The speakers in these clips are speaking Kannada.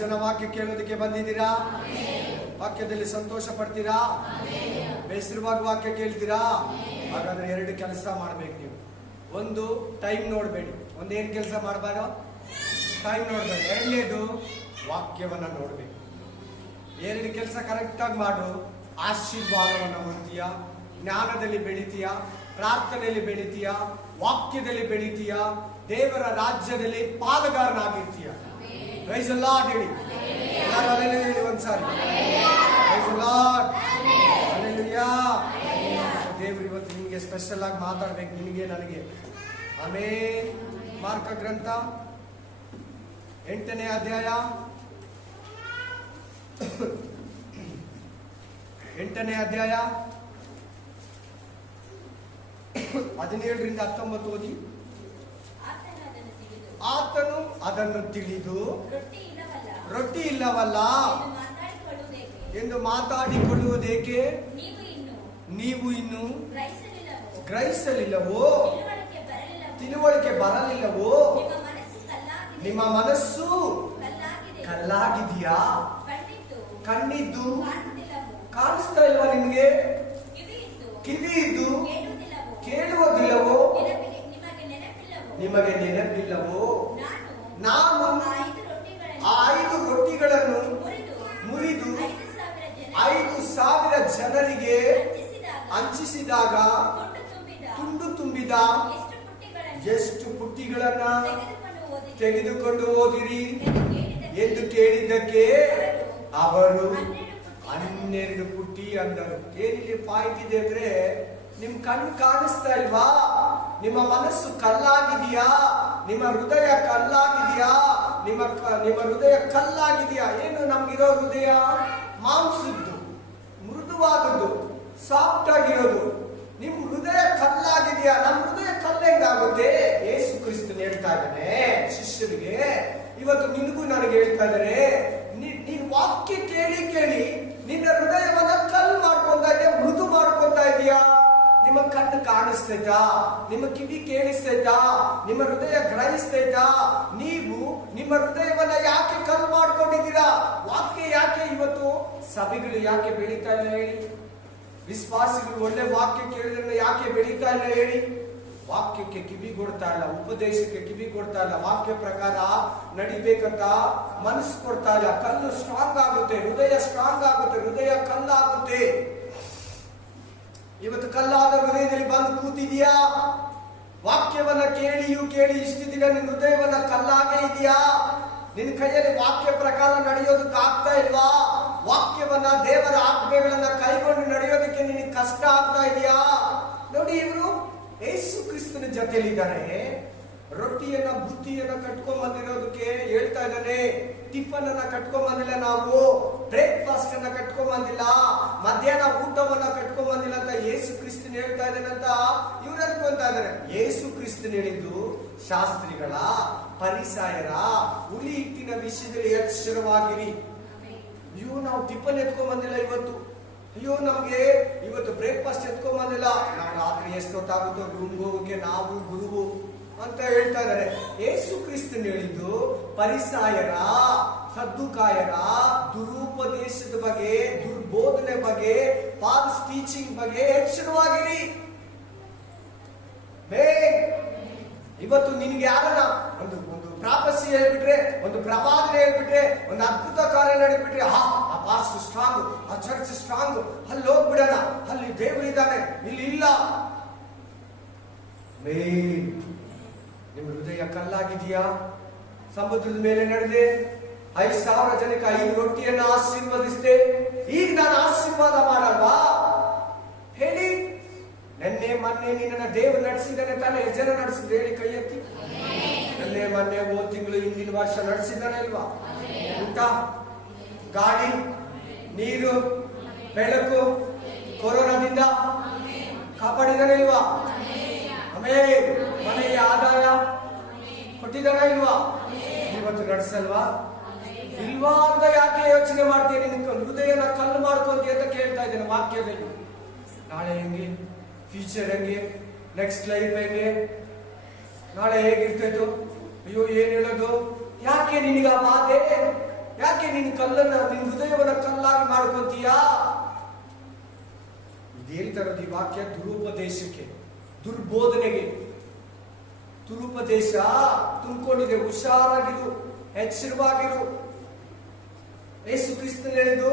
ಜನ ವಾಕ್ಯ ಕೇಳೋದಕ್ಕೆ ಬಂದಿದ್ದೀರಾ? ವಾಕ್ಯದಲ್ಲಿ ಸಂತೋಷ ಪಡ್ತೀರಾ? ಬೇಸರವಾಗಿ ವಾಕ್ಯ ಕೇಳ್ತೀರಾ? ಹಾಗಾದ್ರೆ 2 ಕೆಲಸ ಮಾಡ್ಬೇಕು ನೀವು. ಒಂದು, ಟೈಮ್ ನೋಡ್ಬೇಡಿ. ಒಂದೇನು ಕೆಲಸ ಮಾಡಬಾರ್ದು? ಟೈಮ್ ನೋಡ್ಬೇಡಿ. 2ನೇದು, ವಾಕ್ಯವನ್ನ ನೋಡ್ಬೇಕು. 2 ಕೆಲಸ ಕರೆಕ್ಟಾಗಿ ಮಾಡು. ಆಶೀರ್ವಾದವನ್ನ ಹೊಂದ್ತೀಯ, ಜ್ಞಾನದಲ್ಲಿ ಬೆಳಿತೀಯ, ಪ್ರಾರ್ಥನೆಯಲ್ಲಿ ಬೆಳಿತೀಯ, ವಾಕ್ಯದಲ್ಲಿ ಬೆಳಿತೀಯ, ದೇವರ ರಾಜ್ಯದಲ್ಲಿ ಪಾಲುಗಾರನಾಗಿರ್ತೀಯ. ಪ್ರೈಸ್ ದಿ ಲಾರ್ಡ್ ಹೇಳಿ. ಎಲ್ಲರೂ ಹಲ್ಲೆಲೂಯಾ ಹೇಳಿ ಒಂದ್ಸಾರಿ. Praise the lord. ಹಲ್ಲೆಲೂಯಾ. ದೇವರು ಇವತ್ತು ನಿಮಗೆ ಸ್ಪೆಷಲ್ ಆಗಿ ಮಾತಾಡ್ಬೇಕು, ನಿಮಗೆ ನನಗೆ. ಆಮೇಲೆ ಮಾರ್ಕ ಗ್ರಂಥ 8ನೇ ಅಧ್ಯಾಯ 17ರಿಂದ 19 ಓದಿ. ಆತನು ಅದನ್ನು ತಿಳಿದು ರೊಟ್ಟಿ ಇಲ್ಲವಲ್ಲ ಎಂದು ಮಾತಾಡಿಕೊಳ್ಳುವುದೇಕೆ? ನೀವು ಇನ್ನು ಗ್ರಹಿಸಲಿಲ್ಲವೋ? ತಿಳುವಳಿಕೆ ಬರಲಿಲ್ಲವೋ? ನಿಮ್ಮ ಮನಸ್ಸು ಕಲ್ಲಾಗಿದೆಯಾ? ಕಣ್ಣಿದ್ದು ಕಾಣಿಸ್ತಾ ಇಲ್ವಾ ನಿಮ್ಗೆ? ಕಿವಿ ಇದ್ದು ಕೇಳುವುದಿಲ್ಲವೋ? ನಿಮಗೆ ನೆನಪಿಲ್ಲವೋ? ನಾನು ಆ 5 ರೊಟ್ಟಿಗಳನ್ನು ಮುರಿದು 5,000 ಜನರಿಗೆ ಹಂಚಿಸಿದಾಗ ತುಂಡು ತುಂಬಿದ ಎಷ್ಟು ಪುಟ್ಟಿಗಳನ್ನ ತೆಗೆದುಕೊಂಡು ಹೋದಿರಿ ಎಂದು ಕೇಳಿದ್ದಕ್ಕೆ ಅವರು 12 ಪುಟ್ಟಿ ಅಂದರು. ಏನಿಲ್ಲಿ ಪಾಯಿಂಟ್ ಇದೆ ಅಂದ್ರೆ, ನಿಮ್ ಕಣ್ಣು ಕಾಣಿಸ್ತಾ ಇಲ್ವಾ? ನಿಮ್ಮ ಮನಸ್ಸು ಕಲ್ಲಾಗಿದೆಯಾ? ನಿಮ್ಮ ಹೃದಯ ಕಲ್ಲಾಗಿದೆಯಾ? ನಿಮ್ಮ ಹೃದಯ ಕಲ್ಲಾಗಿದೆಯಾ? ಏನು ನಮ್ಗಿರೋ ಹೃದಯ? ಮಾಂಸದ್ದು, ಮೃದುವಾದದ್ದು, ಸಾಫ್ಟ್ ಆಗಿರೋದು. ನಿಮ್ ಹೃದಯ ಕಲ್ಲಾಗಿದೆಯಾ? ನಮ್ಮ ಹೃದಯ ಕಲ್ಲೆಂಗಾಗುತ್ತೆ? ಯೇಸು ಕ್ರಿಸ್ತನ್ ಹೇಳ್ತಾ ಇದ್ದಾನೆ ಶಿಷ್ಯರಿಗೆ, ಇವತ್ತು ನಿನಗೂ ನನಗೆ ಹೇಳ್ತಾ ಇದ್ದಾರೆ, ನೀನ್ ವಾಕ್ಯ ಕೇಳಿ ಕೇಳಿ ನಿನ್ನ ಹೃದಯವನ್ನ ಕಲ್ಲು ಮಾಡ್ಕೊಂತಾ ಇದೆಯಾ, ಮೃದು ಮಾಡ್ಕೊಂತಾ ಇದೆಯಾ? ನಿಮ್ಮ ಕಣ್ಣು ಕಾಣಿಸ್ತೈತಾ? ನಿಮ್ಮ ಕಿವಿ ಕೇಳಿಸ್ತೈತಾ? ನಿಮ್ಮ ಹೃದಯ ಗ್ರಹಿಸ್ತೈತಾ? ನೀವು ನಿಮ್ಮ ಹೃದಯವನ್ನ ಯಾಕೆ ಕಲ್ಲು ಮಾಡ್ಕೊಂಡಿದ್ದೀರಾ? ವಾಕ್ಯ ಯಾಕೆ ಇವತ್ತು ಸಭೆಗಳು ಯಾಕೆ ಬೆಳೀತಾ ಇಲ್ಲ ಹೇಳಿ? ವಿಶ್ವಾಸಿಗಳು ಒಳ್ಳೆ ವಾಕ್ಯ ಕೇಳಿದ್ರೆ ಯಾಕೆ ಬೆಳೀತಾ ಇಲ್ಲ ಹೇಳಿ? ವಾಕ್ಯಕ್ಕೆ ಕಿವಿ ಕೊಡ್ತಾ ಇಲ್ಲ, ಉಪದೇಶಕ್ಕೆ ಕಿವಿ ಕೊಡ್ತಾ ಇಲ್ಲ, ವಾಕ್ಯ ಪ್ರಕಾರ ನಡಿಬೇಕಂತ ಮನಸ್ಸು ಕೊಡ್ತಾ ಇಲ್ಲ. ಕಲ್ಲು ಸ್ಟ್ರಾಂಗ್ ಆಗುತ್ತೆ, ಹೃದಯ ಸ್ಟ್ರಾಂಗ್ ಆಗುತ್ತೆ, ಹೃದಯ ಕಲ್ಲಾಗುತ್ತೆ. ಇವತ್ತು ಕಲ್ಲಾದ ಹೃದಯದಲ್ಲಿ ಬಂದು ಕೂತಿದೆಯಾ? ವಾಕ್ಯವನ್ನ ಕೇಳಿಯೂ ಕೇಳಿ ಇಷ್ಟು ದಿನ ನಿನ್ನ ಹೃದಯವನ್ನ ಕಲ್ಲಾಗೇ ಇದೆಯಾ? ನಿನ್ನ ಕೈಯಲ್ಲಿ ವಾಕ್ಯ ಪ್ರಕಾರ ನಡೆಯೋದಕ್ಕೆ ಆಗ್ತಾ ಇಲ್ವಾ? ವಾಕ್ಯವನ್ನ, ದೇವರ ಆಜ್ಞೆಗಳನ್ನ ಕೈಗೊಂಡು ನಡೆಯೋದಕ್ಕೆ ನಿನಗೆ ಕಷ್ಟ ಆಗ್ತಾ ಇದೆಯಾ? ನೋಡಿ, ಇವರು ಯೇಸು ಕ್ರಿಸ್ತನ ಜೊತೆಲಿದ್ದಾರೆ. ರೊಟ್ಟಿಯನ್ನ ಬುತ್ತಿಯನ್ನ ಕಟ್ಕೊಂಡ್ ಬಂದಿರೋದಕ್ಕೆ ಹೇಳ್ತಾ ಇದ್ದಾನೆ. ಟಿಫನ್ ಅನ್ನ ಕಟ್ಕೊಂಡ್ ಬಂದಿಲ್ಲ, ನಾವು ಬ್ರೇಕ್ಫಾಸ್ಟ್ ಅನ್ನ ಕಟ್ಕೊಂಡ್ ಬಂದಿಲ್ಲ, ಮಧ್ಯಾಹ್ನ ಊಟವನ್ನ ಕಟ್ಕೊಂಡ್ ಬಂದಿಲ್ಲ ಅಂತ ಯೇಸು ಕ್ರಿಸ್ತನ್ ಹೇಳ್ತಾ ಇದ್ದಾನಂತ ಇವ್ರು ಅನ್ಕೊಂತಾ ಇದ್ದಾರೆ. ಯೇಸು ಕ್ರಿಸ್ತನ್ ಹೇಳಿದ್ದು ಶಾಸ್ತ್ರಿಗಳ, ಪರಿಸಾಯರ, ಹುಳಿ ಹಿಟ್ಟಿನ ವಿಷಯದಲ್ಲಿ ಎಚ್ಚರವಾಗಿರಿ. ಅಯ್ಯೋ, ನಾವು ಟಿಫನ್ ಎತ್ಕೊಂಡ್ ಬಂದಿಲ್ಲ ಇವತ್ತು, ಅಯ್ಯೋ ನಮ್ಗೆ ಇವತ್ತು ಬ್ರೇಕ್ಫಾಸ್ಟ್ ಎತ್ಕೊಂಡ್ ಬಂದಿಲ್ಲ, ನಾವು ರಾತ್ರಿ ಎಷ್ಟೊತ್ತಾಗುತ್ತೋ ರೂಮ್ಗೆ ಹೋಗೋಕೆ ನಾವು ಗುರುವು ಅಂತ ಹೇಳ್ತಾ ಇದ್ದಾರೆ. ಯೇಸು ಕ್ರಿಸ್ತನ್ ಹೇಳಿದ್ದು ಪರಿಸಾಯರ, ಸದ್ದುಕಾಯರ ದುರುಪದೇಶದ ಬಗ್ಗೆ, ದುರ್ಬೋಧನೆ ಬಗ್ಗೆ, ಫಾಲ್ಸ್ ಟೀಚಿಂಗ್ ಬಗ್ಗೆ ಎಚ್ಚರವಾಗಿರಿ. ಇವತ್ತು ನಿನ್ಗೆ ಯಾರನ್ನ ಒಂದು ಪ್ರಾಪಸಿ ಹೇಳ್ಬಿಟ್ರೆ, ಒಂದು ಪ್ರವಾದನೆ ಹೇಳ್ಬಿಟ್ರೆ, ಒಂದು ಅದ್ಭುತ ಕಾರ್ಯ ನಡೆದ್ಬಿಟ್ರೆ, ಆ ಪಾಸ್ಟ್ ಸ್ಟ್ರಾಂಗ್, ಆ ಚರ್ಚ್ ಸ್ಟ್ರಾಂಗ್, ಅಲ್ಲಿ ಹೋಗ್ಬಿಡೋಣ, ಅಲ್ಲಿ ದೇವರಿದ್ದಾನೆ, ಇಲ್ಲಿ ಇಲ್ಲ. ನಿಮ್ಮ ಹೃದಯ ಕಲ್ಲಾಗಿದೆಯಾ? ಸಮುದ್ರದ ಮೇಲೆ ನಡೆದೆ 5,000 ಜನಕ್ಕೆ 5 ರೊಟ್ಟಿಯನ್ನು ಆಶೀರ್ವದಿಸಿದೆ. ಈಗ ನಾನು ಆಶೀರ್ವಾದ ಮಾಡಲ್ವಾ ಹೇಳಿ? ನೆನ್ನೆ ಮೊನ್ನೆ ನಿನ್ನ ದೇವರು ನಡೆಸಿದ್ದಾನೆ ತಾನೆ? ಎಷ್ಟು ಜನ ನಡೆಸಿದ್ರೆ ಹೇಳಿ? ಕೈ ಎತ್ತಿ. ನೆನ್ನೆ ಮೊನ್ನೆ, ಹೋದ ತಿಂಗಳು, ಹಿಂದಿನ ವರ್ಷ ನಡೆಸಿದ್ದಾನೆ ಇಲ್ವಾ? ಊಟ, ಗಾಳಿ, ನೀರು, ಬೆಳಕು, ಕೊರೋನಾದಿಂದ ಕಾಪಾಡಿದಾನೆ ಇಲ್ವಾ? ಆಮೇಲೆ ಮನೆಯ ಆದಾಯ ಕೊಟ್ಟಿದಾನ ಇಲ್ವಾ? ಇವತ್ತು ನಡೆಸಲ್ವಾ? ಇಲ್ವಾ ಅಂತ ಯಾಕೆ ಯೋಚನೆ ಮಾಡ್ತೀನಿ? ನಿನ್ನ ಹೃದಯನ ಕಲ್ಲು ಮಾಡ್ಕೊಂತೀಯ ಅಂತ ಕೇಳ್ತಾ ಇದ್ದೇನೆ ವಾಕ್ಯದಲ್ಲಿ. ನಾಳೆ ಹೆಂಗೆ, ಫ್ಯೂಚರ್ ಹೆಂಗೆ, ನೆಕ್ಸ್ಟ್ ಲೈಫ್ ಹೆಂಗೆ, ನಾಳೆ ಹೇಗಿರ್ತೈತು, ಅಯ್ಯೋ ಏನ್ ಹೇಳೋದು? ಯಾಕೆ ನಿನಗ ಬಾಧೆ? ಯಾಕೆ ನಿನ್ನ ಕಲ್ಲನ್ನ, ನಿನ್ನ ಹೃದಯವನ್ನ ಕಲ್ಲಾಗಿ ಮಾಡ್ಕೊಂತೀಯಾ? ಇದು ಹೇಳ್ತಾ ಇರೋದು ಈ ವಾಕ್ಯ ದುರುಪದೇಶಕ್ಕೆ, ದುರ್ಬೋಧನೆಗೆ. ದುರುಪದೇಶ ತುಂಬಿಕೊಂಡಿದೆ, ಹುಷಾರಾಗಿರು, ಎಚ್ಚರವಾಗಿರು. ಯೇಸು ಕ್ರಿಸ್ತನ್ ಹೇಳಿದ್ದು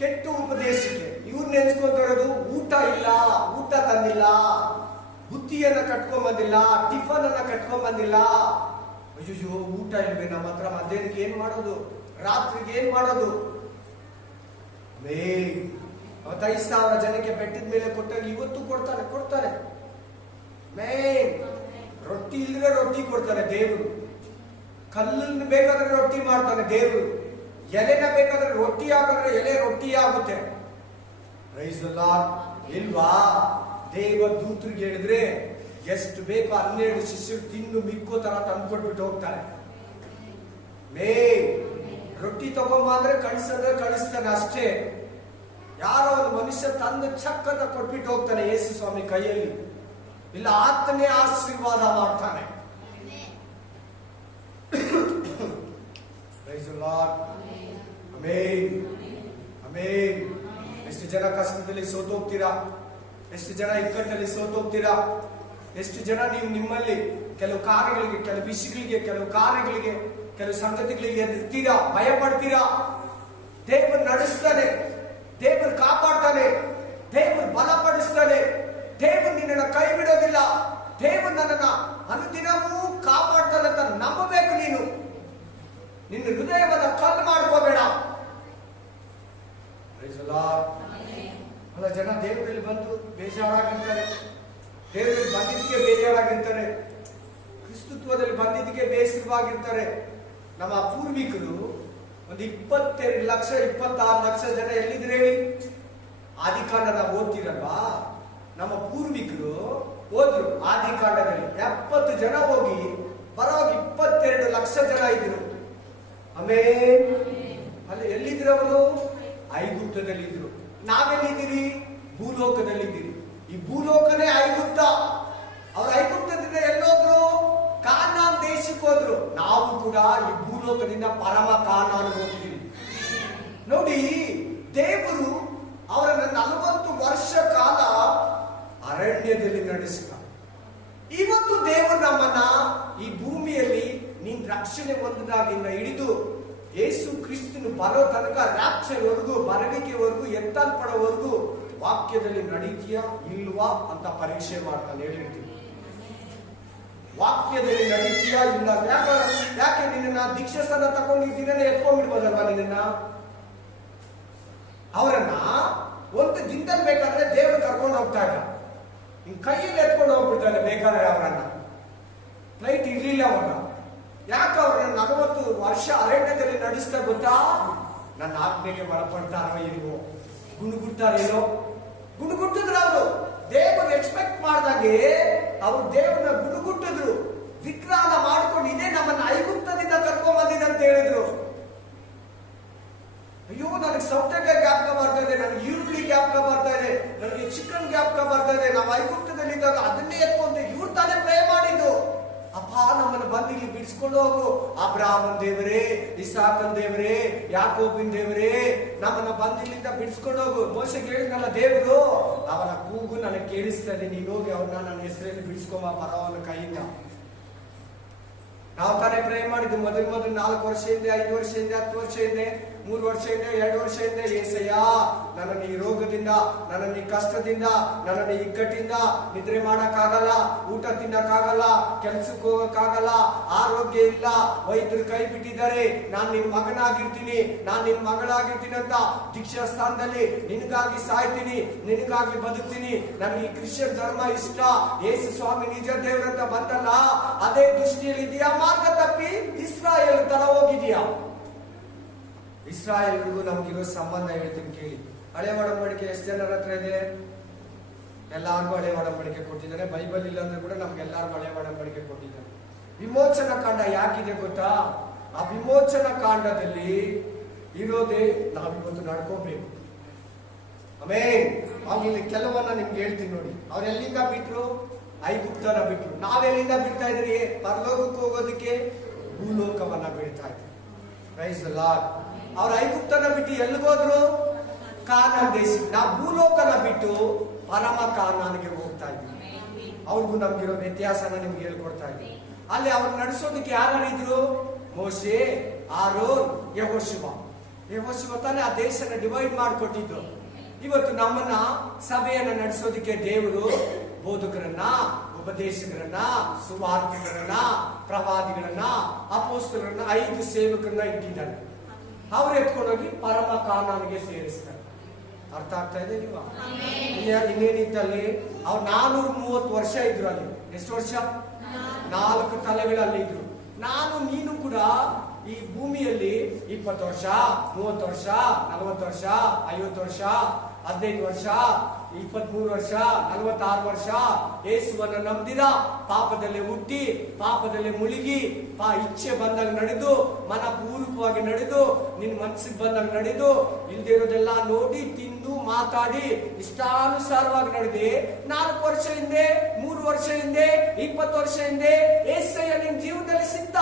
ಕೆಟ್ಟ ಉಪದೇಶಕ್ಕೆ. ಇವ್ರು ನೆನ್ಸ್ಕೊಂತ ಇರೋದು ಊಟ ಇಲ್ಲ, ಊಟ ತಂದಿಲ್ಲ, ಬುತ್ತಿಯನ್ನ ಕಟ್ಕೊಂಡ್ ಬಂದಿಲ್ಲ, ಟಿಫನ್ ಅನ್ನ ಕಟ್ಕೊಂಡ್ ಬಂದಿಲ್ಲ. ಅಯ್ಯೋ ಊಟ ಇಲ್ವೇ ನಮ್ಮ ಹತ್ರ, ಮಧ್ಯಾಹ್ನಕ್ಕೆ ಏನ್ ಮಾಡೋದು, ರಾತ್ರಿಗೆ ಏನ್ ಮಾಡೋದು? 5,000 ಜನಕ್ಕೆ ಬೆಟ್ಟದ ಮೇಲೆ ಕೊಟ್ಟಾಗ ಇವತ್ತು ಕೊಡ್ತಾನೆ. ರೊಟ್ಟಿ ಇಲ್ಲದ್ರೆ ರೊಟ್ಟಿ ಕೊಡ್ತಾನೆ ದೇವರು. ಕಲ್ಲನ್ನು ಬೇಕಾದ್ರೆ ರೊಟ್ಟಿ ಮಾಡ್ತಾನೆ ದೇವರು. ಎಲೆನ ಬೇಕಾದ್ರೆ ರೊಟ್ಟಿ ಹಾಕಿದ್ರೆ ಎಲೆ ರೊಟ್ಟಿ ಆಗುತ್ತೆ. ಇಲ್ವಾ? ದೇವ ದೂತರಿಗೆ ಹೇಳಿದ್ರೆ ಎಷ್ಟು ಬೇಕೋ 12 ಶಿಷ್ಯರು ತಿನ್ನು ಮಿಕ್ಕೋ ತರ ತಂದ್ಕೊಟ್ಬಿಟ್ಟು ಹೋಗ್ತಾರೆ. ರೊಟ್ಟಿ ತಗೊಂಬ ಅಂದ್ರೆ ಕಳಿಸ್ತಾನೆ ಅಷ್ಟೇ. ಯಾರೋ ಒಂದು ಮನುಷ್ಯ ತಂದು ಚಕ್ಕದ ಕೊಟ್ಬಿಟ್ಟು ಹೋಗ್ತಾನೆ ಯೇಸು ಸ್ವಾಮಿ ಕೈಯಲ್ಲಿ. ಇಲ್ಲ ಆತನೇ ಆಶೀರ್ವಾದ ಮಾಡ್ತಾನೆ. ಎಷ್ಟು ಜನ ಕಷ್ಟದಲ್ಲಿ ಸೋತೋಗ್ತೀರಾ, ಎಷ್ಟು ಜನ ಇಕ್ಕಟ್ಟಲ್ಲಿ ಸೋತೋಗ್ತೀರಾ, ಎಷ್ಟು ಜನ ನೀವು ನಿಮ್ಮಲ್ಲಿ ಕೆಲವು ಕಾರ್ಯಗಳಿಗೆ, ಕೆಲವು ವಿಷಯಗಳಿಗೆ, ಕೆಲವು ಕಾರ್ಯಗಳಿಗೆ, ಕೆಲವು ಸಂಗತಿಗಳಿಗೆ ಎದುರ್ತೀರಾ, ಭಯ ಪಡ್ತೀರಾ. ದೇವರು ನಡೆಸ್ತಾನೆ, ದೇವರು ಕಾಪಾಡ್ತಾನೆ, ದೇವರು ಬಲಪಡಿಸ್ತಾನೆ, ದೇವರು ನಿನ್ನನ್ನು ಕೈ ಬಿಡೋದಿಲ್ಲ, ದೇವರು ನನ್ನನ್ನ ಅನುದಿನವೂ ಕಾಪಾಡ್ತಾನೆ ಅಂತ ನಂಬಬೇಕು. ನೀನು ನಿನ್ನ ಹೃದಯವನ್ನು ಕಲ್ಲು ಮಾಡ್ಕೋಬೇಡ. ಅಲ್ಲ, ಜನ ದೇವರಲ್ಲಿ ಬಂದು ಬೇಜಾರಾಗಿರ್ತಾರೆ, ದೇವರಲ್ಲಿ ಬಂದಿದ್ದಕ್ಕೆ ಬೇಜಾರಾಗಿರ್ತಾರೆ, ಕ್ರಿಸ್ತತ್ವದಲ್ಲಿ ಬಂದಿದ್ದಕ್ಕೆ ಬೇಸರವಾಗಿರ್ತಾರೆ. ನಮ್ಮ ಪೂರ್ವಿಕರು ಒಂದು 22 ಲಕ್ಷ 26 ಲಕ್ಷ ಜನ ಎಲ್ಲಿದ್ರೆ ಹೇಳಿ? ಆದಿಕಾಂಡ ನಾವು ಓದ್ತಿರಲ್ವಾ? ನಮ್ಮ ಪೂರ್ವಿಕರು ಹೋದ್ರು ಆದಿಕಾಂಡದಲ್ಲಿ 70 ಜನ ಹೋಗಿ ಬರೋವಾಗ 22 ಲಕ್ಷ ಜನ ಇದ್ರು. ಆಮೇಲೆ ಅಲ್ಲಿ ಎಲ್ಲಿದ್ರು ಅವರು? ಐಗುಪ್ತದಲ್ಲಿ ಇದ್ರು. ನಾವೆಲ್ಲಿದ್ದೀರಿ? ಭೂಲೋಕದಲ್ಲಿದ್ದೀರಿ. ಈ ಭೂಲೋಕನೇ ಐಗುಪ್ತ. ಅವ್ರು ಐಗುಪ್ತದಿಂದ ಎಲ್ಲೋದ್ರು? ಕಾನಾನ್ ದೇಶಕ್ಕೆ ಹೋದ್ರು. ನಾವು ಕೂಡ ಈ ಭೂಲೋಕದಿಂದ ಪರಮ ಕಾನಾನ್ ಹೋಗ್ತೀವಿ. ನೋಡಿ, ದೇವರು ಅವರನ್ನ 40 ವರ್ಷ ಕಾಲ ಅರಣ್ಯದಲ್ಲಿ ನಡೆಸಿದ. ಇವತ್ತು ದೇವರು ನಮ್ಮನ್ನ ಈ ಭೂಮಿಯಲ್ಲಿ ನೀನ್ ರಕ್ಷಣೆ ಹೊಂದಿದಾಗಿಂದ ಹಿಡಿದು ಯೇಸು ಕ್ರಿಸ್ತನು ಬರೋ ತನಕ, ರಾಪ್ಚರ್ವರೆಗೂ, ಬರಲಿಕೆವರೆಗೂ, ಎತ್ತಲ್ಪಡೋವರೆಗೂ ವಾಕ್ಯದಲ್ಲಿ ನಡೀತೀಯಾ ಇಲ್ವಾ ಅಂತ ಪರೀಕ್ಷೆ ಮಾಡ್ತಾನೆ. ಹೇಳಿರ್ತೀನಿ, ವಾಕ್ಯದಲ್ಲಿ ನಡೀತೀಯಾ ಇಲ್ಲ? ಯಾಕೆ ನಿನ್ನ ದೀಕ್ಷಾಸ್ಥಾನ ತಗೊಂಡಿದ್ದೀನೇ ಎತ್ಕೊಂಡ್ಬಿಡ್ಬೋದಲ್ವಾ ನಿನ್ನ? ಅವರನ್ನ ಒಂದು ದಿನದಲ್ಲಿ ಬೇಕಾದ್ರೆ ದೇವರು ಕರ್ಕೊಂಡು ಹೋಗ್ತಾ ಇಲ್ಲ, ನಿನ್ ಕೈಯಲ್ಲಿ ಎತ್ಕೊಂಡು ಹೋಗ್ಬಿಡ್ತಾನೆ ಬೇಕಾದ್ರೆ. ಅವರನ್ನ ಫ್ಲೈಟ್ ಇರ್ಲಿಲ್ಲ ಅವಾಗ. ಯಾಕೆ ಅವ್ರನ್ನ 40 ವರ್ಷ ಅರಣ್ಯದಲ್ಲಿ ನಡೆಸ್ತಾ ಗೊತ್ತಾ? ನನ್ನ ಆಜ್ಞೆಗೆ ಒಳಪಡ್ತಾರೋ ಇಲ್ವೋ, ಗುಣಗುಡ್ತಾರೇನೋ? ಗುಣಗುಟ್ಟಿದ್ರು ಅವರು. ದೇವರು ಎಕ್ಸ್ಪೆಕ್ಟ್ ಮಾಡ್ದಾಗೆ ಅವರು ದೇವರನ್ನ ಗುಣಗುಟ್ಟಿದ್ರು. ವಿಗ್ರಹನ ಮಾಡ್ಕೊಂಡು ಇದೇ ನಮ್ಮನ್ನ ಐಗುಪ್ತದಿಂದ ಕರ್ಕೊಂಡ್ ಬಂದಿದೆ ಅಂತ ಹೇಳಿದ್ರು. ಅಯ್ಯೋ, ನನಗೆ ಸೌತೆಕಾಯಿ ಜ್ಞಾಪಕ ಬರ್ತಾ ಇದೆ, ನನಗೆ ಈರುಳ್ಳಿ ಜ್ಞಾಪಕ ಬರ್ತಾ ಇದೆ, ನನಗೆ ಚಿಕನ್ ಜ್ಞಾಪಕ ಬರ್ತಾ ಇದೆ. ನಾವು ಐಗುಪ್ತದಲ್ಲಿ ಇದ್ದಾಗ ಅದನ್ನೇ ಎತ್ಕೊಂಡು ಇವ್ರು ತಾನೇ ಪ್ರೇ ಮಾಡಿದ್ದು. ಅಪ್ಪ, ನಮ್ಮನ್ನು ಬಂದು ಇಲ್ಲಿ ಬಿಡಿಸ್ಕೊಂಡು ಹೋಗು. ಅಬ್ರಾಹ್ಮನ್ ದೇವರೇ, ಇಸಾಕನ್ ದೇವರೇ, ಯಾಕೋಬಿನ ದೇವರೇ, ನಮ್ಮನ್ನ ಬಂದು ಇಲ್ಲಿಂದ ಬಿಡಿಸ್ಕೊಂಡು ಹೋಗು. ಮೋಶೆಗೆ ಹೇಳಿದ್ನಲ್ಲ ದೇವರು, ಅವನ ಕೂಗು ನನಗೆ ಕೇಳಿಸ್ತಾ ಇದೆ, ನೀನು ಹೋಗಿ ಅವ್ರನ್ನ ನನ್ನ ಹೆಸರಲ್ಲಿ ಬಿಡಿಸ್ಕೊಂಬ ಪರವನ ಕೈಯಿಂದ. ನಾವು ತಾನೇ ಪ್ರೇ ಮಾಡಿದ್ದು ಮೊದಲು 4 ವರ್ಷ ಹಿಂದೆ, 5 ವರ್ಷ ಹಿಂದೆ, 10 ವರ್ಷ ಹಿಂದೆ, 3 ವರ್ಷ ಹಿಂದೆ, 2 ವರ್ಷ ಹಿಂದೆ. ಏಸಯ್ಯ, ನನ್ನನ್ನು ಈ ರೋಗದಿಂದ, ನನ್ನನ್ನು ಈ ಕಷ್ಟದಿಂದ, ನನ್ನನ್ನು ಇಕ್ಕಟ್ಟಿಂದ, ನಿದ್ರೆ ಮಾಡಕ್ಕಾಗಲ್ಲ, ಊಟ ತಿನ್ನಕ್ಕಾಗಲ್ಲ, ಕೆಲ್ಸಕ್ಕೆ ಹೋಗಕ್ಕಾಗಲ್ಲ, ಆರೋಗ್ಯ ಇಲ್ಲ, ವೈದ್ಯರು ಕೈ ಬಿಟ್ಟಿದ್ದಾರೆ, ನಾನು ನಿನ್ ಮಗನಾಗಿರ್ತೀನಿ, ನಾನು ನಿನ್ ಮಗಳಾಗಿರ್ತೀನಿ ಅಂತ ದೀಕ್ಷಾ ಸ್ಥಾನದಲ್ಲಿ ನಿನಗಾಗಿ ಸಾಯ್ತೀನಿ, ನಿನಗಾಗಿ ಬದುಕ್ತೀನಿ, ನನಗೆ ಈ ಕ್ರಿಶ್ಚಿಯನ್ ಧರ್ಮ ಇಷ್ಟ, ಯೇಸು ಸ್ವಾಮಿ ನಿಜ ದೇವರಂತ ಬಂದಲ್ಲ, ಅದೇ ದೃಷ್ಟಿಯಲ್ಲಿ ಇದೆಯಾ? ಮಾರ್ಗ ತಪ್ಪಿ ಇಸ್ರಾಯೇಲ್ ತರ ಹೋಗಿದೆಯಾ? ಇಸ್ರಾಯೇಲ್ರಿಗೂ ನಮ್ಗಿರೋ ಸಂಬಂಧ ಹೇಳ್ತೀನಿ ಕೇಳಿ. ಹಳೆ ಒಡಂಬಡಿಕೆ ಎಷ್ಟು ಜನರ ಹತ್ರ ಇದೆ? ಎಲ್ಲಾರ್ಗೂ ಹಳೆ ಒಡಂಬಡಿಕೆ ಕೊಟ್ಟಿದ್ದಾನೆ. ಬೈಬಲ್ ಇಲ್ಲ ಅಂದ್ರೆ ಕೂಡ ನಮ್ಗೆಲ್ಲಾರ್ಗೂ ಹಳೆ ಒಡಂಬಡಿಕೆ ಕೊಟ್ಟಿದ್ದಾನೆ. ವಿಮೋಚನಾ ಕಾಂಡ ಯಾಕಿದೆ ಗೊತ್ತಾ? ಆ ವಿಮೋಚನಾ ಕಾಂಡದಲ್ಲಿ ಇರೋದೇ ನಾವಿವತ್ತು ನಡ್ಕೋಬೇಕು. ಆಮೇಲೆ ಇಲ್ಲಿ ಕೆಲವನ್ನ ನಿಮ್ಗೆ ಹೇಳ್ತೀನಿ ನೋಡಿ. ಅವ್ರು ಎಲ್ಲಿಂದ ಬಿಟ್ರು? ಐಗುಪ್ತನ ಬಿಟ್ರು. ನಾವೆಲ್ಲಿಂದ ಬಿಡ್ತಾ ಇದ್ರಿ? ಪರಲೋಕಕ್ಕೆ ಹೋಗೋದಕ್ಕೆ ಭೂಲೋಕವನ್ನ ಬಿಡ್ತಾ ಇದ್ರಿ. Praise the Lord. ಅವ್ರು ಐಗುಪ್ತನ ಬಿಟ್ಟು ಎಲ್ಲಿಗೋದ್ರು? ಕಾನಾನ್ ದೇಶ. ನಾವು ಭೂಲೋಕನ ಬಿಟ್ಟು ಪರಮ ಕಾನಾನ್ಗೆ ಹೋಗ್ತಾ ಇದ್ವಿ. ಅವ್ರಿಗೂ ನಮ್ಗಿರೋ ವ್ಯತ್ಯಾಸನ ನಿಮ್ಗೆ ಹೇಳ್ಕೊಡ್ತಾ ಇದ್ವಿ. ಅಲ್ಲಿ ಅವ್ರು ನಡೆಸೋದಕ್ಕೆ ಯಾರಿದ್ರು? ಮೋಶೆ, ಆರೋನ್, ಯೆಹೋಶುವ. ಯೆಹೋಶುವ ತಾನೇ ಆ ದೇಶನ ಡಿವೈಡ್ ಮಾಡಿಕೊಟ್ಟಿದ್ದು. ಇವತ್ತು ನಮ್ಮನ್ನ ಸಭೆಯನ್ನ ನಡೆಸೋದಕ್ಕೆ ದೇವರು ಬೋಧಕರನ್ನ, ಉಪದೇಶಕರನ್ನ, ಸುವಾರ್ತಿಕರನ್ನ, ಪ್ರವಾದಿಗಳನ್ನ, ಅಪೋಸ್ತಲರನ್ನ, 5 ಸೇವಕರನ್ನ ಇಟ್ಟಿದ್ದಾನೆ. ಅವ್ರು ಎತ್ಕೊಂಡೋಗಿ ಪರಮ ಕಾನಾನ್ಗೆ ಸೇರಿಸ್ತಾರೆ. ಅರ್ಥ ಆಗ್ತಾ ಇದೆ ಇಲ್ವಾ? ಇನ್ನೇನಿತ್ತಲ್ಲಿ? ಅವ್ರು 430 ವರ್ಷ ಇದ್ರು ಅಲ್ಲಿ. ಎಷ್ಟು ವರ್ಷ? 4 ತಲೆಗಳಲ್ಲಿ ಇದ್ರು. ನಾನು ನೀನು ಕೂಡ ಈ ಭೂಮಿಯಲ್ಲಿ 20 ವರ್ಷ, 30 ವರ್ಷ, 40 ವರ್ಷ, 50 ವರ್ಷ, 15 ವರ್ಷ, 23 ವರ್ಷ, 46 ವರ್ಷ ಯೇಸುವನ್ನ ನಂಬಿದ, ಪಾಪದಲ್ಲಿ ಹುಟ್ಟಿ, ಪಾಪದಲ್ಲಿ ಮುಳುಗಿ, ಇಚ್ಛೆ ಬಂದಾಗ ನಡೆದು, ಮನಪೂರ್ವಕವಾಗಿ ನಡೆದು, ನಿನ್ ಮನಸ್ಸಿಗೆ ಬಂದಾಗ ನಡೆದು, ಇಲ್ದಿರೋದೆಲ್ಲ ನೋಡಿ, ತಿಂದು, ಮಾತಾಡಿ, ಇಷ್ಟಾನುಸಾರವಾಗಿ ನಡೆದಿ 4 ವರ್ಷ ಹಿಂದೆ, 3 ವರ್ಷ ಹಿಂದೆ, 20 ವರ್ಷ ಹಿಂದೆ ಏಸಯ್ಯ ನಿನ್ ಜೀವನದಲ್ಲಿ ಸಿದ್ಧ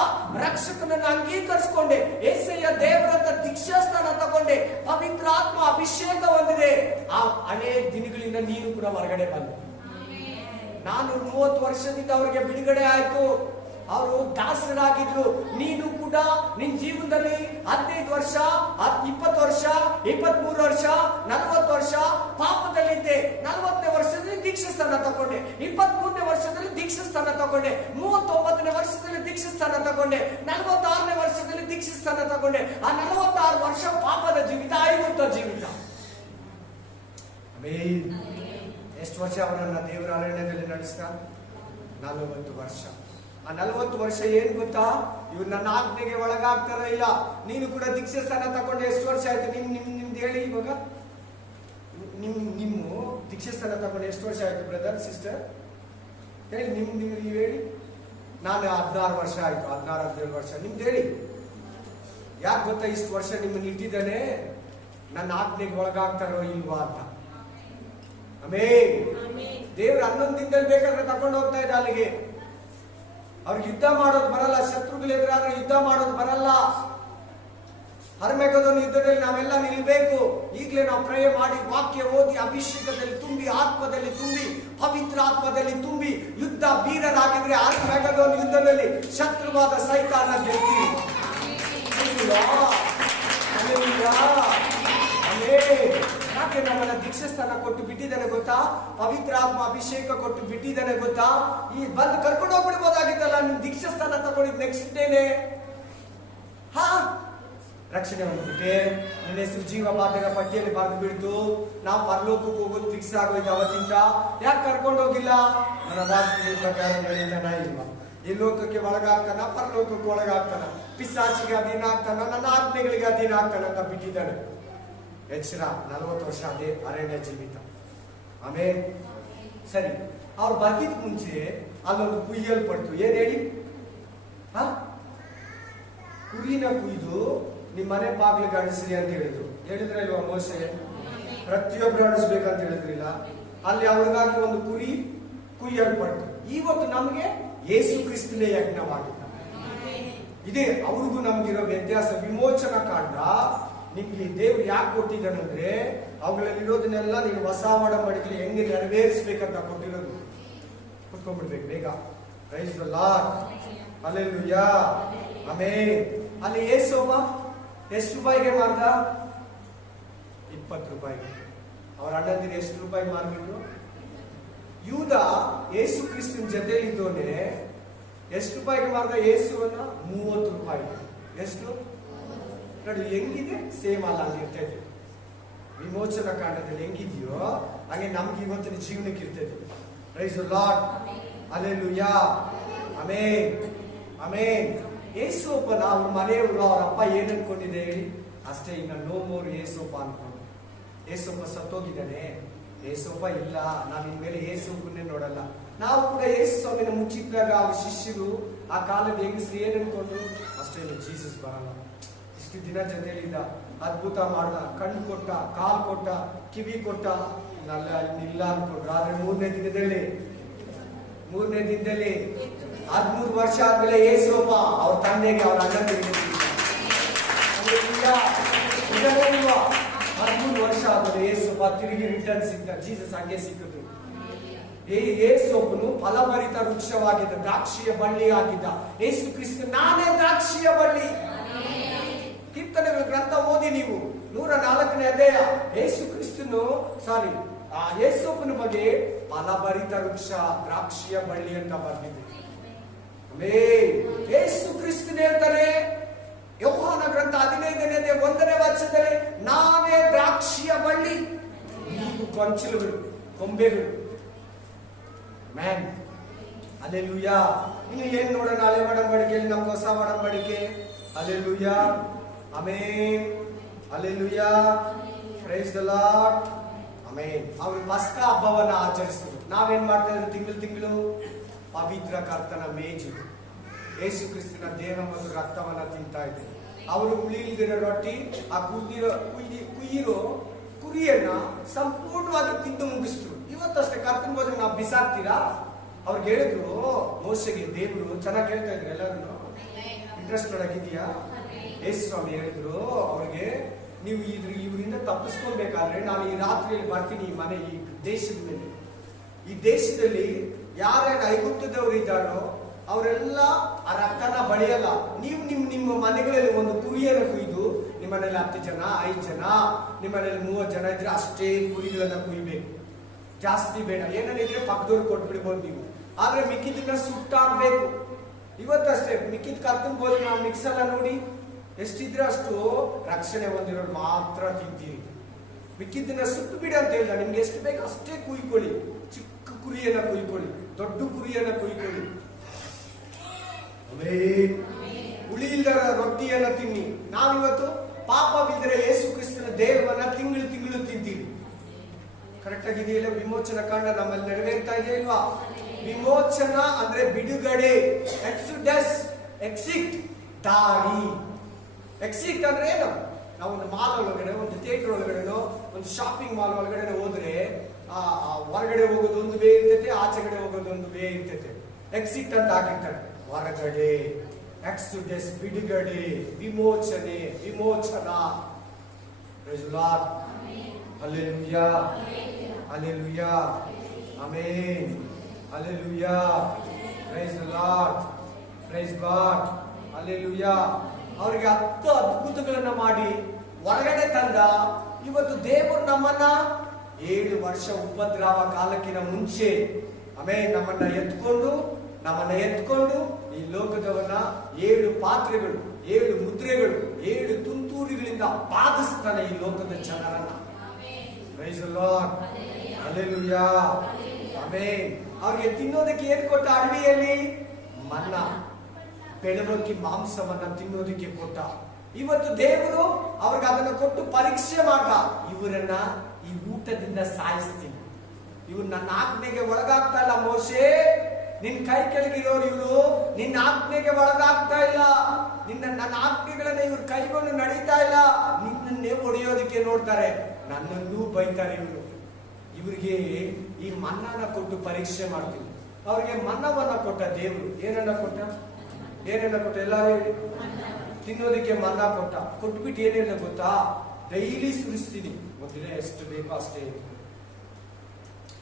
ರಕ್ಷಕನನ್ನು ಅಂಗೀಕರಿಸಿಕೊಂಡೆ, ಏಸಯ್ಯ ದೇವರಂತ ದೀಕ್ಷಾಸ್ಥಾನ ತಗೊಂಡೆ, ಪವಿತ್ರ ಆತ್ಮ ಅಭಿಷೇಕ ಹೊಂದಿದೆ. ಆ ಹಳೆ ದಿನಗಳಿಂದ ನೀನು ಕೂಡ ಹೊರಗಡೆ ಬಂದೆ. 430 ವರ್ಷದಿಂದ ಅವರಿಗೆ ಬಿಡುಗಡೆ ಆಯ್ತು. ಅವರು ದಾಸರಾಗಿದ್ರು. ನೀನು ಕೂಡ ನಿನ್ ಜೀವನದಲ್ಲಿ 15 ವರ್ಷ, 20 ವರ್ಷ, 23 ವರ್ಷ, 40 ವರ್ಷ ಪಾಪದಲ್ಲಿದ್ದೆ. 40ನೇ ವರ್ಷದಲ್ಲಿ ದೀಕ್ಷಾ ಸ್ಥಾನ ತಗೊಂಡೆ, 23ನೇ ವರ್ಷದಲ್ಲಿ ದೀಕ್ಷಾ ಸ್ಥಾನ ತಗೊಂಡೆ, 39ನೇ ವರ್ಷದಲ್ಲಿ ದೀಕ್ಷಾ ಸ್ಥಾನ ತಗೊಂಡೆ, 46ನೇ ವರ್ಷದಲ್ಲಿ ದೀಕ್ಷಾ ಸ್ಥಾನ ತಗೊಂಡೆ. ಆ 46 ವರ್ಷ ಪಾಪದ ಜೀವಿತ, ಐಗುಪ್ತ ಜೀವಿತ. ಎಷ್ಟು ವರ್ಷ ಅವರನ್ನ ದೇವರ ಅರಣ್ಯದಲ್ಲಿ ನಡೆಸ್ತಾ? 40 ವರ್ಷ. ಆ 40 ವರ್ಷ ಏನ್ ಗೊತ್ತಾ? ಇವ್ರು ನನ್ನ ಆಜ್ಞೆಗೆ ಒಳಗಾಗ್ತಾರ ಇಲ್ಲ. ನೀನು ಕೂಡ ದೀಕ್ಷಾ ಸ್ಥಾನ ತಗೊಂಡು ಎಷ್ಟು ವರ್ಷ ಆಯ್ತು? ನಿಮ್ದು ಹೇಳಿ ಇವಾಗ. ನಿಮ್ಮ ದೀಕ್ಷಾ ಸ್ಥಾನ ತಗೊಂಡು ಎಷ್ಟು ವರ್ಷ ಆಯ್ತು ಬ್ರದರ್, ಸಿಸ್ಟರ್? ಹೇಳಿ, ನೀವು ಹೇಳಿ. ನಾನು 16 ವರ್ಷ ಆಯ್ತು, 16-17 ವರ್ಷ. ನಿಮ್ದು ಹೇಳಿ. ಯಾಕೆ ಗೊತ್ತಾ ಇಷ್ಟು ವರ್ಷ ನಿಮ್ಮನ್ನ ಇಟ್ಟಿದ್ದಾನೆ? ನನ್ನ ಆಜ್ಞೆಗೆ ಒಳಗಾಗ್ತಾರೋ ಇಲ್ವಾ ಅಂತ. ದೇವ್ರ 11 ದಿನದಲ್ಲಿ ಬೇಕಾದ್ರೆ ತಗೊಂಡು ಹೋಗ್ತಾ ಇದ್ದ ಅಲ್ಲಿಗೆ. ಅವ್ರಿಗೆ ಯುದ್ಧ ಮಾಡೋದು ಬರಲ್ಲ, ಶತ್ರುಗಳು ಎದುರಾದ್ರೆ ಯುದ್ಧ ಮಾಡೋದು ಬರಲ್ಲ. ಹರ್ಮೆಗದೋನ್ ಯುದ್ಧದಲ್ಲಿ ನಾವೆಲ್ಲ ನಿಲ್ಬೇಕು. ಈಗಲೇ ನಾವು ಪ್ರೇ ಮಾಡಿ, ವಾಕ್ಯ ಓದಿ, ಅಭಿಷೇಕದಲ್ಲಿ ತುಂಬಿ, ಆತ್ಮದಲ್ಲಿ ತುಂಬಿ, ಪವಿತ್ರ ಆತ್ಮದಲ್ಲಿ ತುಂಬಿ ಯುದ್ಧ ವೀರರಾಗಿದ್ರೆ ಹರ್ಮೆಗದೋನ್ ಯುದ್ಧದಲ್ಲಿ ಶತ್ರುವಾದ ಸೈತಾನ ಗೆಲ್ತೀವಿ. ಯಾಕೆ ನಮ್ಮನ್ನ ದೀಕ್ಷಾ ಸ್ಥಾನ ಕೊಟ್ಟು ಬಿಟ್ಟಿದ್ದಾನೆ ಗೊತ್ತಾ? ಪವಿತ್ರ ಆತ್ಮ ಅಭಿಷೇಕ ಕೊಟ್ಟು ಬಿಟ್ಟಿದ್ದಾನೆ ಗೊತ್ತಾ? ಈ ಬಂದು ಕರ್ಕೊಂಡು ಹೋಗ್ಬಿಡ್ಬೋದಾಗಿತ್ತಲ್ಲ. ನಿಮ್ ದೀಕ್ಷಾ ಸ್ಥಾನ ತಗೊಂಡಿದ್ ನೆಕ್ಸ್ಟ್ ಡೇನೆ ರಕ್ಷಣೆ ಹೊಂದ್ಬಿಟ್ಟೆ. ನಿನ್ನ ಹೆಸರು ಜೀವಪಾತಕ ಪಟ್ಟಿಯಲ್ಲಿ ಬರೆದು ಬಿಡ್ತು. ನಾವು ಪರಲೋಕಕ್ಕೆ ಹೋಗೋದು ಫಿಕ್ಸ್ ಆಗೋಯ್ತು ಅವತ್ತಿಂದ. ಯಾಕೆ ಕರ್ಕೊಂಡು ಹೋಗಿಲ್ಲ? ನನ್ನ ವಾಕ್ಯದ ಪ್ರಕಾರಗಳಿಂದ ಇಲ್ವಾ? ಈ ಲೋಕಕ್ಕೆ ಒಳಗಾಗ್ತಾನ, ಪರಲೋಕಕ್ಕೆ ಒಳಗಾಗ್ತಾನ, ಪಿಶಾಚಿಗೆ ಅಧೀನ ಆಗ್ತಾನ, ನನ್ನ ಆಜ್ಞೆಗಳಿಗೆ ಅಧೀನ ಆಗ್ತಾನ ಅಂತ ಬಿಟ್ಟಿದ್ದಾನೆ. ಎಚ್ಚರ. 40 ವರ್ಷ ಅದೇ ಅರಣ್ಯ ಜೀವಿತ. ಆಮೇಲೆ ಸರಿ, ಅವ್ರು ಬರ್ತಿದ್ ಮುಂಚೆ ಅಲ್ಲೊಂದು ಕುಯ್ಯಲ್ಪಡ್ತು. ಏನ್ ಹೇಳಿ? ಕುರಿನ ಕುಯ್ದು ನಿಮ್ ಮನೆ ಬಾಗಿಲಿಗೆ ಅಣಿಸ್ರಿ ಅಂತ ಹೇಳಿದ್ರು. ಹೇಳಿದ್ರಲ್ವಾ ಮೋಸೆ? ಪ್ರತಿಯೊಬ್ರು ಅಣಿಸ್ಬೇಕಂತ ಹೇಳಿದ್ರಿಲ್ಲ. ಅಲ್ಲಿ ಅವ್ರಿಗಾಗಿ ಒಂದು ಕುರಿ ಕುಯ್ಯಲ್ಪಡ್ತು. ಇವತ್ತು ನಮ್ಗೆ ಯೇಸು ಕ್ರಿಸ್ತನೇ ಯಜ್ಞವಾಗಿದ್ದ. ಇದೇ ಅವ್ರಿಗೂ ನಮ್ಗಿರೋ ವ್ಯತ್ಯಾಸ. ವಿಮೋಚನಾ ಕಾಂಡ ನಿಮ್ಗೆ ದೇವ್ರು ಯಾಕೆ ಕೊಟ್ಟಿದ್ದಾನಂದ್ರೆ, ಅವುಗಳಲ್ಲಿರೋದನ್ನೆಲ್ಲ ನೀನು ಹೊಸ ಒಡಂಬಡಿಕೆ ಹೆಂಗೆ ನೆರವೇರಿಸ್ಬೇಕಂತ ಕೊಟ್ಟಿರೋದು. ಕುತ್ಕೊಂಡ್ಬಿಡ್ಬೇಕು ಬೇಗ. Praise the lord. ಹಲ್ಲೆಲೂಯಾ. ಆಮೇಲೆ ಅಲ್ಲಿ ಯೇಸೋಬ ಎಷ್ಟು ರೂಪಾಯಿಗೆ ಮಾರ್ದ? 20 ರೂಪಾಯಿಗೆ. ಅವ್ರ ಅಣ್ಣಂದಿರು ಎಷ್ಟು ರೂಪಾಯಿ ಮಾರ್ಬಿಟ್ರು? ಯೂದ ಯೇಸು ಕ್ರಿಸ್ತನ ಜೊತೆಲಿದ್ದೋನೆ ಎಷ್ಟು ರೂಪಾಯಿಗೆ ಮಾರ್ದ ಯೇಸುವನ್ನ? 30 ರೂಪಾಯಿ. ಎಷ್ಟು ನೋಡಿ, ಹೆಂಗಿದೆ? ಸೇಮ್ ಅಲ್ಲ ಅಲ್ಲಿ ಇರ್ತೈತೆ. ವಿಮೋಚನಾ ಕಾಂಡದಲ್ಲಿ ಹೆಂಗಿದೆಯೋ ಹಾಗೆ ನಮ್ಗೆ ಇವತ್ತಿನ ಜೀವನಕ್ಕೆ ಇರ್ತೈತೆ. Praise the lord. Hallelujah. Amen, amen. ಯೇಸೋಪನ ಅವ್ರ ಮನೆಯವರು, ಅವ್ರ ಅಪ್ಪ ಏನ್ ಅನ್ಕೊಂಡಿದೆ ಹೇಳಿ? ಅಷ್ಟೇ, ಇನ್ನ ನೋ ಮೋರ್ ಯೇಸೋಪ ಅನ್ಕೊಂಡು. ಯೇಸೋಪ ಸತ್ತೋಗಿದ್ದಾನೆ. ಯೇಸೋಪ ಇಲ್ಲ, ನಾವ್ ಇನ್ಮೇಲೆ ಯೇಸೋಪನ್ನೇ ನೋಡಲ್ಲ. ನಾವು ಕೂಡ ಯೇಸು ಸ್ವಾಮಿನ ಮುಚ್ಚಿದ್ದಾಗ ಅವ್ರ ಶಿಷ್ಯರು, ಆ ಕಾಲದ ಹೆಂಗಸ್ರು ಏನ್ ಅನ್ಕೊಂಡ್ರು? ಅಷ್ಟೇ, ಜೀಸಸ್ ಬರಲ್ಲ. ಇಷ್ಟು ದಿನ ಜೊತೆಲಿಂದ ಅದ್ಭುತ ಮಾಡ್ದ, ಕಣ್ಣು ಕೊಟ್ಟ, ಕಾಲ್ ಕೊಟ್ಟ, ಕಿವಿ ಕೊಟ್ಟ, ಇಲ್ಲ ಅನ್ಕೊಂಡ್ರು. ಆದ್ರೆ 3ನೇ ದಿನದಲ್ಲಿ 13 ವರ್ಷ ಆದ್ಮೇಲೆ ಯೇಸೋಪ ಅವ್ರ ತಂದೆಗೆ, ಅವ್ರ ಅಣ್ಣನಿಗೆ ವರ್ಷ ಆದ್ಮೇಲೆ ಯೇಸೊಬ್ಬ ತಿರುಗಿ ರಿಟರ್ನ್ ಸಿಗ್ತ. ಜೀಸಸ್ ಹಂಗೆ ಸಿಕ್ಕಿದ್ರು. ಯೇಸೊಬ್ಬನು ಫಲಭರಿತ ವೃಕ್ಷವಾಗಿದ್ದ, ದ್ರಾಕ್ಷಿಯ ಬಳ್ಳಿ ಆಗಿದ್ದ. ಯೇಸು ಕ್ರಿಸ್ತ ನಾನೇ ದ್ರಾಕ್ಷಿಯ ಬಳ್ಳಿ. ಕೀರ್ತನೆಗಳ ಗ್ರಂಥ ಓದಿ ನೀವು 104ನೇ ಅಧ್ಯಾಯ. ಯೇಸು ಕ್ರಿಸ್ತನು ಯೇಸೊಬ್ಬನ ಬಗ್ಗೆ ಫಲಭರಿತ ವೃಕ್ಷ, ದ್ರಾಕ್ಷಿಯ ಬಳ್ಳಿ ಅಂತ ಬರ್ತಿದೆ. ಯೇಸು ಕ್ರಿಸ್ತನ್ ಹೇಳ್ತಾನೆ ಯೋಹಾನ ಗ್ರಂಥ 15ನೇ ಅಧ್ಯಾಯ 1ನೇ ವಚನದಲ್ಲಿ, ನಾನೇ ದ್ರಾಕ್ಷಿಯ ಬಳ್ಳಿ, ನೀವು ಕೊಂಚಲುಗಳು, ಕೊಂಬೆಗಳು. Man alleluia. ಇನ್ನು ಏನ್ ನೋಡೋಣ ಹಳೆ ಒಡಂಬಡಿಕೆಯಲ್ಲಿ, ನಮ್ಗೆ ಹೊಸ ಒಡಂಬಡಿಕೆ. Alleluia, amen, alleluia, praise the lord, amen. ಅವರು ಪಸ್ಕ ಹಬ್ಬವನ್ನ ಆಚರಿಸಿದ್ರು. ನಾವೇನ್ ಮಾಡ್ತಾ ಇದ್ರು? ತಿಂಗಳು ಪವಿತ್ರ ಕರ್ತನ ಮೇಜು, ಯೇಸು ಕ್ರಿಸ್ತನ ದೇಹ ಮತ್ತು ರಕ್ತವನ್ನ ತಿಂತಾ ಇದ್ರು. ಅವರು ಉಳಿದಿರೋ ರೊಟ್ಟಿ, ಆ ಕುಯ್ಯಿರೋ ಕುರಿಯನ್ನ ಸಂಪೂರ್ಣವಾಗಿ ತಿಂದು ಮುಗಿಸಿದ್ರು. ಇವತ್ತಷ್ಟೇ ಕರ್ತನ ಭೋಜನ ನಾವು ಬಿಸಾಕ್ತೀರಾ? ಅವ್ರಿಗೆ ಹೇಳಿದ್ರು ಮೋಸೆಗೆ ದೇವರು, ಚೆನ್ನಾಗಿ ಕೇಳ್ತಾ ಇದ್ರು ಎಲ್ಲರೂ, ಇಂಟ್ರೆಸ್ಟ್ ಒಳಗಿದೆಯಾ? ಯೇಸು ಸ್ವಾಮಿ ಹೇಳಿದ್ರು ಅವ್ರಿಗೆ, ನೀವು ಇವರಿಂದ ತಪ್ಪಿಸ್ಕೊಳ್ಬೇಕಾದ್ರೆ ನಾನು ಈ ರಾತ್ರಿಯಲ್ಲಿ ಬರ್ತೀನಿ ಈ ಮನೆ, ಈ ದೇಶದ ಮೇಲೆ. ಈ ದೇಶದಲ್ಲಿ ಯಾರ್ಯಾರು ಐಗುಪ್ತದವರು ಇದ್ದಾರೋ ಅವರೆಲ್ಲ ಆ ರಕ್ತನ ಬಳಿಯಲ್ಲ. ನೀವು ನಿಮ್ಮ ಮನೆಗಳಲ್ಲಿ ಒಂದು ಕುರಿಯನ್ನು ಕುಯ್ದು, ನಿಮ್ಮ ಮನೇಲಿ 10 ಜನ 5 ಜನ, ನಿಮ್ಮ ಮನೇಲಿ 30 ಜನ ಇದ್ರೆ ಅಷ್ಟೇ ಕುರಿಗಳನ್ನ ಕುಯ್ಬೇಕು, ಜಾಸ್ತಿ ಬೇಡ. ಏನೇನಿದ್ರೆ ಪಕ್ಕದವ್ರು ಕೊಟ್ಬಿಡ್ಬೋದು ನೀವು. ಆದ್ರೆ ಮಿಕ್ಕಿದ್ದನ್ನ ಸುಟ್ಟಾಗ್ಬೇಕು. ಇವತ್ತಷ್ಟೇ ಮಿಕ್ಕಿದ ಕರ್ತನ ಭೋಜನ ನಾವು ಮಿಕ್ಸ್ ಎಲ್ಲ ನೋಡಿ, ಎಷ್ಟಿದ್ರೆ ಅಷ್ಟು ರಕ್ಷಣೆ ಹೊಂದಿರೋರು ಮಾತ್ರ ತಿಂತೀರಿ. ಮಿಕ್ಕಿದ್ದನ್ನ ಸುಟ್ಟು ಬಿಡಿ ಅಂತ ಹೇಳಿದ. ನಿಮ್ಗೆ ಎಷ್ಟು ಬೇಕು ಅಷ್ಟೇ ಕುಯ್ಕೊಳ್ಳಿ. ಚಿಕ್ಕ ಕುರಿಯನ್ನ ಕುಯ್ಕೊಳ್ಳಿ, ದೊಡ್ಡ ಕುರಿಯನ್ನ ಕುಯ್ಕೊಳ್ಳಿ. ಉಳಿಯಿಲ್ಲದ ರೊಟ್ಟಿಯನ್ನ ತಿನ್ನಿ. ನಾವಿವತ್ತು ಪಾಪವಿದ್ರೆ ಯೇಸು ಕ್ರಿಸ್ತನ ದೇಹವನ್ನ ತಿಂಗಳು ತಿಂತೀವಿ. ಕರೆಕ್ಟ್ ಆಗಿದೆಯಲ್ಲ? ವಿಮೋಚನಾ ಕಾಂಡ ನಮ್ಮಲ್ಲಿ ನೆರವೇರ್ತಾ ಇದೆ ಇಲ್ವಾ? ವಿಮೋಚನ ಅಂದ್ರೆ ಬಿಡುಗಡೆ. ಎಕ್ಸುಡಸ್, ಎಕ್ಸಿಟ್, ದಾರಿ. ಎಕ್ಸಿಟ್ ಅಂದ್ರೆ ಏನು? ನಾವು ಒಂದು ಮಾಲ್ ಒಳಗಡೆ, ಒಂದು ಥಿಯೇಟರ್ ಒಳಗಡೆನೋ, ಒಂದು ಶಾಪಿಂಗ್ ಮಾಲ್ ಒಳಗಡೆ ಹೋದ್ರೆ ಹೊರಗಡೆ ಹೋಗೋದು ಒಂದು ವೇ ಇರ್ತೈತೆ, ಆಚೆಗಡೆ ಹೋಗೋದು ಒಂದು ವೇ ಇರ್ತೈತೆ. ಎಕ್ಸಿಟ್ ಅಂತ ಹಾಕಿರ್ತಾರೆ. ಹೊರಗಡೆ ಎಕ್ಸುಡಸ್, ಬಿಡುಗಡೆ, ವಿಮೋಚನೆ, ವಿಮೋಚನಾ. Praise the lord, hallelujah, hallelujah, amen, hallelujah, praise the Lord, praise God, hallelujah. ಅವರಿಗೆ 10 ಅದ್ಭುತಗಳನ್ನ ಮಾಡಿ ಹೊರಗಡೆ ತಂದ. ಇವತ್ತು ದೇವರು ನಮ್ಮನ್ನ 7 ವರ್ಷ ಉಪದ್ರವ ಕಾಲಕ್ಕಿನ ಮುಂಚೆ ನಮ್ಮನ್ನ ಎತ್ಕೊಂಡು ಈ ಲೋಕದವನ್ನ 7 ಪಾತ್ರೆಗಳು, 7 ಮುದ್ರೆಗಳು, 7 ತುಂತುರುಗಳಿಂದ ಬಾಧಿಸ್ತಾನೆ ಈ ಲೋಕದ ಜನರನ್ನ. Praise the lord, hallelujah, amen. ಅವ್ರಿಗೆ ತಿನ್ನೋದಕ್ಕೆ ಏನ್ ಕೊಟ್ಟ? ಅಡವಿಯಲ್ಲಿ ಮನ್ನಾ, ಬೆಳವಕ್ಕಿ ಮಾಂಸವನ್ನ ತಿನ್ನೋದಕ್ಕೆ ಕೊಟ್ಟ. ಇವತ್ತು ದೇವರು ಅವ್ರಿಗೆ ಅದನ್ನ ಕೊಟ್ಟು ಪರೀಕ್ಷೆ ಮಾಡ, ಇವರನ್ನ ಈ ಊಟದಿಂದ ಸಾಯಿಸ್ತೀನಿ, ಇವ್ರು ನನ್ನ ಆಜ್ಞೆಗೆ ಒಳಗಾಗ್ತಾ ಇಲ್ಲ. ಮೋಶೆ, ನಿನ್ ಕೈ ಕೆಳಗಿರೋರು ಇವರು ನಿನ್ನ ಆಜ್ಞೆಗೆ ಒಳಗಾಗ್ತಾ ಇಲ್ಲ, ನನ್ನ ಆಜ್ಞೆಗಳನ್ನ ಇವ್ರು ಕೈಗೊಂಡು ನಡೀತಾ ಇಲ್ಲ, ನಿನ್ನನ್ನೇ ಹೊಡೆಯೋದಕ್ಕೆ ನೋಡ್ತಾರೆ, ನನ್ನನ್ನೂ ಬೈತಾರೆ ಇವರು. ಇವರಿಗೆ ಈ ಮನ್ನಾನ ಕೊಟ್ಟು ಪರೀಕ್ಷೆ ಮಾಡ್ತೀನಿ. ಅವ್ರಿಗೆ ಮನ್ನವನ್ನ ಕೊಟ್ಟ ದೇವರು. ಏನನ್ನ ಕೊಟ್ಟ? ಎಲ್ಲಾರು ಹೇಳಿ. ತಿನ್ನೋದಕ್ಕೆ ಮನ್ನಾ ಕೊಟ್ಟ. ಕೊಟ್ಬಿಟ್ಟು ಏನೇನ ಗೊತ್ತಾ? ಡೈಲಿ ಸುರಿಸ್ತೀನಿ, ಒಂದಿನ ಎಷ್ಟು ಬೇಕೋ ಅಷ್ಟೇ.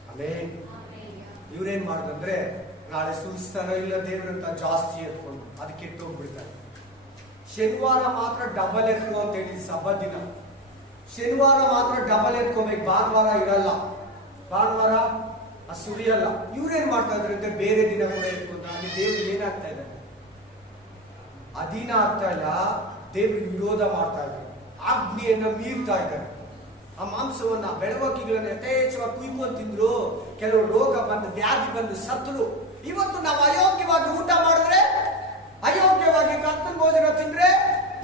ಆಮೇನ್. ಇವ್ರೇನ್ ಮಾಡಿದ್ರೆ ನಾಳೆ ಸುರಿಸ್ತಾನೋ ಇಲ್ಲ ದೇವ್ರಂತ ಜಾಸ್ತಿ ಎತ್ಕೊಂಡು ಅದಕ್ಕೆ ಕೆಟ್ಟೋಗ್ಬಿಡ್ತಾರೆ. ಶನಿವಾರ ಮಾತ್ರ ಡಬಲ್ ಎತ್ಕೋ ಅಂತ ಹೇಳಿದ್ ಸಬ್ಬತ್ ದಿನ. ಶನಿವಾರ ಮಾತ್ರ ಡಬಲ್ ಎತ್ಕೋಬೇಕು, ಭಾನುವಾರ ಇರಲ್ಲ. ಭಾನುವಾರ ಸುರಿಯಲ್ಲ. ಇವ್ರೇನ್ ಮಾಡ್ತಾ ಇದ್ರೆ ಅಂದ್ರೆ ಬೇರೆ ದಿನ ಕೂಡ ಎತ್ಕೊಂಡ. ಅಲ್ಲಿ ದೇವ್ರು ಏನಾಗ್ತಾ ಇದ್ದಾರೆ? ಅಧೀನ ಆಗ್ತಾ ಇಲ್ಲ, ದೇವ್ರಿಗೆ ವಿರೋಧ ಮಾಡ್ತಾ ಇದ್ದಾರೆ, ಆಜ್ಞೆಯನ್ನ ಮೀರ್ತಾ ಇದ್ದಾರೆ. ಆ ಮಾಂಸವನ್ನ, ಬೆಳವಕ್ಕಿಗಳನ್ನ ಯಥೇಚ್ಛವಾಗಿ ಕುಯ್ಕೊಂಡು ತಿಂದ್ರು. ಕೆಲವು ರೋಗ ಬಂದು, ವ್ಯಾಧಿ ಬಂದು ಸತ್ರು. ಇವತ್ತು ನಾವು ಅಯೋಗ್ಯವಾಗಿ ಊಟ ಮಾಡಿದ್ರೆ, ಅಯೋಗ್ಯವಾಗಿ ಕರ್ತನ ಭೋಜನ ತಿಂದ್ರೆ,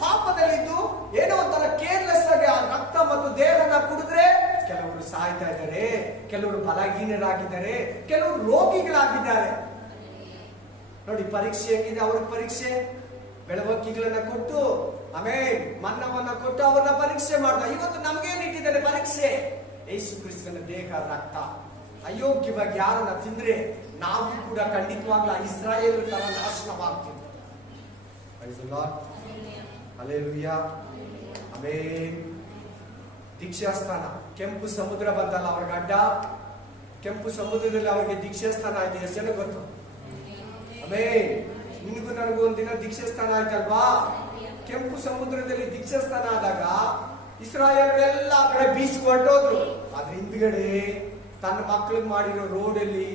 ಪಾಪದಲ್ಲಿದ್ದು ಏನೋ ಒಂಥರ ಕೇರ್ಲೆಸ್ ಆಗಿ ಆ ರಕ್ತ ಮತ್ತು ದೇಹನ ಕುಡಿದ್ರೆ ಕೆಲವರು ಸಾಯ್ತಾ ಇದ್ದಾರೆ, ಕೆಲವರು ಬಲಹೀನರಾಗಿದ್ದಾರೆ, ಕೆಲವರು ರೋಗಿಗಳಾಗಿದ್ದಾರೆ. ನೋಡಿ ಪರೀಕ್ಷೆ ಹೆಂಗಿದೆ ಅವ್ರಿಗೆ. ಪರೀಕ್ಷೆ ಬೆಳವಕ್ಕಿಗಳನ್ನ ಕೊಟ್ಟು, ಆಮೇಲೆ ಮನ್ನವನ್ನ ಕೊಟ್ಟು ಅವನ್ನ ಪರೀಕ್ಷೆ ಮಾಡ್ದ. ಇವತ್ತು ನಮ್ಗೇನ್ ಇಟ್ಟಿದ್ದಾರೆ ಪರೀಕ್ಷೆ? ಯೇಸು ಕ್ರಿಸ್ತನ ದೇಹ, ರಕ್ತ. ಅಯೋಗ್ಯವಾಗಿ ಯಾರನ್ನ ತಿಂದ್ರೆ ನಾವು ಕೂಡ ಖಂಡಿತವಾಗ್ಲ ಇಸ್ರಾಯೇಲ್ ತರ ನಾಶನವಾಗ್ತೀವಿ. Hallelujah, amen. ದೀಕ್ಷಾಸ್ಥಾನ. ಕೆಂಪು ಸಮುದ್ರ ಬಂತಲ್ಲ ಅವ್ರಿಗೆ ಅಡ್ಡ, ಕೆಂಪು ಸಮುದ್ರದಲ್ಲಿ ಅವರಿಗೆ ದೀಕ್ಷಾಸ್ಥಾನ ಆಯ್ತು. ಎಷ್ಟು ಜನ ಗೊತ್ತು? ಆಮೇನ್. ನಿನಗೂ ನನಗೂ ಒಂದಿನ ದೀಕ್ಷಾಸ್ಥಾನ ಆಯ್ತಲ್ವಾ? ಕೆಂಪು ಸಮುದ್ರದಲ್ಲಿ ದೀಕ್ಷಾಸ್ಥಾನ ಆದಾಗ ಇಸ್ರಾಯೇಲರೆಲ್ಲ ಆ ಕಡೆ ಬೀಚ್ಗೆ ಹೊರಟೋದ್ರು. ಅದ್ರ ಹಿಂದ್ಗಡೆ ತನ್ನ ಮಕ್ಕಳಿಗೆ ಮಾಡಿರೋ ರೋಡಲ್ಲಿ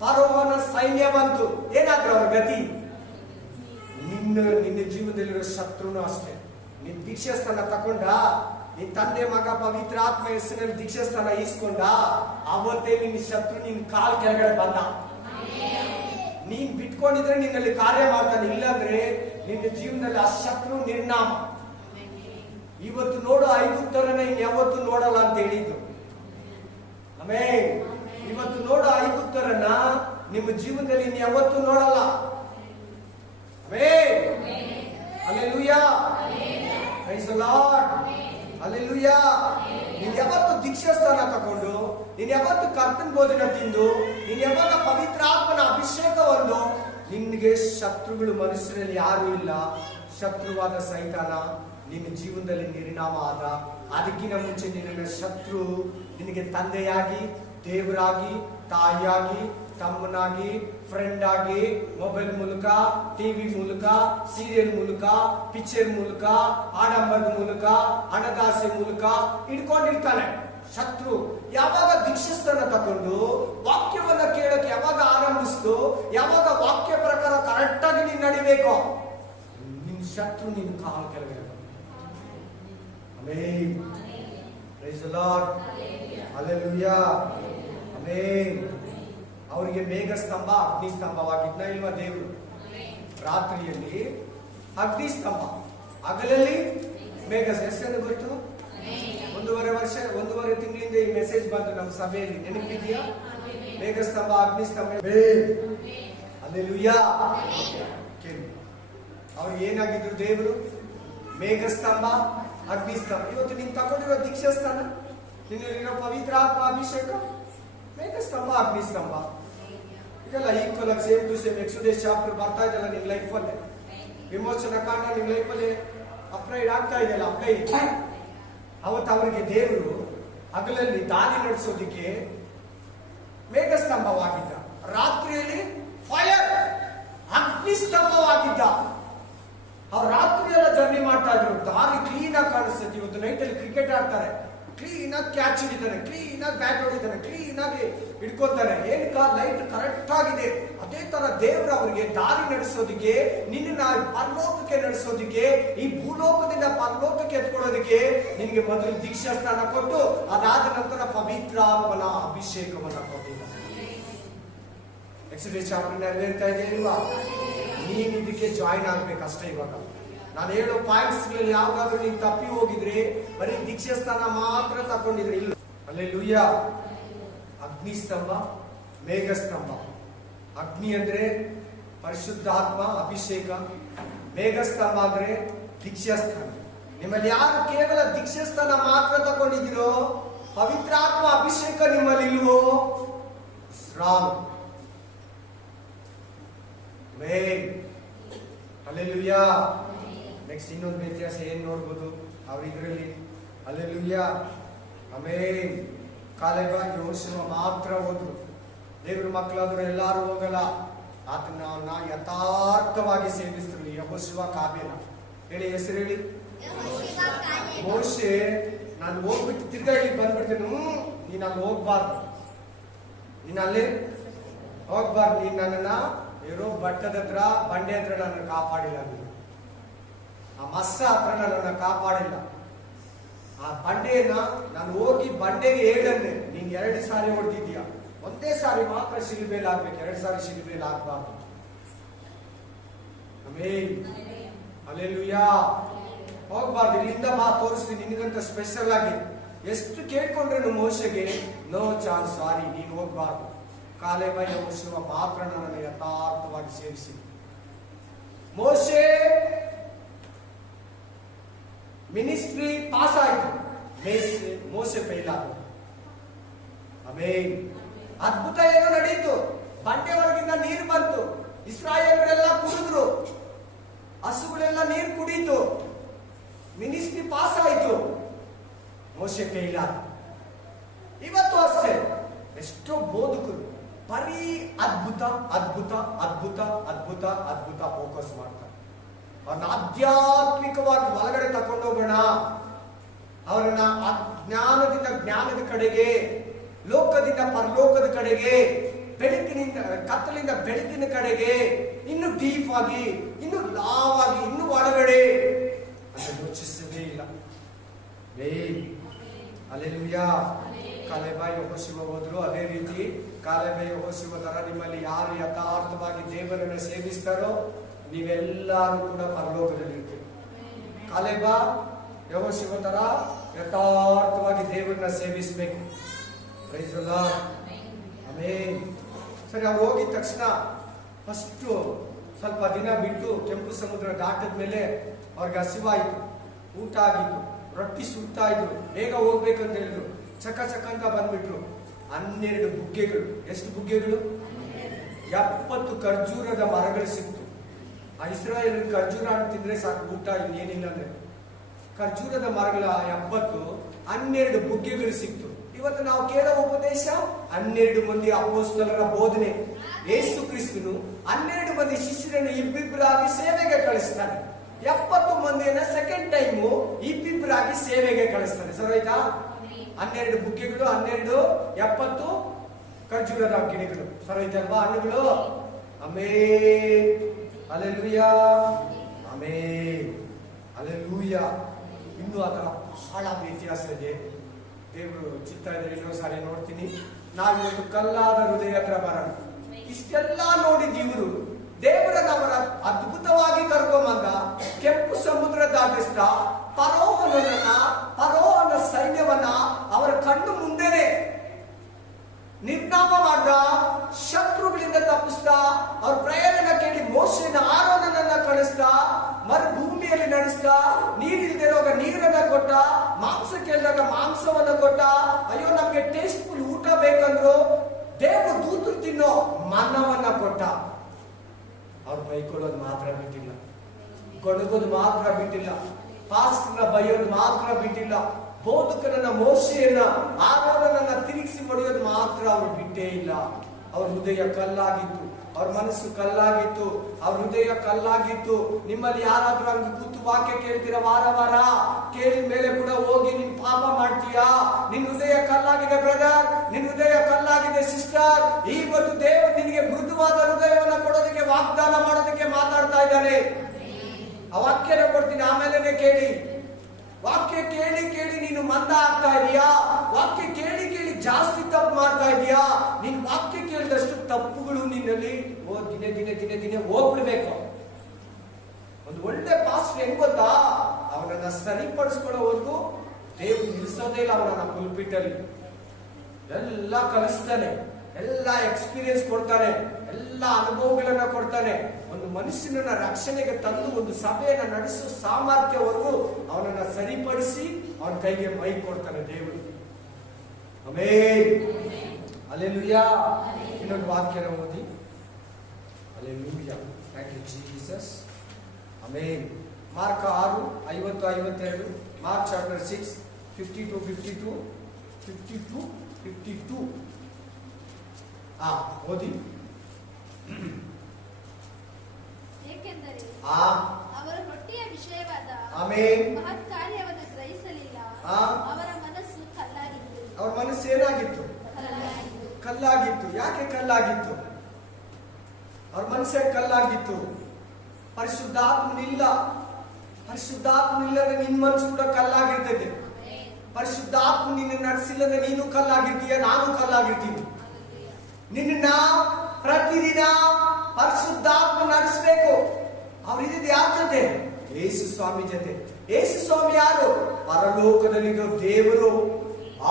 ಫರೋಹನ ಸೈನ್ಯ ಬಂತು. ಏನಾದ್ರು ಅವ್ರ ಗತಿ? ನಿನ್ನ ಜೀವನದಲ್ಲಿರೋ ಶತ್ರುನು ಅಷ್ಟೇ. ನೀನ್ ದೀಕ್ಷಾಸ್ಥಾನ ತಕೊಂಡ, ನಿನ್ ತಂದೆ ಮಗ ಪವಿತ್ರ ಆತ್ಮ ಹೆಸರಿನಲ್ಲಿ ದೀಕ್ಷಾಸ್ಥಾನ ಈಸ್ಕೊಂಡ, ಅವತ್ತೇ ನಿನ್ನ ಶತ್ರು ನಿನ್ ಕಾಲ್ ಕೆಳಗಡೆ ಬಂದ. ನೀನ್ ಬಿಟ್ಕೊಂಡಿದ್ರೆ ನಿನ್ನಲ್ಲಿ ಕಾರ್ಯ ಮಾಡ್ತಾನೆ, ಇಲ್ಲಾಂದ್ರೆ ನಿನ್ನ ಜೀವನದಲ್ಲಿ ಆ ಶತ್ರು ನಿರ್ನಾಮ. ಇವತ್ತು ನೋಡು ಐಗುಪ್ತರನ್ನ ಇನ್ಯಾವತ್ತು ನೋಡಲ್ಲ ಅಂತ ಹೇಳಿದ್ದು. ಆಮೇಲೆ ಇವತ್ತು ನೋಡು ಐಗುಪ್ತರನ್ನ ನಿಮ್ಮ ಜೀವನದಲ್ಲಿ ಇನ್ಯಾವತ್ತು ನೋಡಲ್ಲ. ಆಮೇಲೆ hallelujah, praise the lord, hallelujah. ನೀನ್ ಯಾವತ್ತು ದೀಕ್ಷಾಸ್ಥಾನ ತಗೊಂಡು, ನೀನ್ ಯಾವತ್ತು ಕರ್ತನ ಭೋಜನ ತಿಂದು, ನೀನ್ ಯಾವಾಗ ಪವಿತ್ರ ಆತ್ಮನ ಅಭಿಷೇಕ ಹೊಂದು, ನಿನ್ಗೆ ಶತ್ರುಗಳು ಮನುಷ್ಯರಲ್ಲಿ ಯಾರು ಇಲ್ಲ. ಶತ್ರುವಾದ ಸೈತಾನ ನಿನ್ನ ಜೀವನದಲ್ಲಿ ನಿರ್ನಾಮ ಆದ. ಅದಕ್ಕಿಂತ ಮುಂಚೆ ನಿನ್ನ ಶತ್ರು ನಿನಗೆ ತಂದೆಯಾಗಿ, ದೇವರಾಗಿ, ತಾಯಿಯಾಗಿ, ತಮ್ಮನಾಗಿ, ಫ್ರೆಂಡ್ ಆಗಿ, ಮೊಬೈಲ್ ಮೂಲಕ, ಟಿವಿ ಮೂಲಕ, ಸೀರಿಯಲ್ ಮೂಲಕ, ಪಿಕ್ಚರ್ ಮೂಲಕ, ಆಡಂಬರದ ಮೂಲಕ, ಹಣದಾಸೆ ಮೂಲಕ ಇಟ್ಕೊಂಡಿರ್ತಾನೆ ಶತ್ರು. ಯಾವಾಗ ದೀಕ್ಷಾಸ್ಥಾನ ತಕೊಂಡು ವಾಕ್ಯವನ್ನ ಕೇಳಕ್ಕೆ ಯಾವಾಗ ಆರಂಭಿಸ್ತು, ಯಾವಾಗ ವಾಕ್ಯ ಪ್ರಕಾರ ಕರೆಕ್ಟ್ ಆಗಿ ನೀನ್ ನಡಿಬೇಕು, ನಿನ್ ಶತ್ರು ನಿನ್ ಕಾಲ ಕೆಳಗೆ. Amen. Praise the lord, hallelujah, amen. ಅವರಿಗೆ ಮೇಘ ಸ್ತಂಭ ಅಗ್ನಿ ಸ್ತಂಭವಾಗಿದ್ನ ಇಲ್ವಾ ದೇವರು? ರಾತ್ರಿಯಲ್ಲಿ ಅಗ್ನಿ ಸ್ತಂಭ, ಹಗಲಲ್ಲಿ ಮೇಘ. ಎಷ್ಟು ಗೊತ್ತು? 1.5 ತಿಂಗಳಿಂದ ಈ ಮೆಸೇಜ್ ಬಂತು ನಮ್ಮ ಸಭೆಯಲ್ಲಿ, ನೆನಪಿದೆಯಾ? ಮೇಘ ಸ್ತಂಭ, ಅಗ್ನಿ ಸ್ತಂಭ. ಹಲ್ಲೆಲೂಯಾ. ಅವ್ರಿಗೆ ಏನಾಗಿದ್ರು ದೇವರು? ಮೇಘ ಸ್ತಂಭ, ಅಗ್ನಿ ಸ್ತಂಭ. ಇವತ್ತು ನೀನ್ ತಗೊಂಡಿರೋ ದೀಕ್ಷಾಸ್ಥಾನ, ನಿನ್ನಲ್ಲಿರೋ ಪವಿತ್ರ ಆತ್ಮ ಅಭಿಷೇಕ, ಮೇಘ ಸ್ತಂಭ, ಅಗ್ನಿ ಸ್ತಂಭ. ಇದೆಲ್ಲ ಈಕ್ವಲ್ ಆಗಿ same to same Exodus chapter ಬರ್ತಾ ಇದೆಲ್ಲ ನಿಮ್ ಲೈಫ್ ಅಲ್ಲಿ. ವಿಮೋಚನಾ ಕಾಂಡ ನಿಮ್ ಲೈಫ್ ಅಲ್ಲಿ ಅಪ್ಲೈಡ್ ಆಗ್ತಾ ಇದೆಯಲ್ಲ, ಅಪ್ಲೈಡ್. ಅವತ್ತು ಅವರಿಗೆ ದೇವರು ಹಗಲಲ್ಲಿ ದಾರಿ ನಡೆಸೋದಿಕ್ಕೆ ಮೇಘ ಸ್ತಂಭವಾಗಿದ್ದ, ರಾತ್ರಿಯಲ್ಲಿ ಫೈರ್ ಅಗ್ನಿ ಸ್ತಂಭವಾಗಿದ್ದ. ಅವ್ರು ರಾತ್ರಿ ಎಲ್ಲ ಜರ್ನಿ ಮಾಡ್ತಾ ಇದ್ರು, ದಾರಿ ಕ್ಲೀನ್ ಆಗಿ ಕಾಣಿಸ್ತದೆ. ಇವತ್ತು ನೈಟ್ ಅಲ್ಲಿ ಕ್ರಿಕೆಟ್ ಆಡ್ತಾರೆ, ಕ್ಲೀನ್ ಆಗಿ ಕ್ಯಾಚ್ ಹಿಡಿತಾನೆ, ಕ್ಲೀನ್ ಆಗಿ ಬ್ಯಾಟ್ ಹೊಡಿತಾನೆ, ಕ್ಲೀನ್ ಆಗಿ ಹಿಡ್ಕೊತಾನೆ. ಏನ್ ಲೈಟ್ ಕರೆಕ್ಟ್ ಆಗಿದೆ. ಅದೇ ತರ ದೇವರು ಅವರಿಗೆ ದಾರಿ ನಡೆಸೋದಿಕ್ಕೆ, ನಿನ್ನ ಪರಲೋಕಕ್ಕೆ ನಡೆಸೋದಿಕ್ಕೆ, ಈ ಭೂಲೋಕದಿಂದ ಪರಲೋಕಕ್ಕೆ ಎತ್ಕೊಳ್ಳೋದಿಕ್ಕೆ ನಿನ್ಗೆ ಮೊದಲು ದೀಕ್ಷಾಸ್ಥಾನ ಕೊಟ್ಟು, ಅದಾದ ನಂತರ ಪವಿತ್ರ ಆತ್ಮನ ಅಭಿಷೇಕವನ್ನ ಕೊಟ್ಟಿದ್ದಾನೆ. ಎಕ್ಸೋಡಸ್ ಚಾಪ್ಟರ್ ನೆರವೇರ್ತಾ ಇದೆ ಇಲ್ವಾ? ನೀನ್ ಇದಕ್ಕೆ ಜಾಯಿನ್ ಆಗ್ಬೇಕಷ್ಟೇ. ಇವಾಗ ನಾನು ಹೇಳೋ ಪಾಯಿಂಟ್ಸ್ ಗಳಲ್ಲಿ ಯಾವ್ದಾದ್ರು ನೀನ್ ತಪ್ಪಿ ಹೋಗಿದ್ರೆ, ಬರೀ ದೀಕ್ಷಾಸ್ಥಾನ ಮಾತ್ರ ತಕೊಂಡಿದ್ರೆ ಇಲ್ಲ. ಹಲ್ಲೆಲೂಯಾ. ಅಗ್ನಿ ಸ್ತಂಭ, ಮೇಘ ಸ್ತಂಭ. ಅಗ್ನಿ ಅಂದ್ರೆ ಪರಿಶುದ್ಧಾತ್ಮ ಅಭಿಷೇಕ, ಮೇಘ ಸ್ತಂಭ ಅಂದ್ರೆ ದೀಕ್ಷಾಸ್ಥಾನ. ನಿಮ್ಮಲ್ಲಿ ಯಾರು ಕೇವಲ ದೀಕ್ಷಾಸ್ಥಾನ ಮಾತ್ರ ತಗೊಂಡಿದ್ದೀರೋ, ಪವಿತ್ರಾತ್ಮ ಅಭಿಷೇಕ ನಿಮ್ಮಲ್ಲಿ ಇಲ್ವೋ, ರಾಂಗ್. ಹಲ್ಲೆಲೂಯಾ. ನೆಕ್ಸ್ಟ್ ಇನ್ನೊಂದು ವ್ಯತ್ಯಾಸ ಏನ್ ನೋಡ್ಬೋದು ಅವ್ರ ಇದ್ರಲ್ಲಿ? Hallelujah, amen. ಕಾಲೇಬ, ಯೆಹೋಶುವ ಮಾತ್ರ ಹೋದ್ರು. ದೇವ್ರ ಮಕ್ಕಳಾದ್ರು ಎಲ್ಲಾರು ಹೋಗಲ್ಲ. ಆತನ ಯಥಾರ್ಥವಾಗಿ ಸೇವಿಸಿದ್ರು ಯೆಹೋಶುವ, ಕಾಲೇಬನ. ಹೇಳಿ ಹೆಸರು ಹೇಳಿ. ಮೋಶೆ ನಾನು ಹೋಗ್ಬಿಟ್ಟು ತಿರ್ಗಾ ಇಲ್ಲಿ ಬಂದ್ಬಿಡ್ತೀನಿ. ನೀನ್ ಅಲ್ಲಿ ಹೋಗ್ಬಾರ್ದು, ನೀನ್ ಅಲ್ಲಿ ಹೋಗ್ಬಾರ್ದು. ನೀನ್ ನನ್ನನ್ನ ಇರೋ ಬಟ್ಟದ ಹತ್ರ, ಬಂಡೆ ಹತ್ರ ನನ್ನ ಕಾಪಾಡಿಲ್ಲ. ನೀನು ಆ ಮಸ್ಸ ಹತ್ರ ನನ್ನನ್ನ ಕಾಪಾಡಿಲ್ಲ. ಆ ಬಂಡೆಯನ್ನ ನಾನು ಹೋಗಿ ಬಂಡೆಗೆ ಹೇಳಂದೆ, ನೀನ್ 2 ಸಾರಿ ಹೊಡೆದಿದ್ಯಾ, ಒಂದೇ ಸಾರಿ ಮಾತ್ರ ಶಿಲುಬೆಯಲ್ಲಿ ಆಗ್ಬೇಕು, 2 ಸಾರಿ ಶಿಲುಬೆಯಲ್ಲಿ ಆಗ್ಬಾರ್ದು. ಆಮೆನ್. ಹಲ್ಲೆಲೂಯಾ. ಹೋಗ್ಬಾರ್ದು. ಇಲ್ಲಿಂದ ಬಾ, ತೋರಿಸ್ತೀನಿ ನಿನಗಂತ ಸ್ಪೆಷಲ್ ಆಗಿ. ಎಷ್ಟು ಕೇಳ್ಕೊಂಡ್ರೇನು ಮೋಶೆಗೆ ನೋ ಚಾನ್ಸ್, ಸಾರಿ ನೀನು ಹೋಗ್ಬಾರ್ದು. ಕಾಲೇಬ, ಯೆಹೋಶುವ ಮಾತ್ರ ನನ್ನನ್ನು ಯಥಾರ್ಥವಾಗಿ ಸೇವಿಸಿ. ಮೋಶೆ ಮಿನಿಸ್ಟ್ರಿ ಪಾಸ್ ಆಯ್ತು, ಮೋಶೆ ಫೇಲ್ ಆದ. ಆಮೆನ್. ಅದ್ಭುತ ಏನೋ ನಡೀತು. ಬಂಡೆ ಒಳಗಿಂದ ನೀರು ಬಂತು, ಇಸ್ರಾಯೇಲರೆಲ್ಲ ಕುಡಿದ್ರು, ಹಸುಗಳೆಲ್ಲ ನೀರು ಕುಡೀತು, ಮಿನಿಸ್ಟ್ರಿ ಪಾಸ್ ಆಯ್ತು. ಮೋಶೆ ಕೈಲಾದ. ಇವತ್ತು ಅಷ್ಟೇ ಎಷ್ಟೋ ಬೋಧಕರು ಬರೀ ಅದ್ಭುತ ಅದ್ಭುತ ಅದ್ಭುತ ಅದ್ಭುತ ಅದ್ಭುತ ಫೋಕಸ್ ಮಾಡ್ತಾರೆ. ಅವ್ರನ್ನ ಆಧ್ಯಾತ್ಮಿಕವಾಗಿ ಒಳಗಡೆ ತಕೊಂಡೋಗೋಣ, ಅವರನ್ನ ಅಜ್ಞಾನದಿಂದ ಜ್ಞಾನದ ಕಡೆಗೆ, ಲೋಕದಿಂದ ಪರಲೋಕದ ಕಡೆಗೆ, ಬೆಳಕಿನಿಂದ ಕತ್ತಲಿಂದ ಬೆಳಕಿನ ಕಡೆಗೆ, ಇನ್ನು ಡೀಪ್ ಆಗಿ, ಇನ್ನು ಲಾವ್ ಆಗಿ, ಇನ್ನು ಒಳಗಡೆ ಅಂತ ಯೋಚಿಸದೇ ಇಲ್ಲ. ಹಲ್ಲೆಲೂಯಾ. ಕಾಲೇಬ ಯೆಹೋಶುವ ಹೋದ್ರು, ಅದೇ ರೀತಿ ಕಾಲೇಬ ಯೆಹೋಶುವ ತರ ನಿಮ್ಮಲ್ಲಿ ಯಾರು ಯಥಾರ್ಥವಾಗಿ ದೇವರನ್ನು ಸೇವಿಸ್ತಾರೋ ನೀವೆಲ್ಲರೂ ಕೂಡ ಪರಲೋಕದಲ್ಲಿ ಇರ್ತೀರಿ. ಕಾಲೇಬ ಯೆಹೋಶುವ ತರ ಯಥಾರ್ಥವಾಗಿ ದೇವರನ್ನ ಸೇವಿಸಬೇಕು. Praise the lord. ಆಮೆನ್. ಸರಿ, ಅವ್ರು ಹೋಗಿದ ತಕ್ಷಣ ಫಸ್ಟ್ ಸ್ವಲ್ಪ ದಿನ ಬಿಟ್ಟು ಕೆಂಪು ಸಮುದ್ರ ದಾಟದ ಮೇಲೆ ಅವ್ರಿಗೆ ಹಸಿವಾಯಿತು, ಊಟ ಆಗಿತ್ತು, ರೊಟ್ಟಿ ಸುಡ್ತಾ ಇದ್ರು, ಬೇಗ ಹೋಗ್ಬೇಕಂತ ಹೇಳಿದ್ರು. ಚಕ ಚಕ ಅಂತ ಬಂದ್ಬಿಟ್ರು. 12 ಬುಗ್ಗೆಗಳು. ಎಷ್ಟು ಬುಗ್ಗೆಗಳು? 70 ಖರ್ಜೂರದ ಮರಗಳು ಸಿಕ್ತು. ಆ ಇಸ್ರಾಯೇಲ್ ಖರ್ಜೂರ ಹಣ್ಣು ತಿಂದ್ರೆ ಸಾಕು, ಊಟ ಇನ್ನೇನಿಲ್ಲ ಅಂದ್ರೆ. ಖರ್ಜೂರದ ಮರಗಳ 70, 12 ಬುಗ್ಗೆಗಳು ಸಿಕ್ತು. ಇವತ್ತು ನಾವು ಕೇಳೋ ಉಪದೇಶ 12 ಮಂದಿ ಅಪೊಸ್ತಲರ ಬೋಧನೆ. ಯೇಸು ಕ್ರಿಸ್ತನು 12 ಮಂದಿ ಶಿಷ್ಯರನ್ನು ಇಬ್ಬಿಬ್ಬರಾಗಿ ಸೇವೆಗೆ ಕಳಿಸ್ತಾನೆ. 70 ಮಂದಿಯನ್ನ ಸೆಕೆಂಡ್ ಟೈಮು ಇಬ್ಬಿಬ್ಬರಾಗಿ ಸೇವೆಗೆ ಕಳಿಸ್ತಾನೆ. ಸರಿ ಆಯ್ತಾ? 12 ಬುಗ್ಗೆಗಳು, 12, 70 ಖರ್ಜೂರದ ಗಿಡಗಳು. ಸರಿ ಆಯ್ತಲ್ವಾ? ಹಣ್ಣುಗಳು. ಆಮೆನ್. ಹಲ್ಲೆಲೂಯಾ. ಆಮೆನ್. ಹಲ್ಲೆಲೂಯಾ. ಇನ್ನೂ ಅದರ ಬಹಳ ವ್ಯತ್ಯಾಸ ಇದೆ. ದೇವರು ಚಿತ್ತ ಇದ್ರೆ ಇನ್ನೊಂದ್ಸಾರಿ ನೋಡ್ತೀನಿ. ನಾವಿವತ್ತು ಕಲ್ಲಾದ ಹೃದಯ ಹತ್ರ ಬರೋಣ. ಇಷ್ಟೆಲ್ಲ ನೋಡಿದ ಇವರು ದೇವರನ್ನ ಅವರ ಅದ್ಭುತವಾಗಿ ಕರ್ಕೊಂಬಂದ, ಕೆಂಪು ಸಮುದ್ರ ದಾಟಿಸ್ತಾ ಫರೋಹನ ಸೈನ್ಯವನ್ನ ಅವರ ಕಣ್ಣು ಮುಂದೆನೆ ನಿರ್ನಾಮ ಮಾಡ್ದ, ಶತ್ರುಗಳಿಂದ ತಪ್ಪಿಸ್ತಾ, ಅವ್ರ ಪ್ರಯಾಣ ಕೇಳಿ ಮೋಶೆನ ಆರೋನನ್ನ ಕಳಿಸ್ತಾ, ಮರುಭೂಮಿಯಲ್ಲಿ ನಡೆಸ್ತಾ, ನೀರಿಲ್ದಿರೋಗ ನೀರನ್ನ ಕೊಟ್ಟ, ಮಾಂಸ ಕೇಳಿದಾಗ ಮಾಂಸವನ್ನ ಕೊಟ್ಟ. ಅಯ್ಯೋ ನಮ್ಗೆ ಟೇಸ್ಟ್ಫುಲ್ ಊಟ ಬೇಕಂದ್ರು ದೇವರು ದೂತರು ತಿನ್ನೋ ಮನ್ನವನ್ನ ಕೊಟ್ಟ. ಅವ್ರು ಬೈಕೊಳ್ಳೋದು ಮಾತ್ರ ಬಿಟ್ಟಿಲ್ಲ, ಕೊಡಗೋದು ಮಾತ್ರ ಬಿಟ್ಟಿಲ್ಲ, ಪಾಸ್ಟರ್ನ ಬೈಯೋದು ಮಾತ್ರ ಬಿಟ್ಟಿಲ್ಲ, ಬೋಧಕನನ್ನ ಮೋಶೆಯನ್ನ ಆರೋನನ್ನ ತಿರುಗಿಸಿ ಹೊಡೆಯೋದು ಮಾತ್ರ ಅವ್ರು ಬಿಟ್ಟೇ ಇಲ್ಲ. ಅವ್ರ ಹೃದಯ ಕಲ್ಲಾಗಿತ್ತು, ಅವ್ರ ಮನಸ್ಸು ಕಲ್ಲಾಗಿತ್ತು, ಅವ್ರ ಹೃದಯ ಕಲ್ಲಾಗಿತ್ತು. ನಿಮ್ಮಲ್ಲಿ ಯಾರಾದ್ರೂ ಹಂಗೆ ಕೂತು ವಾಕ್ಯ ಕೇಳ್ತೀರಾ ವಾರ ವಾರ, ಕೇಳಿದ ಮೇಲೆ ಕೂಡ ಹೋಗಿ ನಿನ್ ಪಾಪ ಮಾಡ್ತೀಯಾ? ನಿನ್ ಹೃದಯ ಕಲ್ಲಾಗಿದೆ ಬ್ರದರ್, ನಿನ್ ಹೃದಯ ಕಲ್ಲಾಗಿದೆ ಸಿಸ್ಟರ್. ಇವತ್ತು ದೇವರು ನಿನಗೆ ಮೃದುವಾದ ಹೃದಯವನ್ನ ಕೊಡೋದಕ್ಕೆ, ವಾಗ್ದಾನ ಮಾಡೋದಕ್ಕೆ ಮಾತಾಡ್ತಾ ಇದ್ದಾನೆ. ಆ ವಾಕ್ಯನ ಕೊಡ್ತೀನಿ, ಆಮೇಲೆ ಕೇಳಿ. ವಾಕ್ಯ ಕೇಳಿ ಕೇಳಿ ನೀನು ಮಂದ ಆಗ್ತಾ ಇದೀಯಾ? ವಾಕ್ಯ ಕೇಳಿ ಕೇಳಿ ಜಾಸ್ತಿ ತಪ್ಪು ಮಾಡ್ತಾ ಇದೀಯಾ? ನೀನ್ ವಾಕ್ಯ ಕೇಳಿದಷ್ಟು ತಪ್ಪುಗಳು ನಿನ್ನಲ್ಲಿ ದಿನೇ ದಿನೇ ದಿನೇ ದಿನೇ ಹೋಗ್ಬಿಡ್ಬೇಕು. ಒಂದು ಒಳ್ಳೆ ಪಾಸ್ಟರ್ ಹೆಂಗ್ ಗೊತ್ತಾ? ಅವನನ್ನ ಸರಿಪಡಿಸ್ಕೊಳ್ಳೋವರೆಗೂ ದೇವ್ರು ನಿಲ್ಸೋದೇ ಇಲ್ಲ. ಅವನನ್ನ ಪುಲ್ಪಿಟಲ್ಲಿ ಎಲ್ಲ ಕಲಿಸ್ತಾನೆ, ಎಲ್ಲ ಎಕ್ಸ್ಪೀರಿಯನ್ಸ್ ಕೊಡ್ತಾನೆ, ಎಲ್ಲ ಅನುಭವಗಳನ್ನ ಕೊಡ್ತಾನೆ. ಒಂದು ಮನುಷ್ಯನನ್ನ ರಕ್ಷಣೆಗೆ ತಂದು ಒಂದು ಸಭೆಯನ್ನ ನಡೆಸೋ ಸಾಮರ್ಥ್ಯವರೆಗೂ ಅವನನ್ನ ಸರಿಪಡಿಸಿ ಅವನ ಕೈಗೆ ಮೈ ಕೊಡ್ತಾನೆ ದೇವರು. ಆಮೆನ್. ಹಲ್ಲೆಲೂಯಾ. ಇನ್ನೊಂದು ವಾಕ್ಯನ ಓದಿ. Hallelujah. Thank you Jesus. Amen. Mark 6:50-52. Mark chapter 6 52 ಓದಿ. ಏಕೆಂದರೆ ಆ ಅವರ ರೊಟ್ಟಿಯ ವಿಷಯವಾದ ಆಮೆನ್ ಮಹತ್ ಕಾರ್ಯವನ್ನು ಗ್ರಹಿಸಲಿಲ್ಲ. ಅವರ ಮನಸ್ಸು ಕಲ್ಲಾಗಿತ್ತು. ಅವರ ಮನಸ್ಸು ಏನಾಗಿತ್ತು? ಕಲ್ಲಾಗಿತ್ತು. ಯಾಕೆ ಕಲ್ಲಾಗಿತ್ತು? ಅವ್ರ ಮನಸ್ಸೇ ಕಲ್ಲಾಗಿತ್ತು. ಪರಿಶುದ್ಧಾತ್ಮನಿಲ್ಲ. ಪರಿಶುದ್ಧಾತ್ಮನಿಲ್ಲದೆ ನಿನ್ ಮನಸ್ಸು ಕೂಡ ಕಲ್ಲಾಗಿರ್ತೈತೆ. ಪರಿಶುದ್ಧಾತ್ಮ ನಿನ್ನ ನಡೆಸಿಲ್ಲದೆ ನೀನು ಕಲ್ಲಾಗಿರ್ತೀಯ, ನಾನು ಕಲ್ಲಾಗಿರ್ತೀನಿ. ನಿನ್ನ ಪ್ರತಿದಿನ ಪರಿಶುದ್ಧಾತ್ಮ ನಡೆಸಬೇಕು. ಅವ್ರಿದ್ದು ಯಾರ ಜೊತೆ? ಯೇಸು ಸ್ವಾಮಿ ಜೊತೆ. ಯೇಸು ಸ್ವಾಮಿ ಯಾರು? ಪರಲೋಕದಲ್ಲಿರೋ ದೇವರು,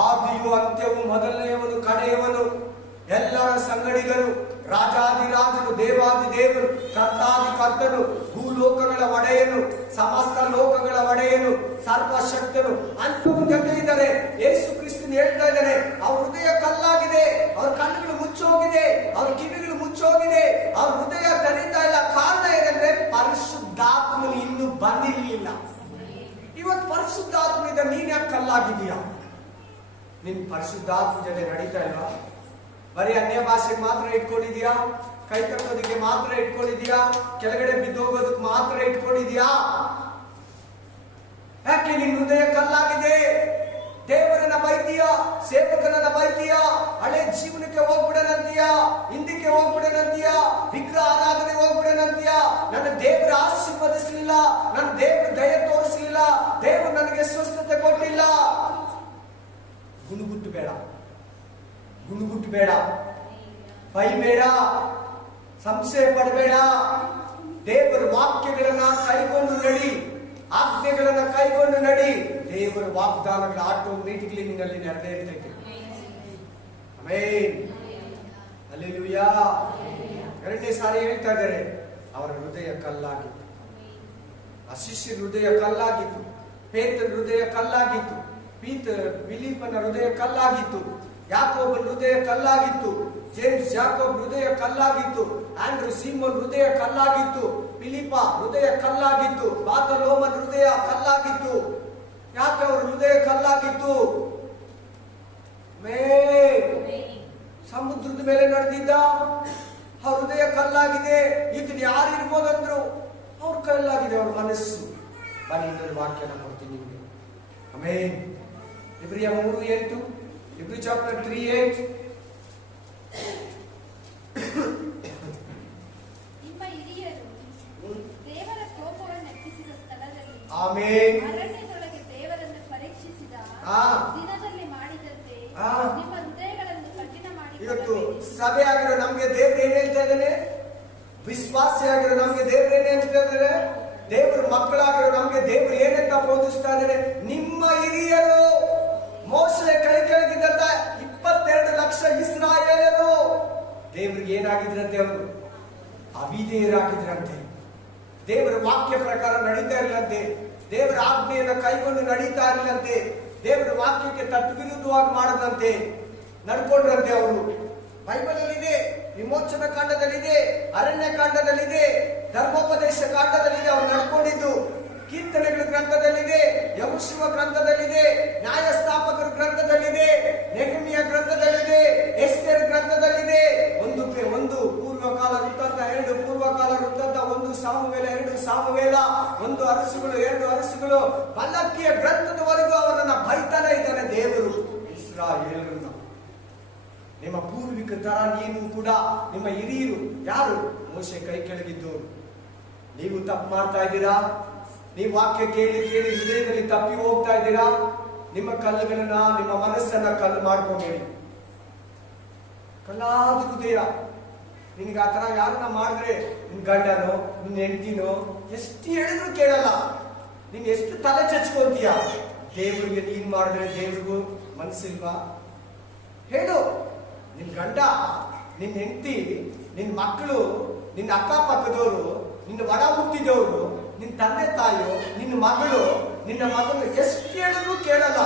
ಆದಿಯು ಅಂತ್ಯವು, ಮೊದಲನೆಯವನು ಕಡೆಯವನು, ಎಲ್ಲರ ಸಂಗಡಿಗನು, ರಾಜಾದಿರಾಜನು, ದೇವಾದಿ ದೇವರು, ಕರ್ತಾದಿ ಕರ್ತನು, ಭೂಲೋಕಗಳ ಒಡೆಯನು, ಸಮಸ್ತ ಲೋಕಗಳ ಒಡೆಯನು, ಸರ್ವಶಕ್ತನು ಅಂತವನ ಜೊತೆ ಇದ್ದಾರೆ. ಯೇಸು ಕ್ರಿಸ್ತನು ಹೇಳ್ತಾ ಇದ್ದಾನೆ, ಅವ್ರ ಹೃದಯ ಕಲ್ಲಾಗಿದೆ, ಅವ್ರ ಕಣ್ಣುಗಳು ಮುಚ್ಚೋಗಿದೆ, ಅವ್ರ ಕಿವಿಗಳು ಮುಚ್ಚೋಗಿದೆ, ಅವ್ರ ಹೃದಯ ತೆರೀತಾ ಇಲ್ಲ. ಕಾರಣ ಏನಂದ್ರೆ ಪರಿಶುದ್ಧಾತ್ಮನು ಇನ್ನೂ ಬಂದಿರಲಿಲ್ಲ. ಇವತ್ತು ಪರಿಶುದ್ಧಾತ್ಮನಿಂದ ನೀನ್ ಯಾಕೆ ಕಲ್ಲಾಗಿದೀಯಾ? ನಿನ್ ಪರಿಶುದ್ಧಾತ್ಮ ಜೊತೆ ನಡೀತಾ ಇಲ್ವಾ? ಬರೀ ಅನ್ಯ ಭಾಷೆಗೆ ಮಾತ್ರ ಇಟ್ಕೊಂಡಿದ್ಯಾ? ಕೈ ತಕ್ಕೋದಕ್ಕೆ ಮಾತ್ರ ಇಟ್ಕೊಂಡಿದ್ಯಾ? ಕೆಳಗಡೆ ಬಿದ್ದೋಗೋದಕ್ಕೆ ಮಾತ್ರ ಇಟ್ಕೊಂಡಿದ್ಯಾ? ಯಾಕೆ ನಿನ್ ಹೃದಯ ಕಲ್ಲಾಗಿದೆ? ದೇವರನ್ನ ಬೈತೀಯ, ಸೇವಕನನ್ನ ಬೈತೀಯ, ಹಳೆ ಜೀವನಕ್ಕೆ ಹೋಗ್ಬಿಡನಂತೀಯ, ಹಿಂದಕ್ಕೆ ಹೋಗ್ಬಿಡನಂತೀಯ, ವಿಗ್ರಹ ಆರಾಧನೆ ಹೋಗ್ಬಿಡನಂತೀಯ. ನನ್ನ ದೇವರ ಆಶೀರ್ವದಿಸಲಿಲ್ಲ, ನನ್ನ ದೇವರ ದಯ ತೋರಿಸಲಿಲ್ಲ, ದೇವರು ನನಗೆ ಸ್ವಸ್ಥತೆ ಕೊಟ್ಟಿಲ್ಲ. ಗುಣಗುಟ್ಟು ಬೇಡ, ಗುಣಗುಟ್ಟು ಬೇಡ, ಬೈಬೇಡ, ಸಂಶಯ ಪಡಬೇಡ. ದೇವರ ವಾಕ್ಯಗಳನ್ನ ಕೈಗೊಂಡು ನಡಿ, ಆಜ್ಞೆಗಳನ್ನ ಕೈಗೊಂಡು ನಡಿ. ದೇವರ ವಾಗ್ದಾನಗಳ ಆಟೋಮೆಟಿಕ್ಲಿ ನಿನ್ನಲ್ಲಿ ನೆರವೇರ್ತೈತೆ. Amen, hallelujah. ಎರಡನೇ ಸಾರಿ ಹೇಳ್ತಾ ಇದ್ದಾರೆ, ಅವರ ಹೃದಯ ಕಲ್ಲಾಗಿತ್ತು. ಆ ಶಿಷ್ಯರ ಹೃದಯ ಕಲ್ಲಾಗಿತ್ತು, ಪೇತ್ರನ ಹೃದಯ ಕಲ್ಲಾಗಿತ್ತು, ಫಿಲಿಪ್ಪನ ಹೃದಯ ಕಲ್ಲಾಗಿತ್ತು, ಯಾಕೋಬನ ಹೃದಯ ಕಲ್ಲಾಗಿತ್ತು, ಜೇಮ್ಸ್ ಜಾಕೋಬ್ ಹೃದಯ ಕಲ್ಲಾಗಿತ್ತು, ಆಂಡ್ರೂ ಸೀಮೋನ್ ಹೃದಯ ಕಲ್ಲಾಗಿತ್ತು, ಫಿಲಿಪ್ಪ ಹೃದಯ ಕಲ್ಲಾಗಿತ್ತು, ಬಾರ್ತಲೋಮನ ಹೃದಯ ಕಲ್ಲಾಗಿತ್ತು. ಯಾಕೆ ಅವ್ರ ಹೃದಯ ಕಲ್ಲಾಗಿತ್ತು? ಸಮುದ್ರದ ಮೇಲೆ ನಡೆದಿದ್ದ ಅವ್ರ ಹೃದಯ ಕಲ್ಲಾಗಿದೆ. ಇದನ್ನ ಯಾರು ಇರ್ಬೋದಂದ್ರು ಅವ್ರ ಕಲ್ಲಾಗಿದೆ, ಅವ್ರ ಮನಸ್ಸು. ಬನ್ನಿ ಇನ್ನೊಂದು ವಾಕ್ಯನ ಕೊಡ್ತೀನಿ ನಿಮಗೆ. ಆಮೆನ್. ಇಬ್ರಿಯ 3:8, ಇಬ್ರಿ ಚಾಪ್ಟರ್ 3:8. ನಿಮ್ಮ ಹಿರಿಯರು ದೇವರ ಕೋಪವನ್ನು ಎಬ್ಬಿಸಿದ ಸ್ಥಳದಲ್ಲಿ, ಆಮೆನ್, ಅರಣ್ಯದೊಳಗೆ ದೇವರನ್ನು ಪರೀಕ್ಷಿಸಿದ ದಿನದಲ್ಲಿ ಮಾಡಿದಂತೆ ನಿಮ್ಮ ಹೃದಯಗಳನ್ನು ಕಠಿಣ ಮಾಡಿ. ಇವತ್ತು ಸಭೆ ಆಗಿರೋ ನಮ್ಗೆ ದೇವ್ರು ಏನ್ ಹೇಳ್ತಾ ಇದ್ದಾನೆ? ವಿಶ್ವಾಸಿ ಆಗಿರೋ ನಮ್ಗೆ ದೇವ್ರು ಏನ್ ಹೇಳ್ತಾ ಇದ್ದಾರೆ? ದೇವ್ರ ಮಕ್ಕಳಾಗಿರೋ ನಮ್ಗೆ ದೇವ್ರು ಏನಂತ ಬೋಧಿಸ್ತಾ ಇದ್ದಾರೆ? ನಿಮ್ಮ ಹಿರಿಯರು, ಮೋಶೆ ಕೈ ಕೆಳಗಿದ್ದಂತ 22 ಲಕ್ಷ ಇಸ್ರಾಯೇಲರು ದೇವ್ರಿಗೆ ಏನಾಗಿದ್ರಂತೆ? ಅವರು ಅವಿಧೇಯರಾಗಿದ್ರಂತೆ. ದೇವರ ವಾಕ್ಯ ಪ್ರಕಾರ ನಡೀತಾ ಇರಲಂತೆ, ದೇವರ ಆಜ್ಞೆಯನ್ನು ಕೈಗೊಂಡು ನಡೀತಾ ಇರಲಂತೆ, ದೇವರ ವಾಕ್ಯಕ್ಕೆ ತಟ್ಟು ವಿರುದ್ಧವಾಗಿ ಮಾಡದಂತೆ ನಡ್ಕೊಂಡ್ರಂತೆ. ಅವರು ಬೈಬಲ್ ಅಲ್ಲಿದೆ, ವಿಮೋಚನ ಕಾಂಡದಲ್ಲಿದೆ, ಅರಣ್ಯ ಕಾಂಡದಲ್ಲಿದೆ, ಧರ್ಮೋಪದೇಶ ಕಾಂಡದಲ್ಲಿದೆ. ಅವ್ರು ನಡ್ಕೊಂಡಿದ್ದು ಕೀರ್ತನೆಗಳ ಗ್ರಂಥದಲ್ಲಿದೆ, ಯೆಹೋಶುವ ಗ್ರಂಥದಲ್ಲಿದೆ, ನ್ಯಾಯಸ್ಥಾಪಕರ ಗ್ರಂಥದಲ್ಲಿದೆ, ನೆಹೆಮಿಯ ಗ್ರಂಥದಲ್ಲಿದೆ, ಎಸ್ತೇರ್ ಗ್ರಂಥದಲ್ಲಿದೆ. ಒಂದು ಪೂರ್ವಕಾಲ ವೃತ್ತಾಂತ, 2 ಪೂರ್ವಕಾಲ ವೃತ್ತಾಂತ, 1 ಸಾಮುವೇಲ, 2 ಸಾಮುವೇಲ, 1 ಅರಸುಗಳು, 2 ಅರಸುಗಳು, ಮಲಕಿಯ ಗ್ರಂಥದವರೆಗೂ ಅವರನ್ನ ಬೈತಾನೆ ಇದ್ದಾನೆ ದೇವರು ಇಸ್ರಾಯೇಲರನ್ನ. ನಿಮ್ಮ ಪೂರ್ವಿಕರ ತರ ನೀನು ಕೂಡ, ನಿಮ್ಮ ಹಿರಿಯರು ಯಾರು? ಮೋಶೆ ಕೈ ಕೆಳಗಿದ್ದು. ನೀವು ತಪ್ಪು ಮಾಡ್ತಾ ಇದ್ದೀರಾ, ನೀವು ವಾಕ್ಯ ಕೇಳಿ ಕೇಳಿ ಹೃದಯದಲ್ಲಿ ತಪ್ಪಿ ಹೋಗ್ತಾ ಇದ್ದೀರಾ. ನಿಮ್ಮ ಕಲ್ಲುಗಳನ್ನ, ನಿಮ್ಮ ಮನಸ್ಸನ್ನ ಕಲ್ಲು ಮಾಡ್ಕೊಂಬೇಡಿ. ಕಲ್ಲಾದ ಹೃದಯ. ನಿನ್ಗೆ ಆ ತರ ಯಾರನ್ನ ಮಾಡಿದ್ರೆ, ನಿನ್ ಗಂಡನೋ ನಿನ್ ಹೆಂಡತಿನೋ ಎಷ್ಟು ಹೇಳಿದ್ರು ಕೇಳಲ್ಲ, ನೀನ್ ಎಷ್ಟು ತಲೆ ಚಚ್ಕೊಂತೀಯ. ದೇವರಿಗೆ ನೀನ್ ಮಾಡಿದ್ರೆ ದೇವ್ರಿಗೂ ಮನಸ್ಸಿಲ್ವಾ? ಹೇಳು. ನಿನ್ ಗಂಡ, ನಿನ್ ಹೆಂಡತಿ, ನಿನ್ ಮಕ್ಕಳು, ನಿನ್ನ ಅಕ್ಕಪಕ್ಕದವರು, ನಿನ್ನ ಒಡ ಹುಟ್ಟಿದವರು, ನಿನ್ನ ತಂದೆ ತಾಯಿಯೋ, ನಿನ್ನ ಮಗಳು, ನಿನ್ನ ಮಗನು ಎಷ್ಟು ಹೇಳಿದ್ರು ಕೇಳಲ್ಲ.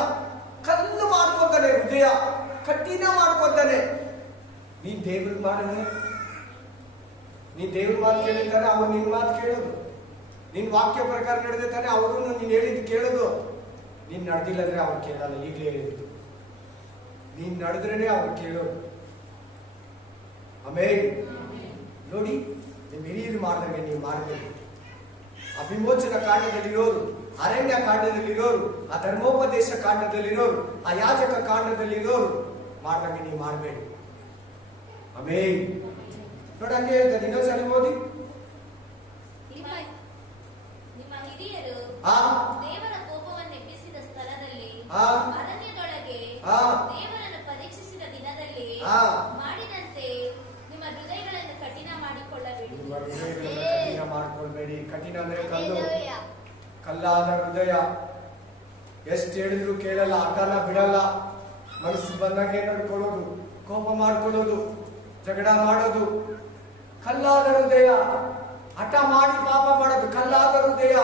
ಕಲ್ಲು ಮಾಡ್ಕೊತಾನೆ, ಹೃದಯ ಕಠಿಣ ಮಾಡ್ಕೊತಾನೆ. ನೀನ್ ದೇವ್ರಿಗೆ ಮಾಡಿದ್ರೆ, ನೀನ್ ದೇವ್ರ ಮಾತು ಕೇಳಿರ್ತಾನೆ, ಅವ್ರು ನಿನ್ ಮಾತು ಕೇಳೋದು. ನಿನ್ ವಾಕ್ಯ ಪ್ರಕಾರ ನಡೆದಿರ್ತಾನೆ, ಅವರು ನೀನ್ ಹೇಳಿದ್ದು ಕೇಳೋದು. ನೀನ್ ನಡೆದಿಲ್ಲದ್ರೆ ಅವ್ರು ಕೇಳಲ್ಲ. ಈಗಲೇ ಹೇಳಿದ್ದು, ನೀನ್ ನಡೆದ್ರೇನೆ ಅವ್ರು ಕೇಳೋದು. ಆಮೇಲೆ ನೋಡಿ, ನಿಮ್ ಹಿರಿಯರು ಮಾಡಿದಂಗೆ ನೀವು ಮಾಡಬೇಕು. ಆ ವಿಮೋಚನ ಕಾಂಡದಲ್ಲಿರೋರು, ಅರಣ್ಯ ಕಾಂಡದಲ್ಲಿರೋರು, ಆ ಧರ್ಮೋಪದೇಶ ಕಾಂಡದಲ್ಲಿರೋರು, ಆ ಯಾಜಕ ಕಾಂಡದಲ್ಲಿರೋರು ಮಾಡ್ದಂಗೆ ನೀವು ಮಾಡಬೇಡಿ. ಆಮೇಲೆ ನೋಡಂಗೆ ಹೇಳ್ತಾರೆ. ಇನ್ನೊಂದ್ಸರಿ ಓದಿ. ನಿಮ್ಮ ಹಿರಿಯರು ದೇವರ ಕೋಪವನ್ನು ಎಬ್ಬಿಸಿದ ಸ್ಥಳದಲ್ಲಿ, ಅರಣ್ಯದೊಳಗೆ ದೇವರನ್ನು ಪರೀಕ್ಷಿಸಿದ ದಿನದಲ್ಲಿ ಮಾಡಿದಂತೆ ನಿಮ್ಮ ಹೃದಯಗಳನ್ನು ಕಠಿಣ ಮಾಡಿಕೊಳ್ಳಬೇಡಿ. ಕಠಿಣ ಮಾಡ್ಕೊಳ್ಬೇಡಿ. ಕಠಿಣ ಅಂದ್ರೆ ಕಲ್ಲು, ಕಲ್ಲಾದ ಹೃದಯ. ಎಷ್ಟು ಹೇಳಿದ್ರು ಕೇಳಲ್ಲ, ಅಡ್ಡನ ಬಿಡಲ್ಲ, ಮನಸ್ಸು ಬಂದಂಗೆ ನಡ್ಕೊಳ್ಳೋದು, ಕೋಪ ಮಾಡ್ಕೊಳ್ಳೋದು, ಜಗಳ ಮಾಡೋದು. ಕಲ್ಲಾದ ಹೃದಯ. ಹಠ ಮಾಡಿ ಪಾಪ ಮಾಡೋದು ಕಲ್ಲಾದ ಹೃದಯ.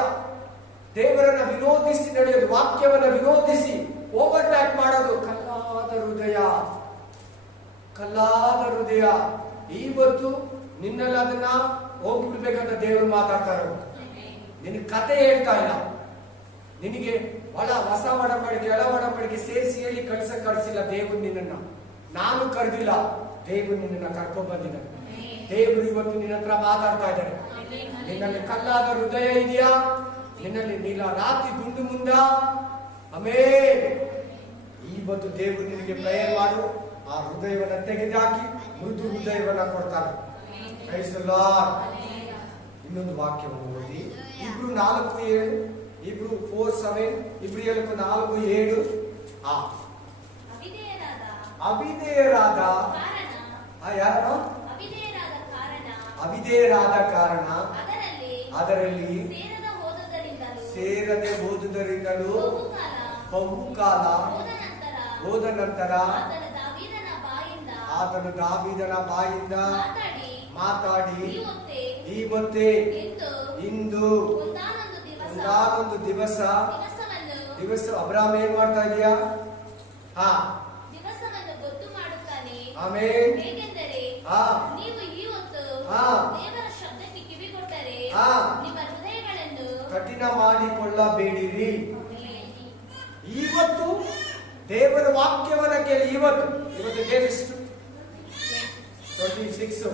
ದೇವರನ್ನ ವಿರೋಧಿಸಿ ನಡೆಯೋದು, ವಾಕ್ಯವನ್ನ ವಿರೋಧಿಸಿ ಓವರ್ಟ್ಯಾಕ್ ಮಾಡೋದು ಕಲ್ಲಾದ ಹೃದಯ. ಕಲ್ಲಾದ ಹೃದಯ. ಇವತ್ತು ನಿನ್ನಲ್ಲಿ ಅದನ್ನ ಹೋಗ್ಬಿಡ್ಬೇಕಂತ ದೇವರು ಮಾತಾಡ್ತಾರೆ. ನಿನ್ ಕತೆ ಹೇಳ್ತಾ ಇಲ್ಲ, ನಿನಗೆ ಹೊಸ ಒಡಂಬಡಿಕೆ ಹಳೆ ಒಡಂಬಡಿಕೆ ಸೇರಿಸಿ ಹೇಳಿ ಕಳಿಸಿಲ್ಲ ದೇವರು ನಿನ್ನನ್ನ. ನಾನು ಕರೆದಿಲ್ಲ, ದೇವರು ನಿನ್ನನ್ನ ಕರ್ಕೊಂಡ್ ಬಂದಿದ್ದಾನೆ. ದೇವರು ಇವತ್ತು ನಿನ್ನ ಹತ್ರ ಮಾತಾಡ್ತಾ ಇದ್ದಾರೆ. ನಿನ್ನಲ್ಲಿ ಕಲ್ಲಾದ ಹೃದಯ ಇದೆಯಾ? ನಿನ್ನಲ್ಲಿ ನೀಲ ರಾತ್ರಿ ಗುಂಡು ಮುಂದ? ಆಮೇಲೆ ಇವತ್ತು ದೇವರು ನಿನಗೆ ಪ್ರೇಯರ್ ಮಾಡು. ಆ ಹೃದಯವನ್ನ ತೆಗೆದುಹಾಕಿ ಮೃದು ಹೃದಯವನ್ನ ಕೊಡ್ತಾರೆ. Praise the Lord. ಇನ್ನೊಂದು ವಾಕ್ಯವನ್ನು ಓದಿ, ಇಬ್ರು 4:7, ಇಬ್ರು 4:7, ಇಬ್ರಿಯలకు 4:7. ಅವಿಧೇಯರಾದ ಯಾರು? ಅವಿಧೇಯರಾದ ಕಾರಣ ಅದರಲ್ಲಿ ಸೇರದೆ ಹೋದುದರಿಂದಲೂ ಬಹುಕಾಲ ಹೋದ ನಂತರ ಆತನು ದಾವೀದನ ಬಾಯಿಂದ ಮಾತಾಡಿ ಇವತ್ತೇ ಇಂದು ಒಂದಾನೊಂದು ದಿವಸ ಅಬ್ರಾಮ್ ಏನ್ ಮಾಡ್ತಾ ಇದೀಯಾ? ಆಮೇಲೆ ಕಠಿಣ ಮಾಡಿಕೊಳ್ಳಬೇಡಿರಿ. ಇವತ್ತು ದೇವರ ವಾಕ್ಯವನ್ನ ಕೇಳಿ. ಇವತ್ತು ಡೇಟ್ ಎಷ್ಟು? 26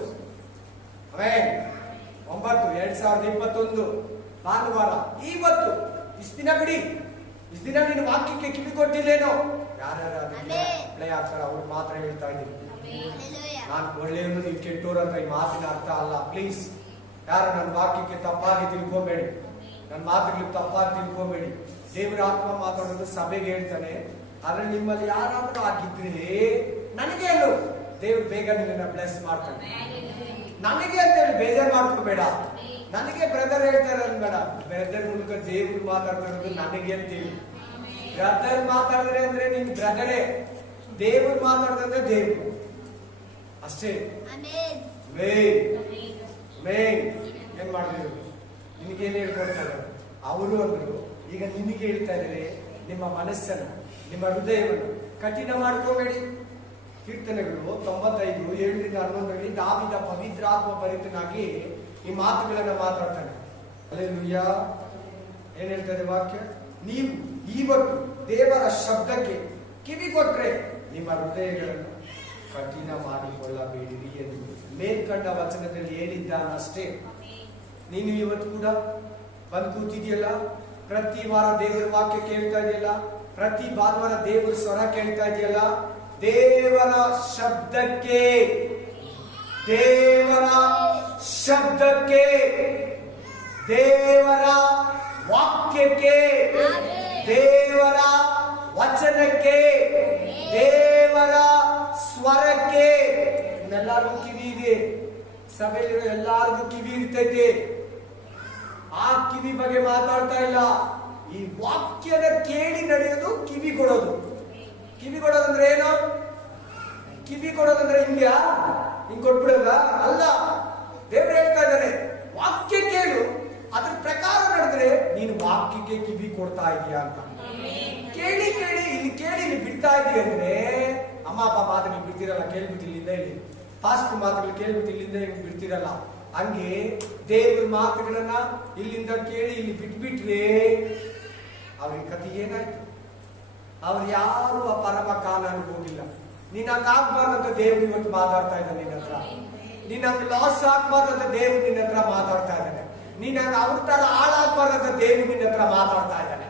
9/2021 ಭಾನುವಾರ. ಇವತ್ತು ಇಷ್ಟು ದಿನ ಬಿಡಿ, ಇಷ್ಟು ದಿನ ನೀನು ವಾಕ್ಯಕ್ಕೆ ಕಿವಿ ಕೊಟ್ಟಿಲ್ಲೇನೋ? ಯಾರ್ಯಾರು ಪ್ಲೇ ಆಗ್ತಾರ ಅವ್ರು ಮಾತ್ರ ಹೇಳ್ತಾ ಇದ್ದೀನಿ. ನಾನು ಒಳ್ಳೆಯವನು ನೀವು ಕೆಟ್ಟೋರು ಅಂತ ಈ ಮಾತಿನ ಅರ್ಥ ಅಲ್ಲ. ಪ್ಲೀಸ್ ಯಾರು ನನ್ನ ವಾಕ್ಯಕ್ಕೆ ತಪ್ಪಾಗಿ ತಿಳ್ಕೊಬೇಡಿ, ನನ್ನ ಮಾತುಗಳಿಗೆ ತಪ್ಪಾಗಿ ತಿಳ್ಕೊಬೇಡಿ. ದೇವರ ಆತ್ಮ ಮಾತಾಡೋದು ಸಭೆಗೆ ಹೇಳ್ತಾನೆ. ಆದ್ರೆ ನಿಮ್ಮಲ್ಲಿ ಯಾರಾದ್ರೂ ಆಗಿದ್ರೆ ನನಗೆ ಹೇಳು, ದೇವ್ರು ಬೇಗ ನಿನ್ನ ಬ್ಲೆಸ್ ಮಾಡ್ತಾನೆ. ನನಗೆ ಅಂತ ಹೇಳಿ ಬೇಜಾರು ಮಾಡ್ಕೋಬೇಡ. ನನಗೆ ಬ್ರದರ್ ಹೇಳ್ತಾರೆ ಅನ್ಬೇಡ. ಬ್ರದರ್ ಮೂಲಕ ದೇವ್ರು ಮಾತಾಡ್ತಾ ಇರೋದು ನನಗೆ ಅಂತ ಹೇಳಿ. ಬ್ರದರ್ ಮಾತಾಡಿದ್ರೆ ಅಂದ್ರೆ ನಿನ್ ಬ್ರದರೇ, ದೇವ್ರು ಮಾತಾಡಿದ್ರೆ ದೇವ್ರು ಅಷ್ಟೇ. ಏನ್ ಮಾಡಿದ್ರು? ನಿನಗೇನು ಹೇಳ್ಕೊಡ್ತಾರೆ ಅವರು ಅಂದ್ರು. ಈಗ ನಿನಗೆ ಹೇಳ್ತಾ ಇದ್ದಾರೆ, ನಿಮ್ಮ ಮನಸ್ಸನ್ನು, ನಿಮ್ಮ ಹೃದಯವನ್ನು ಕಠಿಣ ಮಾಡ್ಕೋಬೇಡಿ. ಕೀರ್ತನೆಗಳು 95:7-11 ದಾವೀದ ಪವಿತ್ರಾತ್ಮ ಭರಿತನಾಗಿ ಈ ಮಾತುಗಳನ್ನ ಮಾತಾಡ್ತಾನೆ. ಹಲ್ಲೆಲೂಯಾ. ಏನ್ ಹೇಳ್ತಾರೆ ವಾಕ್ಯ? ನೀವು ಇವತ್ತು ದೇವರ ಶಬ್ದಕ್ಕೆ ಕಿವಿ ಕೊಟ್ರೆ ನಿಮ್ಮ ಹೃದಯಗಳನ್ನು ಕಠಿಣ ಮಾಡಿಕೊಳ್ಳಬೇಡಿರಿ ಎಂದು ಮೇಲ್ಕಂಡ ವಚನದಲ್ಲಿ ಹೇಳಿದ್ದಾನಷ್ಟೇ. ನೀನು ಇವತ್ತು ಕೂಡ ಬಂದು ಕೂತಿದೆಯಲ್ಲ, ಪ್ರತಿ ವಾರ ದೇವರ ವಾಕ್ಯ ಕೇಳ್ತಾ ಇದೆಯಲ್ಲ, ಪ್ರತಿ ಭಾನುವಾರ ದೇವರ ಸ್ವರ ಕೇಳ್ತಾ ಇದೆಯಲ್ಲ. ದೇವರ ಶಬ್ದಕ್ಕೆ, ದೇವರ ಶಬ್ದಕ್ಕೆ, ದೇವರ ವಾಕ್ಯಕ್ಕೆ, ದೇವರ ವಚನಕ್ಕೆ, ದೇವರ ಸ್ವರಕ್ಕೆ ಎಲ್ಲರಿಗೂ ಕಿವಿ ಇದೆ. ಸಭೆಯಲ್ಲಿರೋ ಎಲ್ಲರಿಗೂ ಕಿವಿ ಇರ್ತೈತೆ. ಆ ಕಿವಿ ಬಗ್ಗೆ ಮಾತಾಡ್ತಾ ಇಲ್ಲ. ಈ ವಾಕ್ಯದ ಕೇಳಿ ನಡೆಯೋದು ಕಿವಿ ಕೊಡೋದು. ಕಿವಿ ಕೊಡೋದಂದ್ರೆ ಏನು? ಕಿವಿ ಕೊಡೋದಂದ್ರೆ ಹಿಂಗ್ಯಾ ಹಿಂಗ್ ಕೊಟ್ಬಿಡೋದ ಅಲ್ಲ. ದೇವ್ರು ಹೇಳ್ತಾ ಇದ್ದಾರೆ, ವಾಕ್ಯ ಕೇಳು, ಅದ್ರ ಪ್ರಕಾರ ನಡೆದ್ರೆ ನೀನು ವಾಕ್ಯಕ್ಕೆ ಕಿವಿ ಕೊಡ್ತಾ ಇದೀಯಾ ಅಂತ. ಕೇಳಿ ಕೇಳಿ ಇಲ್ಲಿ ಕೇಳಿ ಇಲ್ಲಿ ಬಿಡ್ತಾ ಇದೀಯ ಅಂದ್ರೆ, ಅಮ್ಮ ಅಪ್ಪ ಮಾತುಗಳು ಬಿಡ್ತಿರಲ್ಲ, ಕೇಳ್ಬಿಟ್ಟು ಇಲ್ಲಿಂದ ಇಲ್ಲಿ, ಫಾಸ್ಟ್ ಮಾತುಗಳು ಕೇಳ್ಬಿಟ್ಟು ಇಲ್ಲಿಂದ ಇಲ್ಲಿ ಬಿಡ್ತಿರಲ್ಲ. ಹಂಗೆ ದೇವ್ರ ಮಾತುಗಳನ್ನ ಇಲ್ಲಿಂದ ಕೇಳಿ ಇಲ್ಲಿ ಬಿಟ್ಬಿಟ್ರೆ ಅವ್ರಿಗೆ ಕಥೆ ಏನಾಯ್ತು? ಅವ್ರು ಯಾರು ಆ ಪರಮ ಕಾನೂನಿಗೆ ಹೋಗಿಲ್ಲ. ನೀನ್ ಹಂಗ ಆಗ್ಬಾರ್ದಂತ ದೇವ್ರು ಇವತ್ತು ಮಾತಾಡ್ತಾ ಇದ್ದಾನೆ ನಿನ್ನ ಹತ್ರ. ನೀನ್ ಹಂಗ ಲಾಸ್ ಆಗ್ಬಾರ್ದಂತ ದೇವ್ರು ನಿನ್ನ ಹತ್ರ ಮಾತಾಡ್ತಾ ಇದ್ದಾನೆ. ನೀನ್ ಹಂಗ ಅವ್ರ ತರ ಹಾಳಾಗ್ಬಾರ್ದಂತ ದೇವ್ರು ನಿನ್ನ ಹತ್ರ ಮಾತಾಡ್ತಾ ಇದ್ದಾನೆ.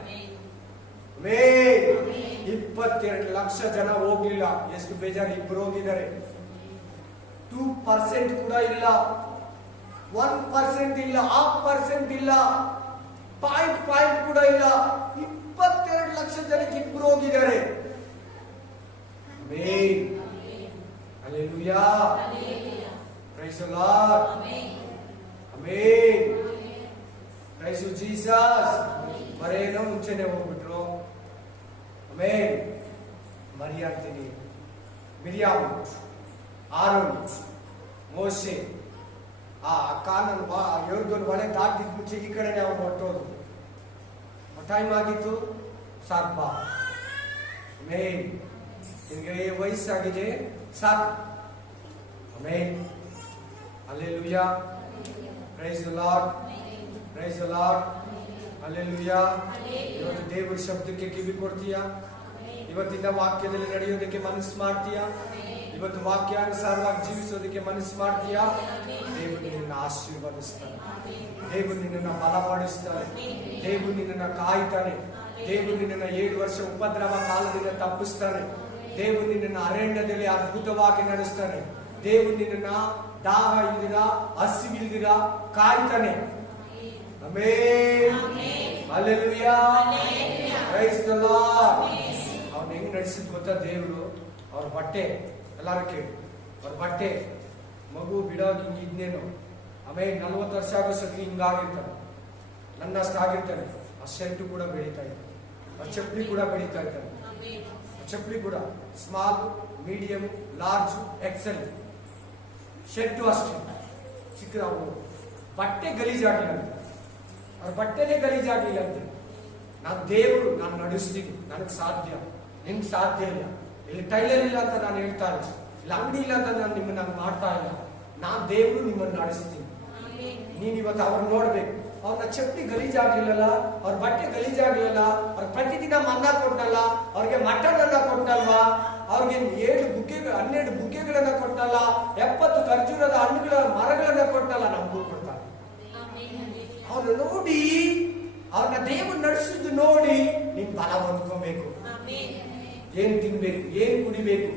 22 ಲಕ್ಷ ಜನ ಹೋಗ್ಲಿಲ್ಲ. ಎಷ್ಟು ಬೇಜಾರು, ಇಬ್ರು ಹೋಗಿದ್ದಾರೆ. 2% ಕೂಡ ಇಲ್ಲ, 1% ಇಲ್ಲ, 0.5% ಇಲ್ಲ, 0.5 ಕೂಡ ಇಲ್ಲ. 22 ಲಕ್ಷ ಜನಕ್ಕೆ ಇಬ್ರು ಹೋಗಿದ್ದಾರೆ. Hallelujah. Praise the lord. Amen. Praise you Jesus. ಮರೇನೋ ಮುಂಚೆನೆ ಹೋಗ್ಬಿಟ್ರು. ಆಮೆನ್. ಮರಿ ಅಂತೀನಿ, ಮಿರಿಯಾಮ್, ಆರೋನ್, ಮೋಶೆ, ಆ ಕಾನನ್ ಯೋರ್ದನ್ ಹೊಳೆ ದಾಟಿದ ಮುಂಚೆ ಈ ಕಡೆನೆ ಅವ್ರು ಹೊರಟೋದು. ಟೈಮ್ ಆಗಿತ್ತು, ಸಾಕು ಬಾ. ಆಮೆನ್. ನಿನಗೆ ವಯಸ್ಸಾಗಿದೆ, ಸಾಕು. Amen. Hallelujah. Praise the Lord. Praise the lord. Hallelujah. ಇವತ್ತು ದೇವರ ಶಬ್ದಕ್ಕೆ ಕಿವಿ ಕೊಡ್ತೀಯಾ? ಇವತ್ತಿನ ವಾಕ್ಯದಲ್ಲಿ ನಡೆಯೋದಕ್ಕೆ ಮನಸ್ಸು ಮಾಡ್ತೀಯಾ? ಇವತ್ತು ವಾಕ್ಯಾನುಸಾರವಾಗಿ ಜೀವಿಸೋದಕ್ಕೆ ಮನಸ್ಸು ಮಾಡ್ತೀಯಾ? ದೇವರು ನಿನ್ನನ್ನು ಆಶೀರ್ವದಿಸ್ತಾನೆ. ದೇವರು ನಿನ್ನನ್ನು ಬಲಪಡಿಸ್ತಾನೆ. ದೇವರು ನಿನ್ನನ್ನು ಕಾಯ್ತಾನೆ. ದೇವರು ನಿನ್ನನ್ನು 7 ವರ್ಷ ಉಪದ್ರವ ಕಾಲದಿಂದ ತಪ್ಪಿಸ್ತಾನೆ. ದೇವರು ನಿನ್ನನ್ನು ಅರಣ್ಯದಲ್ಲಿ ಅದ್ಭುತವಾಗಿ ನಡೆಸ್ತಾನೆ. ದೇವರು ನಿನ್ನನ್ನ ದಾಹ ಇಲ್ದಿರ ಹಸಿವಿಲ್ದಿರ ಕಾಯ್ತಾನೆ. Amen. Hallelujah. Praise the lord. ಅವನು ಹೆಂಗ್ ನಡೆಸಿದ್ ಗೊತ್ತಾ ದೇವರು? ಅವ್ರ ಬಟ್ಟೆ ಎಲ್ಲಾರು ಕೇಳಿ, ಅವ್ರ ಬಟ್ಟೆ ಮಗು ಬಿಡೋಗಿ ಹಿಂಗಿದ್ನೇನು, ಆಮೇಲೆ 40 ವರ್ಷ ಆಗೋಷ್ಟೊತ್ತಿಗೆ ಹಿಂಗಾಗಿರ್ತಾನೆ, ನನ್ನಷ್ಟಾಗಿರ್ತಾನೆ. ಆ ಶರ್ಟ್ ಕೂಡ ಬೆಳೀತಾ ಇದ್ದಾನೆ, ಆ ಚಪ್ಪಲಿ ಕೂಡ ಬೆಳೀತಾ ಇದ್ದಾನೆ. ಚಪ್ಪಲಿ ಕೂಡ small, medium, large, XL. Shirt ಅಷ್ಟೇ ಚಿಕ್ಕ. ಬಟ್ಟೆ ಗಲೀಜಾಗಿಲ್ಲ ಅಂತ, ಅವ್ರ ಬಟ್ಟೆನೇ ಗಲೀಜಾಗಿಲ್ಲ ಅಂತ. ನಾನು ದೇವರು, ನಾನು ನಡೆಸ್ತೀನಿ, ನನಗೆ ಸಾಧ್ಯ, ನಿಮ್ಗೆ ಸಾಧ್ಯ ಇಲ್ಲ. ಇಲ್ಲಿ ಟೈಲರ್ ಇಲ್ಲ ಅಂತ ನಾನು ಹೇಳ್ತಾ ಇಲ್ಲ, ಇಲ್ಲಿ ಅಂಗಡಿ ಇಲ್ಲ ಅಂತ ನಾನು ನಿಮ್ಮನ್ನ ಮಾಡ್ತಾ ಇಲ್ಲ. ನಾನು ದೇವರು ನಿಮ್ಮನ್ನು ನಡೆಸ್ತೀನಿ. ನೀನ್ ಇವತ್ತು ಅವ್ರನ್ನ ನೋಡ್ಬೇಕು. ಅವ್ರನ್ನ ಚಪ್ಪಲಿ ಗಲೀಜಾಗ್ಲಿಲ್ಲಲ್ಲ, ಅವ್ರ ಬಟ್ಟೆ ಗಲೀಜಾಗ್ಲಿಲ್ಲ, ಅವ್ರ ಪ್ರತಿದಿನ ಮನ್ನ ಕೊಟ್ಟಲ್ಲ, ಅವ್ರಿಗೆ ಮಟನ್ ಅನ್ನ ಕೊಟ್ಟಲ್ವಾ, ಅವ್ರಿಗೆ 12 ಬುಗ್ಗೆಗಳನ್ನ ಕೊಟ್ಟಲ್ಲ, 70 ಖರ್ಜೂರದ ಹಣ್ಣುಗಳ ಮರಗಳನ್ನ ಕೊಟ್ಟಲ್ಲ, ನಮಗೂ ಕೊಡ್ತಾರೆ. ಅವ್ರನ್ನ ನೋಡಿ, ಅವ್ರನ್ನ ದೇವರು ನಡೆಸಿದ್ದು ನೋಡಿ ನೀನ್ ಬಲ ಹೊಂದ್ಕೋಬೇಕು. ಏನ್ ತಿನ್ಬೇಕು, ಏನ್ ಕುಡಿಬೇಕು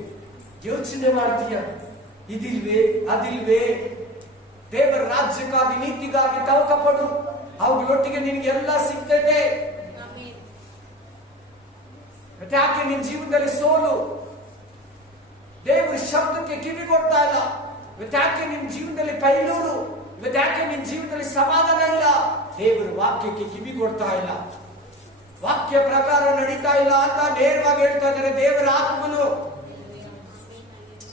ಯೋಚನೆ ಮಾಡ್ತೀಯ. ಇದಿಲ್ವೇ ಅದಿಲ್ವೇ? ದೇವರ ರಾಜ್ಯಕ್ಕಾಗಿ ನೀತಿಗಾಗಿ ತವಕ ಪಡು, ಅವುಗಳೊಟ್ಟಿಗೆ ನಿನ್ಗೆ ಎಲ್ಲ ಸಿಗ್ತೈತೆ. ಮತ್ತೆ ಯಾಕೆ ನಿನ್ ಜೀವನದಲ್ಲಿ ಸೋಲು? ದೇವರ ಶಬ್ದಕ್ಕೆ ಕಿವಿ ಕೊಡ್ತಾ ಇಲ್ಲ. ಇವತ್ತು ಯಾಕೆ ನಿನ್ ಜೀವನದಲ್ಲಿ ಕೈಲೂರು? ಇವತ್ತು ಯಾಕೆ ನಿನ್ ಜೀವನದಲ್ಲಿ ಸಮಾಧಾನ ಇಲ್ಲ? ದೇವರ ವಾಕ್ಯಕ್ಕೆ ಕಿವಿ ಕೊಡ್ತಾ ಇಲ್ಲ, ವಾಕ್ಯ ಪ್ರಕಾರ ನಡೀತಾ ಇಲ್ಲ ಅಂತ ನೇರವಾಗಿ ಹೇಳ್ತಾ ಇದ್ದಾರೆ ದೇವರ ಆತ್ಮನು.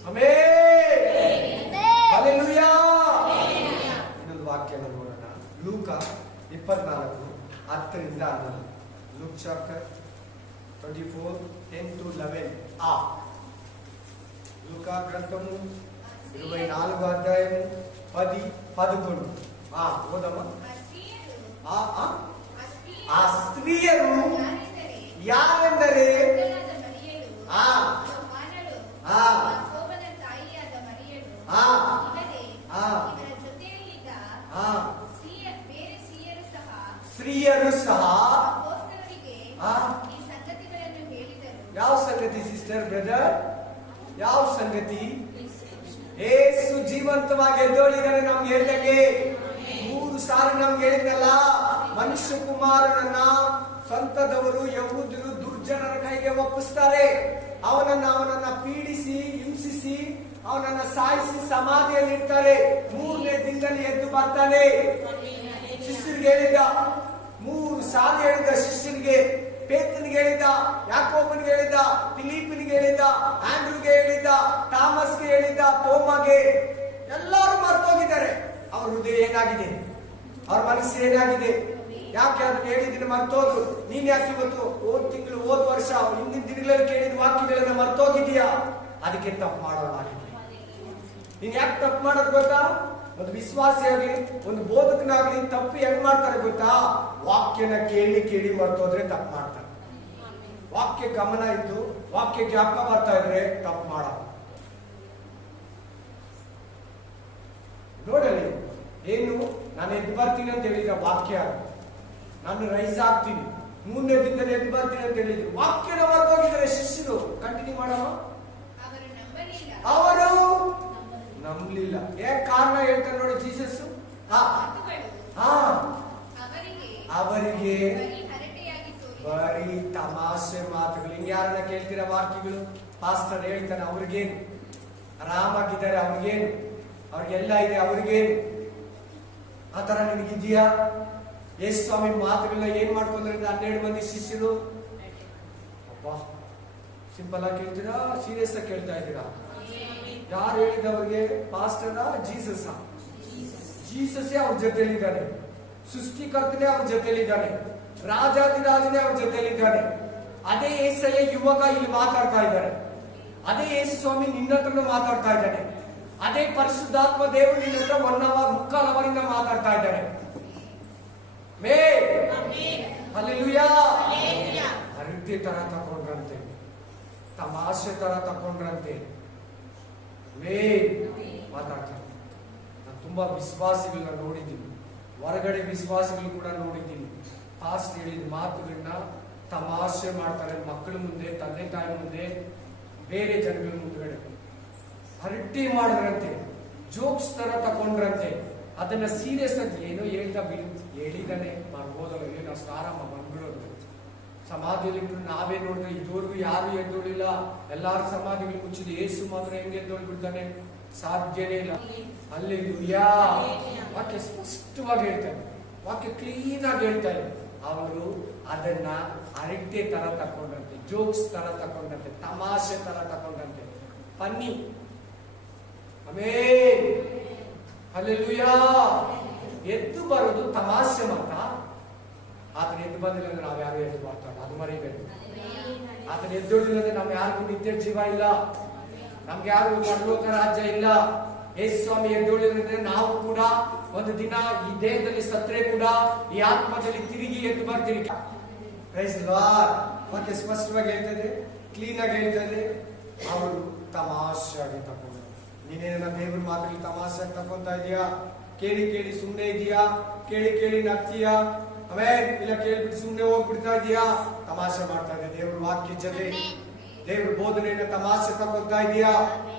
ಆಮೆನ್. ಹಲ್ಲೆಲೂಯಾ. ಇನ್ನೊಂದು ವಾಕ್ಯನ ನೋಡೋಣ. ಲೂಕ 24:10-11. Luke chapter 24:10-11. లూక గ్రంథము 24 అధ్యాయము 10-11. ఓదమ్మా. ఆ స్త్రీయರು ಯಾರೆಂದರೆ ಸ್ತ್ರೀಯರು ಸಹ ಯಾವ ಸಂಗತಿ ಸಿಸ್ಟರ್ ಬ್ರದರ್? ಯಾವ ಸಂಗತಿ? ಏಸು ಜೀವಂತವಾಗಿ ಎದ್ದೋಳಿದರೆ ನಮ್ಗೆ ಹೇಳಿದಂಗೆ 3 ಸಾರಿ ನಮ್ಗೆ ಹೇಳಿದ್ನಲ್ಲ, ಮನುಷ್ಯ ಕುಮಾರನನ್ನ ಸ್ವಂತದವರು ಯಹೂದ್ಯರು ದುರ್ಜನರ ಕೈಗೆ ಒಪ್ಪಿಸ್ತಾರೆ. ಅವನನ್ನ ಪೀಡಿಸಿ ಹಿಂಸಿಸಿ ಅವನನ್ನ ಸಾಯಿಸಿ ಸಮಾಧಿಯಲ್ಲಿ ಇಡ್ತಾರೆ. 3ನೇ ದಿನದಲ್ಲಿ ಎದ್ದು ಬರ್ತಾನೆ. ಶಿಷ್ಯರಿಗೆ ಹೇಳಿದ, 3 ಸಾರಿ ಹೇಳಿದ ಶಿಷ್ಯರಿಗೆ. ಪೇತ್ರನಿಗೆ ಹೇಳಿದ, ಯಾಕೋಬನಿಗೆ ಹೇಳಿದ, ಫಿಲಿಪ್ಪನಿಗೆ ಹೇಳಿದ, ಆಂಡ್ರೂಗೆ ಹೇಳಿದ, ಥಾಮಸ್ಗೆ ಹೇಳಿದ, ತೋಮಗೆ. ಎಲ್ಲರೂ ಮರ್ತೋಗಿದ್ದಾರೆ. ಅವ್ರ ಹೃದಯ ಏನಾಗಿದೆ, ಅವ್ರ ಮನಸ್ಸು ಏನಾಗಿದೆ? ಯಾಕೆ ಅದನ್ನ ಹೇಳಿದ್ರೆ ಮರ್ತೋದು? ನೀನ್ ಯಾಕೆ ಇವತ್ತು ಹೋದ ತಿಂಗಳು, ಹೋದ ವರ್ಷ, ಹಿಂದಿನ ದಿನಗಳಲ್ಲಿ ಕೇಳಿದ ವಾಕ್ಯಗಳನ್ನ ಮರ್ತೋಗಿದೀಯಾ? ಅದಕ್ಕೆ ತಪ್ಪು ಮಾಡೋಣಾಗಿದೆ. ನೀನ್ ಯಾಕೆ ತಪ್ಪು ಮಾಡೋದು ಗೊತ್ತಾ? ಒಂದು ವಿಶ್ವಾಸಿಯಾಗ್ಲಿ, ಒಂದು ಬೋಧಕನಾಗ್ಲಿ ತಪ್ಪು ಹೆಂಗ್ ಮಾಡ್ತಾರೆ ಗೊತ್ತಾ? ವಾಕ್ಯನ ಕೇಳಿ ಮರ್ತೋದ್ರೆ ತಪ್ಪು ಮಾಡ್ತಾರೆ. ವಾಕ್ಯ ಗಮನ ಇದ್ದು ವಾಕ್ಯ ಜ್ಞಾಪಕ ಬರ್ತಾ ಇದ್ರೆ ತಪ್ಪು ಮಾಡಲ್ಲ. ನೋಡಲಿ, ಏನು ನಾನು ಎದ್ದು ಬರ್ತೀನಿ ಅಂತ ಹೇಳಿದ ವಾಕ್ಯ, ನಾನು ರೈಸ್ ಆಗ್ತೀನಿ, 3ನೇ ದಿನದಲ್ಲಿ ಎದ್ದು ಬರ್ತೀನಿ ಅಂತ ಹೇಳಿದ್ರು. ವಾಕ್ಯನ ಹೊರಗೋಗಿದ್ದಾರೆ ಶಿಷ್ಯರು. ಕಂಟಿನ್ಯೂ ಮಾಡೋಣ. ಅವರು ನಂಬಲಿಲ್ಲ. ಯಾಕೆ ಕಾರಣ ಹೇಳ್ತಾರೆ ನೋಡಿ ಜೀಸಸ್. ಅವರಿಗೆ ಬರೀ ತಮಾಷೆ ಮಾತುಗಳು. ಹಿಂಗ್ಯಾರನ್ನ ಕೇಳ್ತೀರ ವಾಕ್ಯಗಳು? ಪಾಸ್ಟರ್ ಹೇಳ್ತಾನೆ, ಅವ್ರಿಗೇನು ಆರಾಮಾಗಿದ್ದಾರೆ, ಅವ್ರಿಗೇನು, ಅವ್ರಿಗೆಲ್ಲ ಇದೆ, ಅವ್ರಿಗೇನು. ಆ ತರ ನಿಮಗಿದೆಯಾ? ಯೇಸು ಸ್ವಾಮಿ ಮಾತುಗಳನ್ನ ಏನ್ ಮಾಡ್ಕೊಂಡ್ರೆ 12 ಮಂದಿ ಶಿಷ್ಯರು. ಅಪ್ಪ, ಸಿಂಪಲ್ ಆಗಿ ಕೇಳ್ತೀರಾ, ಸೀರಿಯಸ್ ಆಗಿ ಕೇಳ್ತಾ ಇದ್ದೀರಾ? ಯಾರು ಹೇಳಿದವ್ರಿಗೆ? Pastor Jesus. ಜೀಸಸ್ ಅವ್ರ ಜೊತೆಲಿದ್ದಾನೆ, ಸೃಷ್ಟಿಕರ್ತನೇ ಅವ್ರ ಜೊತೆಲಿದ್ದಾನೆ, ರಾಜಾದಿರಾಜನೇ ಅವ್ರ ಜೊತೆಲಿದ್ದಾನೆ. ಅದೇ ಏಸಯ್ಯ ಇವಾಗ ಇಲ್ಲಿ ಮಾತಾಡ್ತಾ ಇದ್ದಾರೆ. ಅದೇ ಯೇಸು ಸ್ವಾಮಿ ನಿನ್ನ ಹತ್ರನೂ ಮಾತಾಡ್ತಾ ಇದ್ದಾನೆ. ಅದೇ ಪರಿಶುದ್ಧಾತ್ಮ ದೇವರು ನಿನ್ನ ಹತ್ರ 1 hour 3/4 ಅವರಿಂದ ಮಾತಾಡ್ತಾ ಇದ್ದಾರೆ. ಮೇ ಹಲ್ಲೆಲೂಯಾ. ಹರಟೆ ತರ ತಕೊಂಡ್ರಂತೆ, ತಮಾಷೆ ತರ ತಕೊಂಡ್ರಂತೆ. ಮೇ ಮಾತಾಡ್ತಾರೆ. ನಾನು ತುಂಬಾ ವಿಶ್ವಾಸಿಗಳನ್ನ ನೋಡಿದ್ದೀನಿ, ಹೊರಗಡೆ ವಿಶ್ವಾಸಿಗಳು ಕೂಡ ನೋಡಿದ್ದೀನಿ. ಪಾಸ್ಟ್ ಹೇಳಿದ ಮಾತುಗಳನ್ನ ತಮಾಷೆ ಮಾಡ್ತಾರೆ ಮಕ್ಕಳ ಮುಂದೆ, ತಂದೆ ತಾಯಿ ಮುಂದೆ, ಬೇರೆ ಜನಗಳ ಮುಂದಗಡೆ ಹರಟಿ ಮಾಡಿದ್ರಂತೆ, ಜೋಕ್ಸ್ ತರ ತಕೊಂಡ್ರಂತೆ. ಅದನ್ನ ಸೀರಿಯಸ್ ಆಗಿ ಏನೋ ಹೇಳ್ತಾ ಹೇಳಿದಾನೆ ಮಾಡ್ಬೋದಲ್ಲ, ಏನೋ ಅಷ್ಟು ಆರಾಮ ಬಂದ್ಬಿಡೋದು. ಸಮಾಧಿಯಲ್ಲಿ ನಾವೇ ನೋಡಿದ್ರೆ ಇದುವರೆಗೂ ಯಾರು ಎದ್ದೋಳಿಲ್ಲ, ಎಲ್ಲಾರು ಸಮಾಧಿಗಳು ಮುಚ್ಚಿದ, ಏಸು ಮಾತ್ರ ಹೆಂಗೆ ಎದ್ದೋಳ್ಬಿಡ್ತಾನೆ? ಸಾಧ್ಯನೇ ಇಲ್ಲ. ಅಲ್ಲಿ ವಾಕ್ಯ ಸ್ಪಷ್ಟವಾಗಿ ಹೇಳ್ತಾರೆ, ವಾಕ್ಯ ಕ್ಲೀನ್ ಆಗಿ ಹೇಳ್ತಾರೆ. ಅವರು ಅದನ್ನ ಹರಟೆ ತರ ತಕೊಂಡ್ರಂತೆ, ಜೋಕ್ಸ್ ತರ ತಕೊಂಡ್ರಂತೆ, ತಮಾಷೆ ತರ ತಕೊಂಡ್ರಂತೆ, ಪನ್ನಿ. Amen hallelujah. ಎದ್ದು ಬರೋದು ತಮಾಷೆ ಮಾತ್ರ. ಆತನ ಎದ್ದು ಬಂದಿಲ್ಲ ಅಂದ್ರೆ ನಾವ್ ಯಾರು ಎದ್ದು ಬರ್ತಾರೆ, ಅದು ಮರಿಬೇಕು. ಆತನ ಎದ್ದೋಳಿಲ್ಲ ಅಂದ್ರೆ ನಮ್ ಯಾರಿಗೂ ನಿತ್ಯ ಜೀವ ಇಲ್ಲ, ನಮ್ಗೆ ಯಾರು ಪರಲೋಕ ರಾಜ್ಯ ಇಲ್ಲ. ಯೇಸು ಸ್ವಾಮಿ ಎದ್ದೋಳಿದ್ರೆ ನಾವು ಕೂಡ ಒಂದು ದಿನ ಈ ದೇಹದಲ್ಲಿ ಸತ್ರೆ ಕೂಡ ಈ ಆತ್ಮದಲ್ಲಿ ತಿರುಗಿ ಎದ್ದು ಬರ್ತೀರಿ. Praise Lord. ಮತ್ತೆ ಸ್ಪಷ್ಟವಾಗಿ ಹೇಳ್ತದೆ, ಕ್ಲೀನ್ ಆಗಿ ಹೇಳ್ತದೆ. ಅವರು ತಮಾಷೆಯಾಗಿ ತಗೊಂಡು, ನೀನೇನ ದೇವ್ರ ಮಾತಲ್ಲಿ ತಮಾಷೆಯಾಗಿ ತಗೊಂತಾ ಇದೀಯಾ? ಕೇಳಿ ಕೇಳಿ ಸುಮ್ಮನೆ ಇದೀಯಾ? ಕೇಳಿ ಕೇಳಿ ನಗ್ತೀಯಾ? ಆಮೇಲೆ ಇಲ್ಲ ಕೇಳ್ಬಿಟ್ಟು ಸುಮ್ಮನೆ ಹೋಗ್ಬಿಡ್ತಾ ಇದೀಯಾ? ತಮಾಷೆ ಮಾಡ್ತಾ ಇದೆಯಾ? ದೇವ್ರ ವಾಕ್ಯ ಜೊತೆ ದೇವ್ರ ಬೋಧನೆಯನ್ನ ತಮಾಷೆ ತಗೊಂತಾ ಇದೀಯಾ?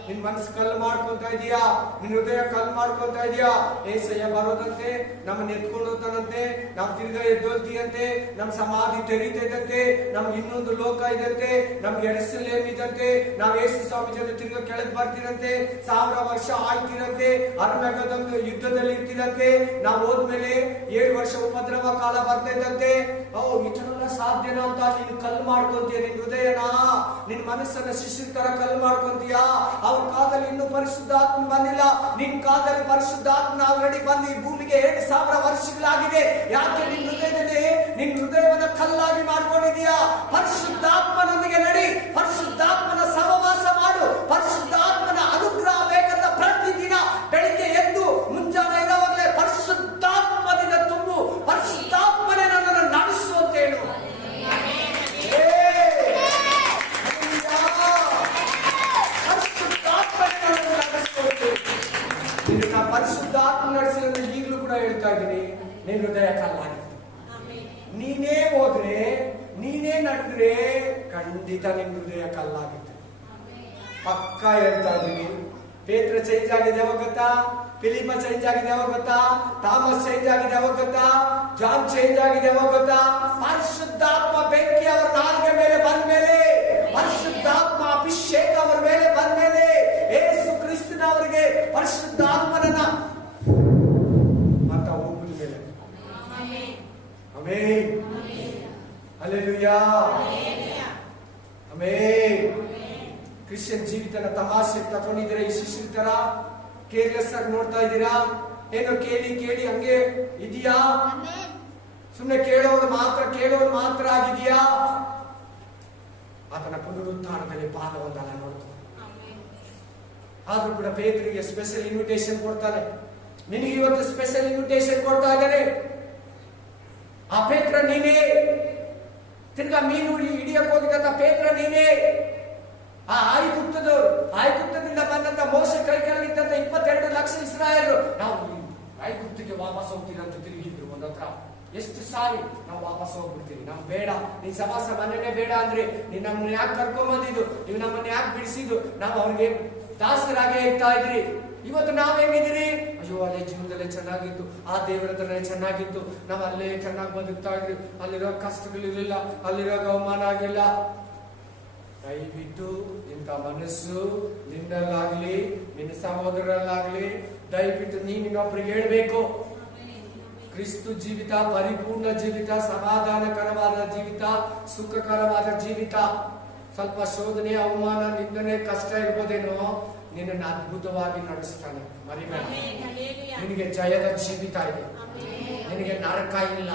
ನಿನ್ ಮನಸ್ಸು ಕಲ್ಲು ಮಾಡ್ಕೊಂತ ಇದೀಯಾ? ನಿನ್ ಹೃದಯ ಕಲ್ಲು ಮಾಡ್ಕೊಂತ ಇದೀಯಾ? ಏಸಯ್ಯ ಬರೋದಂತೆ, ನಮ್ಮನ್ನ ಎತ್ಕೊಂಡು ಹೋಗ್ತಾನಂತೆ, ನಾವ್ ತಿರ್ಗಾ ಎದ್ದೋಲ್ತೀಯಂತೆ, ನಮ್ ಸಮಾಧಿ ತೆರೀತೈದಂತೆ, ನಮ್ಗೆ ಇನ್ನೊಂದು ಲೋಕ ಇದಂತೆ, ನಮ್ಗೆ ಎರೆಸಲೇಮ್ ಇದಂತೆ, ನಾವ್ ಏಸು ಸ್ವಾಮಿ ಜೊತೆ ತಿರ್ಗಾ ಕೆಳಗ್ ಬರ್ತೀರಂತೆ, 1000 ವರ್ಷ ಆಳ್ತಿರಂತೆ, ಅರ್ಮೆಗದೊಂದು ಯುದ್ಧದಲ್ಲಿ ಇರ್ತೀರಂತೆ, ನಾವ್ ಹೋದ್ಮೇಲೆ 7 ವರ್ಷ ಉಪದ್ರವ ಕಾಲ ಬರ್ತೈದಂತೆ. ಈ ತರ ಸಾಧ್ಯನಾ ಅಂತ ನೀನು ಕಲ್ಲು ಮಾಡ್ಕೊಂತೀಯ ನಿನ್ ಹೃದಯನ, ನಿನ್ ಮನಸ್ಸನ್ನ ಶಿಶಿರ ತರ ಕಲ್ಲು ಮಾಡ್ಕೊಂತೀಯಾ? ಅವ್ರ ಕಾಲದಲ್ಲಿ ಇನ್ನೂ ಪರಿಶುದ್ಧಾತ್ಮ ಬಂದಿಲ್ಲ, ನಿನ್ ಕಾಲದಲ್ಲಿ ಪರಿಶುದ್ಧಾತ್ಮ ಆಲ್ರೆಡಿ ಬಂದು ಈ ಭೂಮಿಗೆ 2000 ವರ್ಷಗಳಾಗಿದೆ. ಯಾಕೆ ನಿನ್ ಹೃದಯದಲ್ಲಿ ನಿನ್ ಹೃದಯವನ್ನ ಕಲ್ಲಾಗಿ ಮಾಡ್ಕೊಂಡಿದೀಯಾ? ಪರಿಶುದ್ಧಾತ್ಮನೊಂದಿಗೆ ನಡಿ, ಪರಿಶುದ್ಧಾತ್ಮನ ಸಹವಾಸ ಮಾಡು, ಪರಿಶುದ್ಧಾತ್ಮನ ಅನುಗ್ರಹ ಬೇಕಂತ ಪ್ರತಿದಿನ ಬೆಳಿಗ್ಗೆ ಎದ್ದು ಮುಂಜಾನೆ ಇರೋವಾಗಲೇ ಪರಿಶುದ್ಧಾತ್ಮದಿಂದ ತುಂಬು, ಪರಿಶುದ್ಧಾತ್ಮನೇ ನನ್ನನ್ನು ನಡೆಸು ಅಂತ ಹೇಳು. ಪರಿಶುದ್ಧಾತ್ಮ ನಡೆಸಿದ್ರೆ ಈಗಲೂ ಕೂಡ ಹೇಳ್ತಾ ಇದ್ದೀನಿ, ನಿನ್ ಹೃದಯ ಕಲ್ಲಾಗಿದೆ. ನೀನೇ ಹೋದ್ರೆ, ನೀನೇ ನಡೆದ್ರೆ ಖಂಡಿತ ನಿನ್ ಹೃದಯ ಕಲ್ಲಾಗುತ್ತೆ. ಪಕ್ಕ ಹೇಳ್ತಾ ಇದ್ದೀನಿ. ಪೇತ್ರ ಚೇಂಜ್ ಆಗಿದೆ ಯಾವಾಗ ಗೊತ್ತಾ? ಫಿಲಿಪ ಚೇಂಜ್ ಆಗಿದೆ ಯಾವಾಗ ಗೊತ್ತಾ? ಥಾಮಸ್ ಚೇಂಜ್ ಆಗಿದೆ ಯಾವಾಗ ಗೊತ್ತಾ? ಜಾನ್ ಚೇಂಜ್ ಆಗಿದೆ ಯಾವಾಗ ಗೊತ್ತಾ? ಪರಿಶುದ್ಧಾತ್ಮ ಬೆಂಕಿ ಅವರ ನಾಲ್ಗೆ ಮೇಲೆ ಬಂದ ಮೇಲೆ, ಪರಿಶುದ್ಧಾತ್ಮ ಅಭಿಷೇಕ ಅವರ ಮೇಲೆ ಬಂದ ಮೇಲೆ, ಯೇಸು ಕ್ರಿಸ್ತನ ಅವರಿಗೆ ಪರಿಶುದ್ಧಾತ್ಮನನ್ನ ಅಂತ ಹೋಗುದ ಮೇಲೆ. Amen hallelujah. ಆಮೆನ್. ಕ್ರಿಶ್ಚಿಯನ್ ಜೀವಿತನ ತಮಾಷೆ ತಗೊಂಡಿದ್ದೀರಾ? ಈ ಶಿಷ್ಯರ ತರ ಕೇರ್ಲೆಸ್ ಆಗಿ ನೋಡ್ತಾ ಇದ್ದೀರಾ? ಏನೋ ಕೇಳಿ ಕೇಳಿ ಹಂಗೆ ಇದೆಯಾ? ಸುಮ್ಮನೆ ಕೇಳೋರು ಮಾತ್ರ ಆಗಿದೆಯಾ? ಆತನ ಪುನರುತ್ಥಾನದಲ್ಲಿ ಪಾಲವನ್ನಲ್ಲ ನೋಡ್ತಾರೆ. ಆದ್ರೂ ಕೂಡ ಪೇತ್ರರಿಗೆ ಸ್ಪೆಷಲ್ ಇನ್ವಿಟೇಷನ್ ಕೊಡ್ತಾನೆ. ನಿನಗೆ ಇವತ್ತು ಸ್ಪೆಷಲ್ ಇನ್ವಿಟೇಷನ್ ಕೊಡ್ತಾ ಇದ್ದಾರೆ. ಆ ಪೇತ್ರ ನೀನೇ, ತಿರ್ಗಾ ಮೀನು ಹಿಡಿಯಕ್ಕೆ ಹೋಗಿದ್ದಂತ ಪೇತ್ರ ನೀನೇ. ಆ ಐಗುಪ್ತದಿಂದ ಬಂದಂತ ಮೋಸ ಕೈ ಕೆಳಗಿದ್ದಂತ 22 ಲಕ್ಷ ಇಸ್ರಾಯೇಲರು ನಾವು ಐಗುಪ್ತಕ್ಕೆ ವಾಪಸ್ ಹೋಗ್ತೀವಿ ಅಂತ ತಿರುಗಿದ್ರು. ಒಂದ್ ಹತ್ರ ಎಷ್ಟು ಸಾರಿ ನಾವು ವಾಪಸ್ ಹೋಗ್ಬಿಡ್ತೀವಿ. ನಮ್ ಬೇಡ, ನಿನ್ ಸಮಾಸ ಮನೆನೇ ಬೇಡ ಅಂದ್ರೆ, ನೀನ್ ನಮ್ಮನ್ನ ಯಾಕೆ ಕರ್ಕೊಂಡ್ ಬಂದಿದ್ದು, ನೀವು ನಮ್ಮನ್ನ ಯಾಕೆ ಬಿಡಿಸಿದ್ದು, ನಾವು ಅವ್ರಿಗೆ ದಾಸರಾಗೇ ಇರ್ತಾ ಇದ್ರಿ. ಇವತ್ತು ನಾವ್ ಹೆಂಗಿದಿರಿ? ಅಯ್ಯೋ ಅಲ್ಲೇ ಜೀವನದಲ್ಲೇ ಚೆನ್ನಾಗಿತ್ತು, ಆ ದೇವರ ಹತ್ರನೇ ಚೆನ್ನಾಗಿತ್ತು, ನಾವ್ ಅಲ್ಲೇ ಚೆನ್ನಾಗಿ ಬದುಕ್ತಾ ಇದ್ವಿ, ಅಲ್ಲಿರೋ ಕಷ್ಟಗಳಿರ್ಲಿಲ್ಲ, ಅಲ್ಲಿರೋ ಅವಮಾನ ಆಗಿಲ್ಲ. ದಯವಿಟ್ಟು ಇಂಥ ಮನಸ್ಸು ನಿನ್ನಲ್ಲಾಗ್ಲಿ, ನಿನ್ನ ಸಹೋದರಲ್ಲಾಗ್ಲಿ, ದಯವಿಟ್ಟು ನೀನೊಬ್ಬರಿಗೆ ಹೇಳ್ಬೇಕು. ಕ್ರಿಸ್ತು ಜೀವಿತ ಪರಿಪೂರ್ಣ ಜೀವಿತ, ಸಮಾಧಾನಕರವಾದ ಜೀವಿತ, ಸುಖಕರವಾದ ಜೀವಿತ. ಸ್ವಲ್ಪ ಶೋಧನೆ, ಅವಮಾನ, ನಿಂದನೆ, ಕಷ್ಟ ಇರ್ಬೋದೇನೋ, ನಿನ್ನನ್ನು ಅದ್ಭುತವಾಗಿ ನಡೆಸ್ತಾನೆ. ಮರಿಬೇಡ, ನಿನಗೆ ಜಯದ ಜೀವಿತ ಇದೆ, ನಿನಗೆ ನರಕ ಇಲ್ಲ,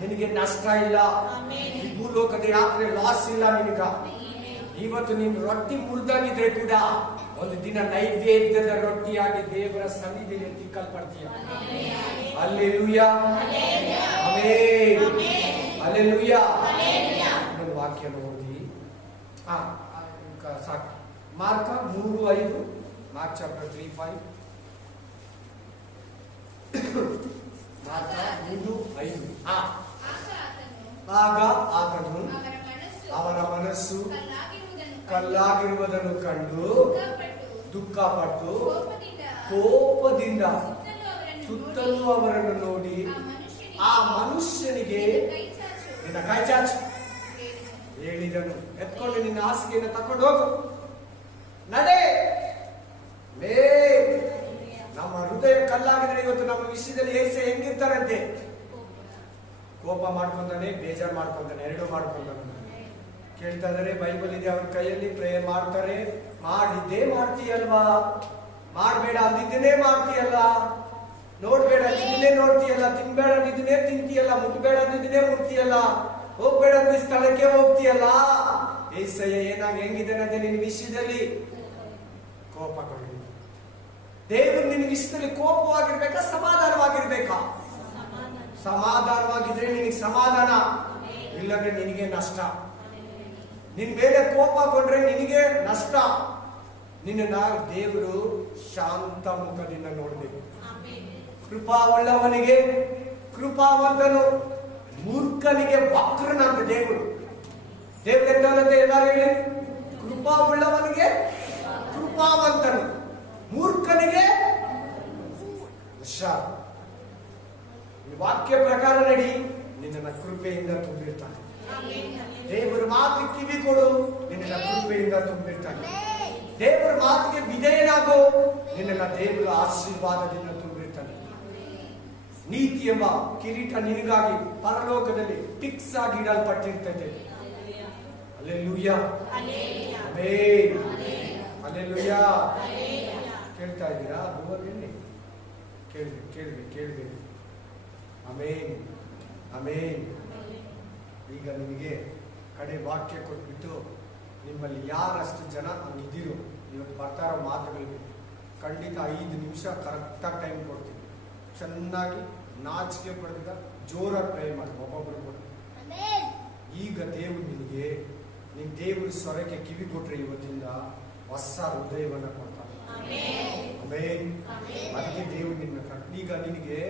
ನಿನಗೆ ನಷ್ಟ ಇಲ್ಲ, ಈ ಭೂಲೋಕದ ಯಾತ್ರೆ ಲಾಸ್ ಇಲ್ಲ ನಿನಗ. ಇವತ್ತು ನೀನು ರೊಟ್ಟಿ ಮುರಿದಾಗಿದ್ರೆ ಕೂಡ ಒಂದು ದಿನ ನೈವೇದ್ಯದ ರೊಟ್ಟಿಯಾಗಿ ದೇವರ ಸನ್ನಿಧಿಯಲ್ಲಿ ತಿಕ್ಕಲ್ಪಡ್ತೀಯ. Hallelujah, amen, hallelujah. ಒಂದು ವಾಕ್ಯ ಓದಿ. ಸಾಕು. ಮಾರ್ಕ 3:5. Mark chapter 3:5. ಮಾರ್ಕ 3:5. ಆಗ ಆತನು ಅವರ ಮನಸ್ಸು ಕಲ್ಲಾಗಿರುವುದನ್ನು ಕಂಡು ದುಃಖಪಟ್ಟು ಕೋಪದಿಂದ ಸುತ್ತಲೂ ಅವರನ್ನು ನೋಡಿ ಆ ಮನುಷ್ಯನಿಗೆ ನಿನ್ನ ಕೈ ಚಾಚು ಹೇಳಿದನು. ಎತ್ಕೊಂಡು ನಿನ್ನ ಹಾಸಿಗೆಯನ್ನು ತಕೊಂಡು ಹೋಗು, ನಡೆ. ನಮ್ಮ ಹೃದಯ ಕಲ್ಲಾಗಿದ್ರೆ ಇವತ್ತು ನಮ್ಮ ವಿಷಯದಲ್ಲಿ ಏಸೆ ಹೆಂಗಿರ್ತಾರಂತೆ? ಕೋಪ ಮಾಡ್ಕೊಂತಾನೆ, ಬೇಜಾರು ಮಾಡ್ಕೊಂತಾನೆ, ಎರಡೂ ಮಾಡ್ಕೊಂತಾನೆ. ಕೇಳ್ತಾ ಇದಾರೆ, ಬೈಬಲ್ ಇದೆ ಅವ್ರ ಕೈಯಲ್ಲಿ, ಪ್ರೇಯರ್ ಮಾಡ್ತಾರೆ. ಮಾಡಿದ್ದೇ ಮಾಡ್ತೀಯಲ್ವಾ? ಮಾಡ್ಬೇಡ ಅಂದಿದ್ದನ್ನೇ ಮಾಡ್ತೀಯಲ್ಲ, ನೋಡ್ಬೇಡ ಅಂದಿದ್ದನ್ನೇ ನೋಡ್ತೀಯಲ್ಲ, ತಿನ್ಬೇಡ ಅಂದಿದ್ದನ್ನೇ ತಿಂತೀಯಲ್ಲ, ಮುಟ್ಬೇಡ ಅಂದಿದ್ದನ್ನೇ ಮುಟ್ತೀಯಲ್ಲ, ಹೋಗ್ಬೇಡ ಅಂದ ಸ್ಥಳಕ್ಕೆ ಹೋಗ್ತೀಯಲ್ಲ. ಏಸಯ್ಯ ಏನಾಗಿ ಹೆಂಗಿದ್ದಾನಂತೆ ನಿನ್ನ ವಿಷಯದಲ್ಲಿ? ಕೋಪಗೊಂಡು. ದೇವರು ನಿನ್ನ ವಿಷಯದಲ್ಲಿ ಕೋಪವಾಗಿರ್ಬೇಕಾ, ಸಮಾಧಾನವಾಗಿರ್ಬೇಕಾ? ಸಮಾಧಾನವಾಗಿದ್ರೆ ನಿನಗೆ ಸಮಾಧಾನ, ಇಲ್ಲದ್ರೆ ನಿನಗೆ ನಷ್ಟ. ನಿನ್ ಮೇಲೆ ಕೋಪಗೊಂಡ್ರೆ ನಿನಗೆ ನಷ್ಟ. ನಿನ್ನ ದೇವರು ಶಾಂತ ಮುಖದಿಂದ ನೋಡ್ಬೇಕು. ಕೃಪಾವುಳ್ಳವನಿಗೆ ಕೃಪಾವಂತನು, ಮೂರ್ಖನಿಗೆ ವಕ್ರನಂತ ದೇವರು. ದೇವರು ಎಂತಾನಂತೆ ಎಲ್ಲರೂ ಹೇಳಿ? ಕೃಪಾವುಳ್ಳವನಿಗೆ ಕೃಪಾವಂತನು, ಮೂರ್ಖನಿಗೆ ಹುಷಾರ್. ವಾಕ್ಯ ಪ್ರಕಾರ ನಡಿ, ನಿನ್ನ ಕೃಪೆಯಿಂದ ತುಂಬಿರ್ತಾನೆ. ದೇವರ ಮಾತು ಕಿವಿ ಕೊಡು, ನಿನ್ನ ಕೃಪೆಯಿಂದ ತುಂಬಿರ್ತಾನೆ. ದೇವರ ಮಾತಿಗೆ ವಿಧೇಯನಾಗೋ, ನಿನ್ನ ದೇವರ ಆಶೀರ್ವಾದದಿಂದ ತುಂಬಿರ್ತಾನೆ. ನೀತಿ ಎಂಬ ಕಿರೀಟ ನಿನಗಾಗಿ ಪರಲೋಕದಲ್ಲಿ ಫಿಕ್ಸ್ ಆಗಿ ಇಡಲ್ಪಟ್ಟಿರ್ತದೆ. Hallelujah, amen, hallelujah. ಕೇಳ್ತಾ ಇದ್ದೀರಾ? ಎಲ್ಲಿ ಕೇಳ್ಬೇಕು. Amen, amen. ಈಗ ನಿಮಗೆ ಕಡೆ ವಾಕ್ಯ ಕೊಟ್ಬಿಟ್ಟು, ನಿಮ್ಮಲ್ಲಿ ಯಾರಷ್ಟು ಜನ ಹಂಗಿದ್ದೀರೋ ಇವತ್ತು ಬರ್ತಾ ಇರೋ ಮಾತುಗಳಿಗೆ ಖಂಡಿತ 5 ನಿಮಿಷ ಕರೆಕ್ಟಾಗಿ ಟೈಮ್ ಕೊಡ್ತೀನಿ. ಚೆನ್ನಾಗಿ ನಾಚಿಕೆ ಪಡೆದ ಜೋರಾಗಿ ಪ್ರೇ ಮಾಡಿ ಒಬ್ಬೊಬ್ಬರು ಕೊಡಿ. ಈಗ ದೇವರು ನಿನಗೆ, ನಿನ್ನ ದೇವರ ಸ್ವರಕ್ಕೆ ಕಿವಿ ಕೊಟ್ರೆ ಇವತ್ತಿಂದ ಹೊಸ ಹೃದಯವನ್ನು ಕೊಡ್ತಾನೆ. ಆಮೆನ್. ಅದಕ್ಕೆ ದೇವರು ನಿನ್ನ ಈಗ ನಿನಗೆ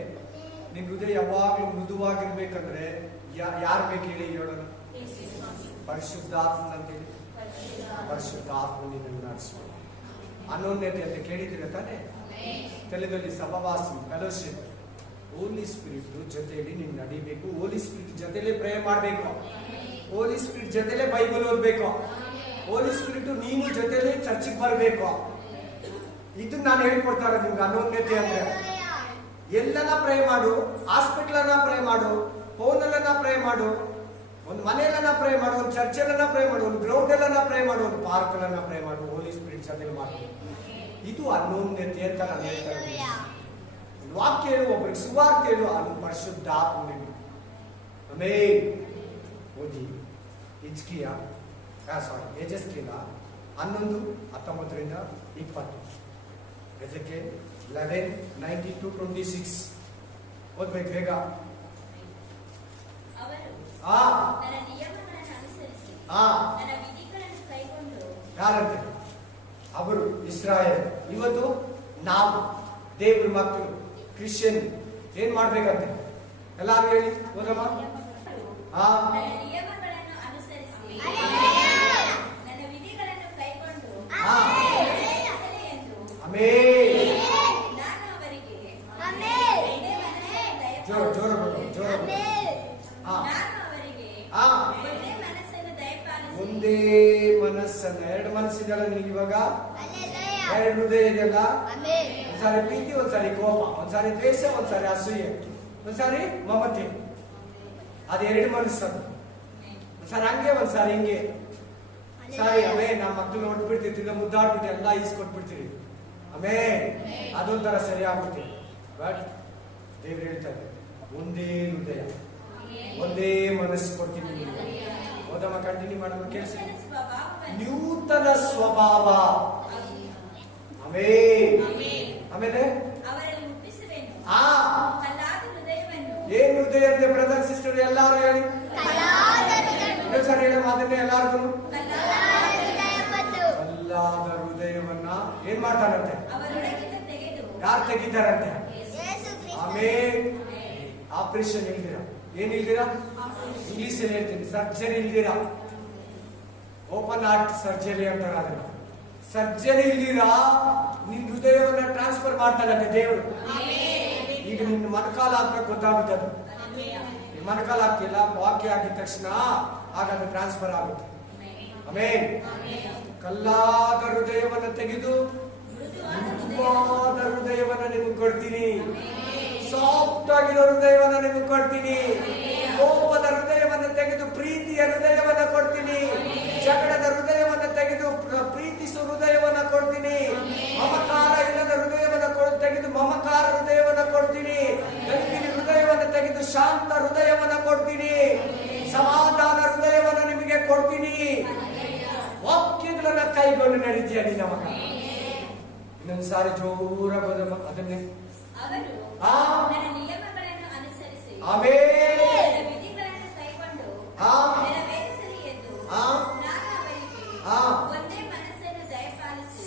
ನಿನ್ನ ಹೃದಯ ಯಾವಾಗಲೂ ಮೃದುವಾಗಿರ್ಬೇಕಂದ್ರೆ ಯಾರು ಬೇಕು ಹೇಳಿ? ಹೇಳೋಣ, ಪರಿಶುದ್ಧಾತ್ಮ ಅಂತೇಳಿ. ಪರಿಶುದ್ಧಾತ್ಮ ನಿನ್ನನ್ನು ನಡೆಸುವ ಅನೋನ್ಯತೆ ಅಂತ ಕೇಳಿದ್ದೀರ ತಾನೆ? ತೆಲುಗಲ್ಲಿ ಸಹವಾಸ, ಫೆಲೋಶಿಪ್. ಹೋಲಿ ಸ್ಪಿರಿಟ್ ಜೊತೆಯಲ್ಲಿ ನೀನು ನಡಿಬೇಕು. ಹೋಲಿ ಸ್ಪಿರಿಟ್ ಜೊತೆಲೇ ಪ್ರೇ ಮಾಡಬೇಕು. ಹೋಲಿ ಸ್ಪಿರಿಟ್ ಜೊತೆಲೇ ಬೈಬಲ್ ಓದಬೇಕು. ಹೋಲಿ ಸ್ಪಿರಿಟ್ ನೀನು ಜೊತೆಲಿ ಚರ್ಚಿಗೆ ಬರಬೇಕು. ಇದನ್ನ ನಾನು ಹೇಳ್ಕೊಡ್ತಾರೆ ನಿಮ್ಗೆ. ಅನೋನ್ಯತೆ ಅಂದ್ರೆ ಎಲ್ಲನ ಪ್ರೇ ಮಾಡು, ಹಾಸ್ಪಿಟಲ್ ಪ್ರೇ ಮಾಡು, ಫೋನಲ್ಲನ್ನ ಪ್ರೇ ಮಾಡು, ಒಂದು ಮನೆಯಲ್ಲ ಪ್ರೇ ಮಾಡು, ಒಂದು ಚರ್ಚೆಲ್ಲ ಪ್ರೇ ಮಾಡು, ಒಂದು ಗ್ರೌಂಡ್ ಎಲ್ಲ ಪ್ರೇ ಮಾಡು, ಒಂದು ಪಾರ್ಕ್ ಎಲ್ಲ ಪ್ರೇ ಮಾಡು. ಹೋಲಿ ಸ್ಪಿರಿಟ್ ಜೊತೆ ಮಾಡು. ಇದು ಅನೋನ್ಯತೆ ಅಂತ ನಾನು ಹೇಳ್ತಾ ಇದ್ದೀನಿ. ವಾಕ್ಯ ಹೇಳು, ಒಬ್ಬರಿಗೆ ಸುವಾರ್ತೆ ಹೇಳು, ಅದು ಪರಿಶುದ್ಧಾತ್ಮ. ಆಮೆನ್. ಓದಿ ಹಿಜ್ಕೀಯ, ಯೆಜೆಸ್ಕೇಲ 11:19-20. ಎಜೆಕಿಯೇಲ್ 11:19-26. ಓದ್ಬೇಕು ಬೇಗ. ನನ್ನ ನಿಯಮಗಳನ್ನು ಅನುಸರಿಸಿ ನನ್ನ ವಿಧಿಗಳನ್ನು ಕೈಗೊಂಡು. ಯಾರಂತೆ? ಅವರು ಇಸ್ರಾಯೇಲ್. ಇವತ್ತು ನಾವು ದೇವ್ರ ಮಕ್ಕಳು ಕ್ರಿಶ್ಚಿಯನ್ ಏನ್ ಮಾಡ್ಬೇಕಂತೆ? ಎಲ್ಲಾರು ಹೇಳಿ ಓದಮ್ಮ. ನನ್ನ ನಿಯಮಗಳನ್ನು ಅನುಸರಿಸಿ ನನ್ನ ವಿಧಿಗಳನ್ನು ಕೈಗೊಂಡು ಆಮೆನ್. ನಾನು ಅವರಿಗೆ ಒಂದೇ ಮನಸ್ಸನ್ನ, ಎರಡು ಮನಸ್ಸಿದೆಲ್ಲ ನಿನಗೆ ಇವಾಗ, ಎರಡು ಹೃದಯ ಇದೆಯಲ್ಲ. ಒಂದ್ಸಾರಿ ಪ್ರೀತಿ, ಒಂದ್ಸಾರಿ ಕೋಪ, ಒಂದ್ಸಾರಿ ದ್ವೇಷ, ಒಂದ್ಸಾರಿ ಅಸೂಯೆ, ಒಂದ್ಸಾರಿ ಮಮತೆ. ಅದೆರಡು ಮನಸ್ಸದು. ಒಂದ್ಸಾರಿ ಹಂಗೆ, ಒಂದ್ಸಾರಿ ಹಿಂಗೆ. ಸಾರಿ ಅವೇ ನಮ್ಮ ಮಕ್ಕಳು ನೋಡ್ಬಿಡ್ತಿರ್ತಿಲ್ಲ, ಮುದ್ದಾಡ್ಬಿಟ್ಟು ಎಲ್ಲ ಈಸ್ಕೊಟ್ಬಿಡ್ತೀವಿ. ಆಮೇಲೆ ಅದೊಂಥರ ಸರಿ ಆಗ್ಬಿಡ್ತೀವಿ. ಬಟ್ ದೇವ್ರು ಹೇಳ್ತಾರೆ, ಒಂದೇ ಹೃದಯ, ಒಂದೇ ಮನಸ್ಸು ಕೊಡ್ತೀನಿ. ಓದಮ್ಮ, ಕಂಟಿನ್ಯೂ ಮಾಡೋದು ಕೇಳಿಸಿ. ನೂತನ ಸ್ವಭಾವ. ಆಮೇಲೆ ಅವರಲ್ಲಿ ಹುಟ್ಟಿಸುವೆನು ಆ ಕಲ್ಲಾದ ಹೃದಯವನ್ನು. ಏನ್ ಹೃದಯ ಅಂತೆ ಬ್ರದರ್ ಸಿಸ್ಟರ್ ಎಲ್ಲಾರು ಹೇಳಿ ಸರಿ ಹೇಳ ಮಾತನ್ನೇ ಎಲ್ಲಾರ್ಗು. ಕಲ್ಲಾದ ಹೃದಯವನ್ನ ಏನ್ ಮಾಡ್ತಾರಂತೆ? ಅವರೊಳಗಿಂದ ತೆಗೆದು. ಯಾರು ತೆಗಿತಾರಂತೆ? ಆಮೇಲೆ ಆಪರೇಷನ್ ಇಲ್ದಿರ, ಏನ್ ಇಲ್ದಿರ? ಇಂಗ್ಲಿಷ್ ಅಲ್ಲಿ ಹೇಳ್ತೀನಿ, ಸರ್ಜರಿ ಇಲ್ದಿರ. ಓಪನ್ ಹಾರ್ಟ್ ಸರ್ಜರಿ ಅಂತಾರೆ ಅದನ್ನ. ಸರ್ಜರಿ ಇಲ್ದಿರ ನಿನ್ ಹೃದಯವನ್ನ ಟ್ರಾನ್ಸ್ಫರ್ ಮಾಡ್ತಾರಂತೆ ದೇವರು. ಈಗ ನಿನ್ನ ಮನಕಾಲ ಹಾಕ್ಬೇಕು ಗೊತ್ತಾಗುತ್ತೆ. ಅದು ಮನಕಾಲ ಹಾಕ್ತಿಲ್ಲ, ವಾಕ್ಯ ಆಗಿದ ತಕ್ಷಣ ಆಗ ಅದು ಟ್ರಾನ್ಸ್ಫರ್ ಆಗುತ್ತೆ. ಆಮೇಲೆ ಕಲ್ಲಾದ ಹೃದಯವನ್ನ ತೆಗೆದು ಮೃದುವಾದ ಹೃದಯವನ್ನ ನಿಮಗೆ ಕೊಡ್ತೀನಿ. ಸಾಫ್ಟ್ ಆಗಿರೋ ಹೃದಯವನ್ನ ನಿಮಗೆ ಕೊಡ್ತೀನಿ. ಕೋಪದ ಹೃದಯವನ್ನ ತೆಗೆದು ಪ್ರೀತಿಯ ಹೃದಯವನ್ನ ಕೊಡ್ತೀನಿ. ಜಗಳದ ಹೃದಯವನ್ನ ತೆಗೆದು ಪ್ರೀತಿಸುವ ಹೃದಯವನ್ನ ಕೊಡ್ತೀನಿ. ಮಮಕಾರ ಇಲ್ಲದ ಹೃದಯವನ್ನ ತೆಗೆದು ಮಮಕಾರ ಹೃದಯವನ್ನ ಕೊಡ್ತೀನಿ. ಗಂಭೀರ ಹೃದಯವನ್ನ ತೆಗೆದು ಶಾಂತ ಹೃದಯವನ್ನ ಕೊಡ್ತೀನಿ. ಸಮಾಧಾನ ಹೃದಯವನ್ನ ನಿಮಗೆ ಕೊಡ್ತೀನಿ. ವಾಕ್ಯಗಳನ್ನ ಕೈಗೊಂಡು ನಡೀತೀಯ ನಿನ್ನ ಮಗ. ಇನ್ನೊಂದು ಸಾರಿ ಜೋರ ಅದನ್ನೇ ಅವರು ನನ್ನ ನಿಯಮಗಳನ್ನು ಅನುಸರಿಸಿ ಆಮೇಲೆ ನನ್ನ ವಿಧಿಗಳನ್ನು ಕೈಕೊಂಡು ನೆರವೇರಿಸಲಿ ಎಂದು ನಾನು ಅವರಿಗೆ ಒಂದೇ ಮನಸ್ಸನ್ನು ದಯಪಾಲಿಸಿ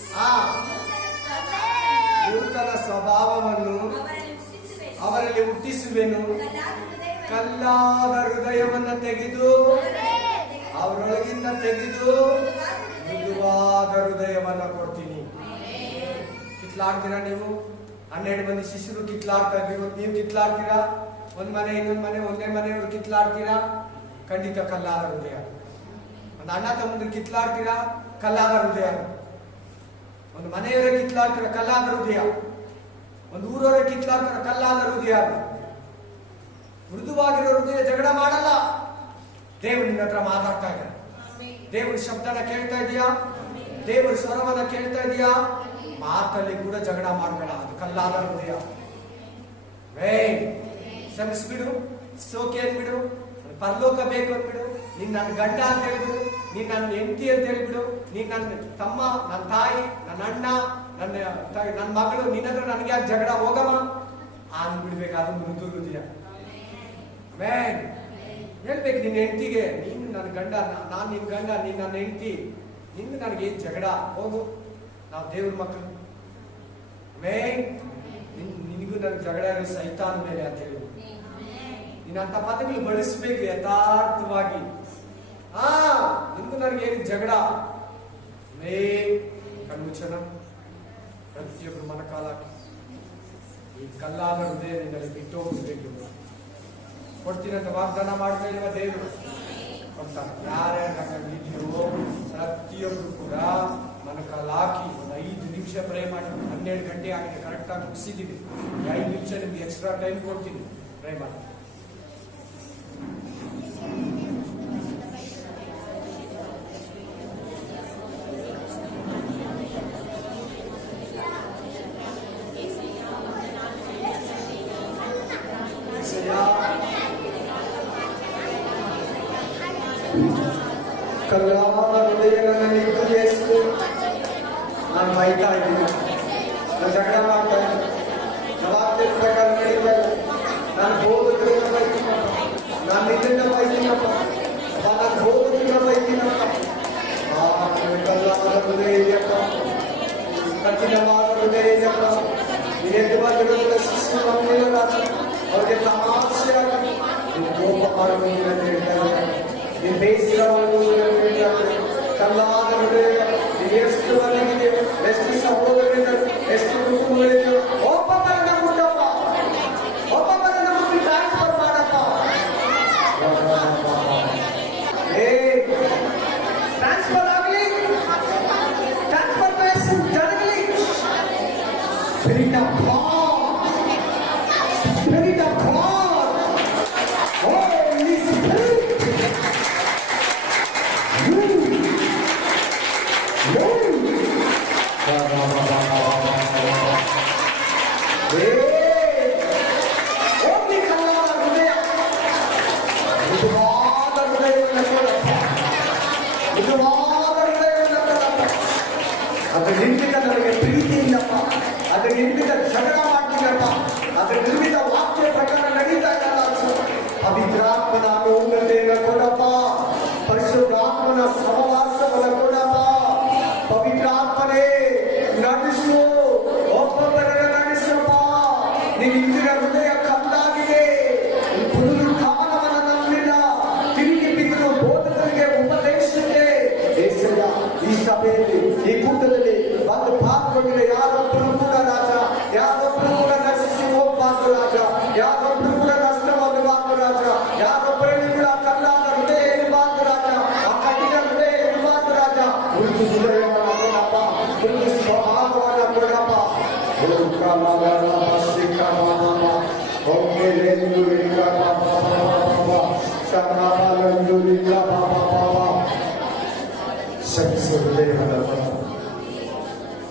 ನೂತನ ಸ್ವಭಾವವನ್ನು ಅವರಲ್ಲಿ ಹುಟ್ಟಿಸುವೆನು. ಕಲ್ಲಾದ ಹೃದಯವನ್ನು ತೆಗೆದು ಅವರೊಳಗಿಂದ ತೆಗೆದು ಮೃದುವಾದ ಹೃದಯವನ್ನ ಕೊಡ್ತೀನಿ. ಕಿತ್ಲಾಡ್ತೀರಾ ನೀವು? 12 ಮಂದಿ ಶಿಷ್ಯರು ಕಿತ್ಲಾಡ್ತಾ ಇದ್ರಿ, ಇವತ್ತು ನೀವು ಕಿತ್ಲಾಡ್ತೀರಾ? ಒಂದ್ ಮನೆ ಇನ್ನೊಂದ್ ಮನೆ, ಒಂದೇ ಮನೆಯವರು ಕಿತ್ಲಾಡ್ತೀರಾ? ಖಂಡಿತ ಕಲ್ಲಾದ ಹೃದಯ. ಒಂದು ಅಣ್ಣ ತಮ್ಮಂದ್ರೆ ಕಿತ್ಲಾಡ್ತೀರಾ? ಕಲ್ಲಾದ ಹೃದಯ. ಒಂದು ಮನೆಯವರೇ ಕಿತ್ಲಾಡ್ತೀರಾ? ಕಲ್ಲಾದ ಹೃದಯ. ಒಂದು ಊರವರೇ ಕಿತ್ಲಾಡ್ತಾರ? ಕಲ್ಲಾದ ಹೃದಯ. ಮೃದುವಾಗಿರೋ ಹೃದಯ ಜಗಳ ಮಾಡಲ್ಲ. ದೇವರು ನಿನ್ನ ಹತ್ರ ಮಾತಾಡ್ತಾ ಇದ್ದಾರೆ. ದೇವರ ಶಬ್ದನ ಕೇಳ್ತಾ ಇದೀಯಾ? ದೇವರ ಸ್ವರವನ್ನ ಕೇಳ್ತಾ ಇದೀಯಾ? ಮಾತಲ್ಲಿ ಕೂಡ ಜಗಳ ಮಾಡಬೇಡ. ಅದು ಕಲ್ಲಾದ ಹೃದಯ. ಕ್ಷಮಿಸ್ಬಿಡು, ಸೋಕೆ ಅಂದ್ಬಿಡು, ಪರಲೋಕ ಬೇಕು ಅಂದ್ಬಿಡು, ನೀನ್ ನನ್ನ ಗಂಡ ಅಂತ ಹೇಳ್ಬಿಡು, ನೀನ್ ನನ್ನ ಹೆಂಡತಿ ಅಂತ ಹೇಳ್ಬಿಡು, ನೀನ್ ನನ್ನ ತಮ್ಮ, ನನ್ನ ತಾಯಿ, ನನ್ನ ಅಣ್ಣ, ನನ್ನ ಮಗಳು, ನಿನ್ನ ಹತ್ರ ನನಗೆ ಯಾಕೆ ಜಗಳ? ಹೋಗಮ್ಮ ಅಂದ್ಬಿಡ್ಬೇಕು. ಅದು ಮೃದು ಹೃದಯ. ಹೇಳ್ಬೇಕು ನಿನ್ನ ಹೆಂಡತಿಗೆ, ನೀನು ನನ್ನ ಗಂಡ, ನಾನ್ ನಿನ್ ಗಂಡ, ನೀನ್ ನನ್ನ ಹೆಂಡತಿ, ನಿಂದು ನನಗೇನ್ ಜಗಳ? ಹೋಗು, ನಾವು ದೇವ್ರ ಮಕ್ಕಳು. ನಿನಗೂ ನನ್ಗೆ ಜಗಳ ಇರೋ ಸೈತಾನ ಮೇಲೆ ಅಂತ ಹೇಳಿ ನೀನಂತ ಪದಗಳು ಬಳಸ್ಬೇಕು ಯಥಾರ್ಥವಾಗಿ. ನಿಂದು ನನಗೇನು ಜಗಳ? ಕಣ್ಮುಚ್ಚನ ಪ್ರತಿಯೊಬ್ಬರು ಮನಕಾಲ ಈ ಕಲ್ಲಾದ ಹೃದಯ ನಿನ್ನಲ್ಲಿ ಬಿಟ್ಟು ಹೋಗ್ಬೇಕು. ಕೊಡ್ತೀನಂತ ವಾಗ್ದಾನ ಮಾಡ್ತಾ ಇಲ್ವ ದೇವರು? ಕೊಡ್ತಾನೆ. ಯಾರ್ಯಾರು ಇದೆಯೋ ಪ್ರತಿಯೊಬ್ಬರು ಕೂಡ ಮನಕಾಲ ಹಾಕಿ ಒಂದು 5 ನಿಮಿಷ ಪ್ರೇ ಮಾಡಿ. 12 ಗಂಟೆ ಆಗಿದೆ, ಕರೆಕ್ಟಾಗಿ ಮುಗಿಸಿದ್ದೀವಿ. 5 ನಿಮಿಷ ನಿಮ್ಗೆ ಎಕ್ಸ್ಟ್ರಾ ಟೈಮ್ ಕೊಡ್ತೀನಿ, ಪ್ರೇ ಮಾಡಿ. ಕಲ್ಲಾದ ಹೃದಯಗಳಲ್ಲಿ ಯೇಸು, ನಾನು ಬೈತಾ ಇದ್ದೀನಿ, ನಾನು ಜಗಳ ಮಾಡ್ತಾ ಇದ್ದೀನಿ, ವಾಕ್ಯದ ಪ್ರಕಾರ ನಡೀತಾ ಇಲ್ಲ, ನಾನು ಬೋಧಕರನ್ನ ಬೈತೀನಪ್ಪ, ನಾನು ನಿನ್ನ ಬೈತೀನಪ್ಪ, ನಾನು ಬೋಧಕರನ್ನ ಬೈತೀನಪ್ಪ. ಕಲ್ಲಾದ ಹೃದಯ ಇದೆಯಪ್ಪ, ಕಠಿಣವಾದ ಹೃದಯ ಇದೆಯಪ್ಪ. ನೀನೆದ್ದು ಬಂದಿರೋದಿಲ್ಲ ಶಿಶು ಮಕ್ಕಳಿಲ್ಲ, ಅವ್ರಿಗೆ ತಮಾಷೆ ಆಗಿ ನೀನು ಕೋಪ ಮಾಡಬಹುದು ಅಂತ ಹೇಳ್ತಾ ಇದ್ದಾರೆ. ನೀನು ಬೇಯಿಸಿರಬಹುದು ಅಂತ ಹೇಳ್ತಾರೆ. ಕಲ್ಲಾದ ಹೃದಯ ಎಷ್ಟು ಮನೆಗಿದೆ, ಎಷ್ಟು ಸಹೋದರಿಗಳು, ಎಷ್ಟು ಕುಟುಂಬಗಳಿದೆ. ಒಬ್ಬೊಬ್ಬರನ್ನ ಮುಟ್ಟಪ್ಪ, ಒಬ್ಬೊಬ್ಬರನ್ನ ಮುಟ್ಟಿ ಟ್ರಾನ್ಸ್ಫರ್ ಮಾಡಪ್ಪ. ಟ್ರಾನ್ಸ್ಫರ್ ಆಗಲಿ, transformation ಜರಗಲಿ. Spirit of God, Spirit of God, Holy Spirit, move, move. ಆತ್ಮನ ಸಹವಾಸವನ್ನು ಕೊಡಪ್ಪ. ಪವಿತ್ರಾತ್ಮನೇ ನಡೆಸು, ಒಬ್ಬೊಬ್ಬರನ್ನ ನಡೆಸಪ್ಪ. ನೀನು ಇಂದಿನ ಹೃದಯ ಕಲ್ಲಾಗಿದೆ, ಪುನರುತ್ಥಾನವನ್ನು ನಂಬಿಲ್ಲ, ತಿರುಗಿ ಬಿದ್ದು ಬೋಧಕರಿಗೆ ಉಪದೇಶಕ್ಕೆ ಏಸಯ್ಯ ಈ ಸಭೆಯಲ್ಲಿ ಈ ಕೂಟದಲ್ಲಿ ಬಂದು ಪಾಲ್ಗೊಂಡಿದೆ ಯಾರೊಬ್ಬರು ಕೂಡ ರಾಜ, ಯಾರೊಬ್ಬರು ಕೂಡ ನಶಿಸಿ ಹೋಗಬಾರ್ದು ರಾಜ, ಯಾರೊಬ್ಬರು ಕೂಡ ನಷ್ಟವಾಗಬಾರ್ದು ರಾಜ, ಯಾರೊಬ್ಬರಲ್ಲಿ ಕೂಡ ಕಲ್ಲಾದ ಹೃದಯ ಇರಬಾರ್ದು ರಾಜ, ಆ ಕಠಿಣ ಹೃದಯ ಇರಬಾರ್ದು ರಾಜ. ಮೃದು ಹೃದಯವನ್ನು ಕೊಡಪ್ಪ, ಮೃದು ಸ್ವಭಾವವನ್ನು ಕೊಡಪ್ಪ.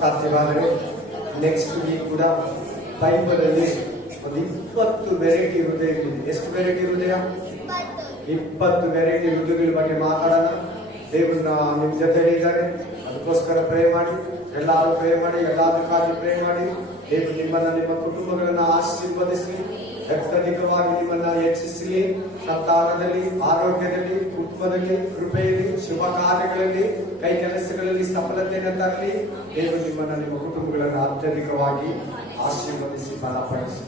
ಸಾಧ್ಯವಾದರೆ ನೆಕ್ಸ್ಟ್ ವೀಕ್ ಕೂಡ ಬೈಬಲ್ ಅಲ್ಲಿ ಒಂದು 20 ವೆರೈಟಿ ಹೃದಯಗಳಿದೆ. ಎಷ್ಟು ವೆರೈಟಿ ಹೃದಯ? 20 ವೆರೈಟಿ ಹೃದಯಗಳ ಬಗ್ಗೆ ಮಾತಾಡೋಣ. ದೇವ್ರನ್ನ ನಿಮ್ ಜೊತೆ ಇದ್ದಾರೆ, ಅದಕ್ಕೋಸ್ಕರ ಪ್ರೇ ಮಾಡಿ, ಎಲ್ಲಾರು ಪ್ರೇ ಮಾಡಿ, ಎಲ್ಲದಕ್ಕಾಗಿ ಪ್ರೇ ಮಾಡಿ. ದೇವರು ನಿಮ್ಮನ್ನ, ನಿಮ್ಮ ಕುಟುಂಬಗಳನ್ನ ಆಶೀರ್ವದಿಸಲಿ, ಅತ್ಯಧಿಕವಾಗಿ ನಿಮ್ಮನ್ನ ಹೆಚ್ಚಿಸಲಿ, ಸಂತಾನದಲ್ಲಿ, ಆರೋಗ್ಯದಲ್ಲಿ, ಕುಟುಂಬದಲ್ಲಿ, ಕೃಪೆಯಲ್ಲಿ, ಶುಭ ಕಾರ್ಯಗಳಲ್ಲಿ, ಕೈ ಕೆಲಸಗಳಲ್ಲಿ ಸಫಲತೆಯನ್ನು ತರಲಿ. ದೇವರು ನಿಮ್ಮನ್ನ, ನಿಮ್ಮ ಕುಟುಂಬಗಳನ್ನ ಅತ್ಯಧಿಕವಾಗಿ ಆಶೀರ್ವದಿಸಿ ಬಲಪಡಿಸಿ.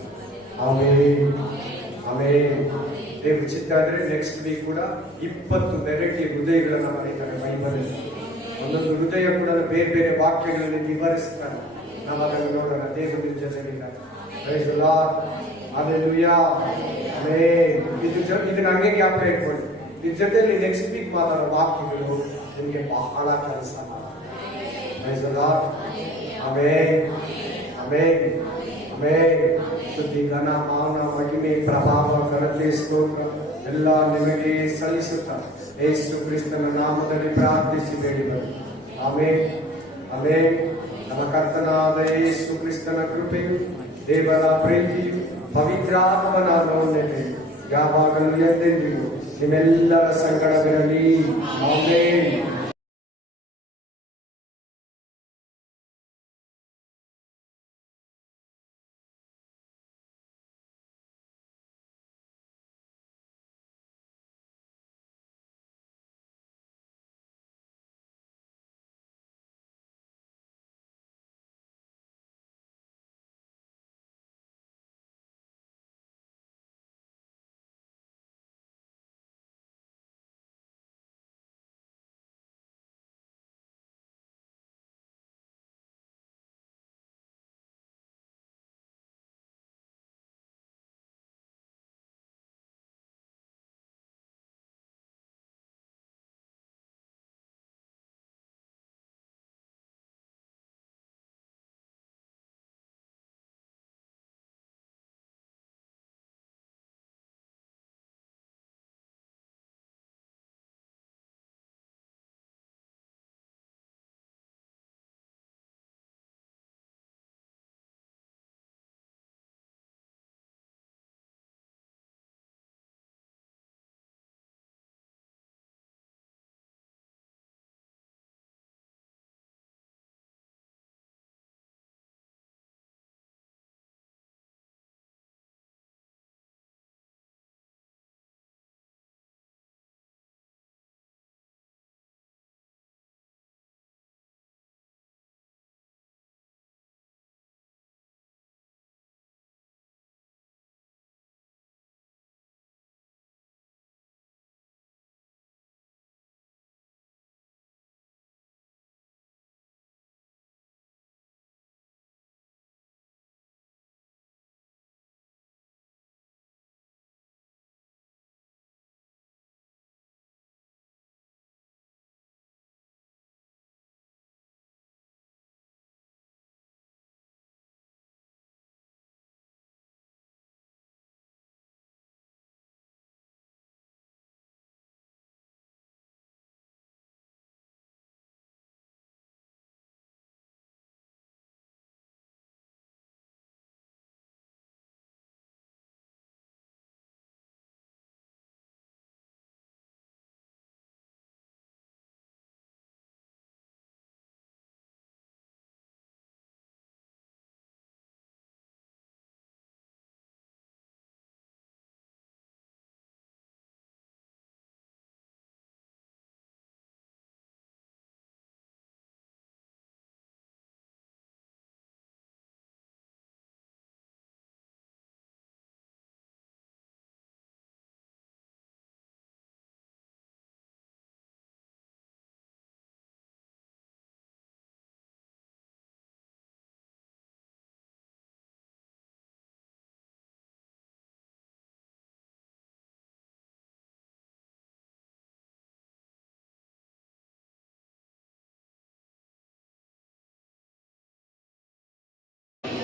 ಆಮೇನ್ ಆಮೇನ್. ದೇವ್ರ ಚಿತ್ತ ಅಂದ್ರೆ ನೆಕ್ಸ್ಟ್ ವೀಕ್ ಕೂಡ 20 ವೆರೈಟಿ ಹೃದಯಗಳನ್ನ ಬರೀತಾರೆ ಬೈಬಲಲ್ಲಿ. ಒಂದೊಂದು ಹೃದಯ ಕೂಡ ಬೇರೆ ಬೇರೆ ವಾಕ್ಯಗಳಲ್ಲಿ ವಿವರಿಸ್ತಾರೆ. ನಾವು ಅದನ್ನು ನೋಡೋಣ. ದೇವರು ನಿಮ್ಮ ಜೊತೆಗಿದ್ದಾರೆ. Praise the lord. Hallelujah. Amen. ಇದನ್ನ ಹಂಗೆ ಜ್ಞಾಪಕ ಇಟ್ಕೊಳ್ಳಿ. ಇದ್ರ ಜೊತೆಲಿ ನೆಕ್ಸ್ಟ್ ವೀಕ್ ಮಾತಾಡೋ ವಾಕ್ಯಗಳು ನಿಮಗೆ ಬಹಳ ಕೆಲಸ ಮಾಡುತ್ತೆ. Praise the lord. Amen amen amen. ಸ್ತುತಿ, ಘನ, ಮಾನ, ಮಹಿಮೆ, ಪ್ರಭಾವ, ಘನತೆ, ಸ್ತೋತ್ರ ಎಲ್ಲ ನಿಮಗೆ ಸಲ್ಲಿಸುತ್ತಾ ಯೇಸು ಕ್ರಿಸ್ತನ ನಾಮದಲ್ಲಿ ಪ್ರಾರ್ಥಿಸಿ ಬೇಡಿದರು. Amen amen. ನಮ್ಮ ಕರ್ತನಾದ ಯೇಸು ಕ್ರಿಸ್ತನ ಕೃಪೆಯು, ದೇವರ ಪ್ರೀತಿಯು, ಪವಿತ್ರಾತ್ಮನ ಅನ್ಯೋನ್ಯತೆಯು ಯಾವಾಗಲೂ ಎಂದೆಂದಿಗೂ ನಿಮ್ಮೆಲ್ಲರ ಸಂಗಡವಿರಲಿ. ಆಮೆನ್.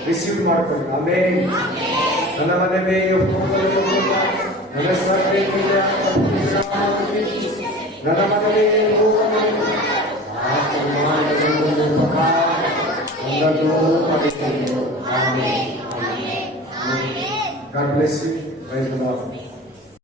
ರಿಸೀವ್ ಮಾಡ್ಕೊಳ್ಳಿ. ಆಮೇಲೆ ನನ್ನ ಮನೆಗೆ ನನ್ನ ಸರ್ವೆ ನನ್ನ ಮನೆಗೆ God bless you. Praise the Lord.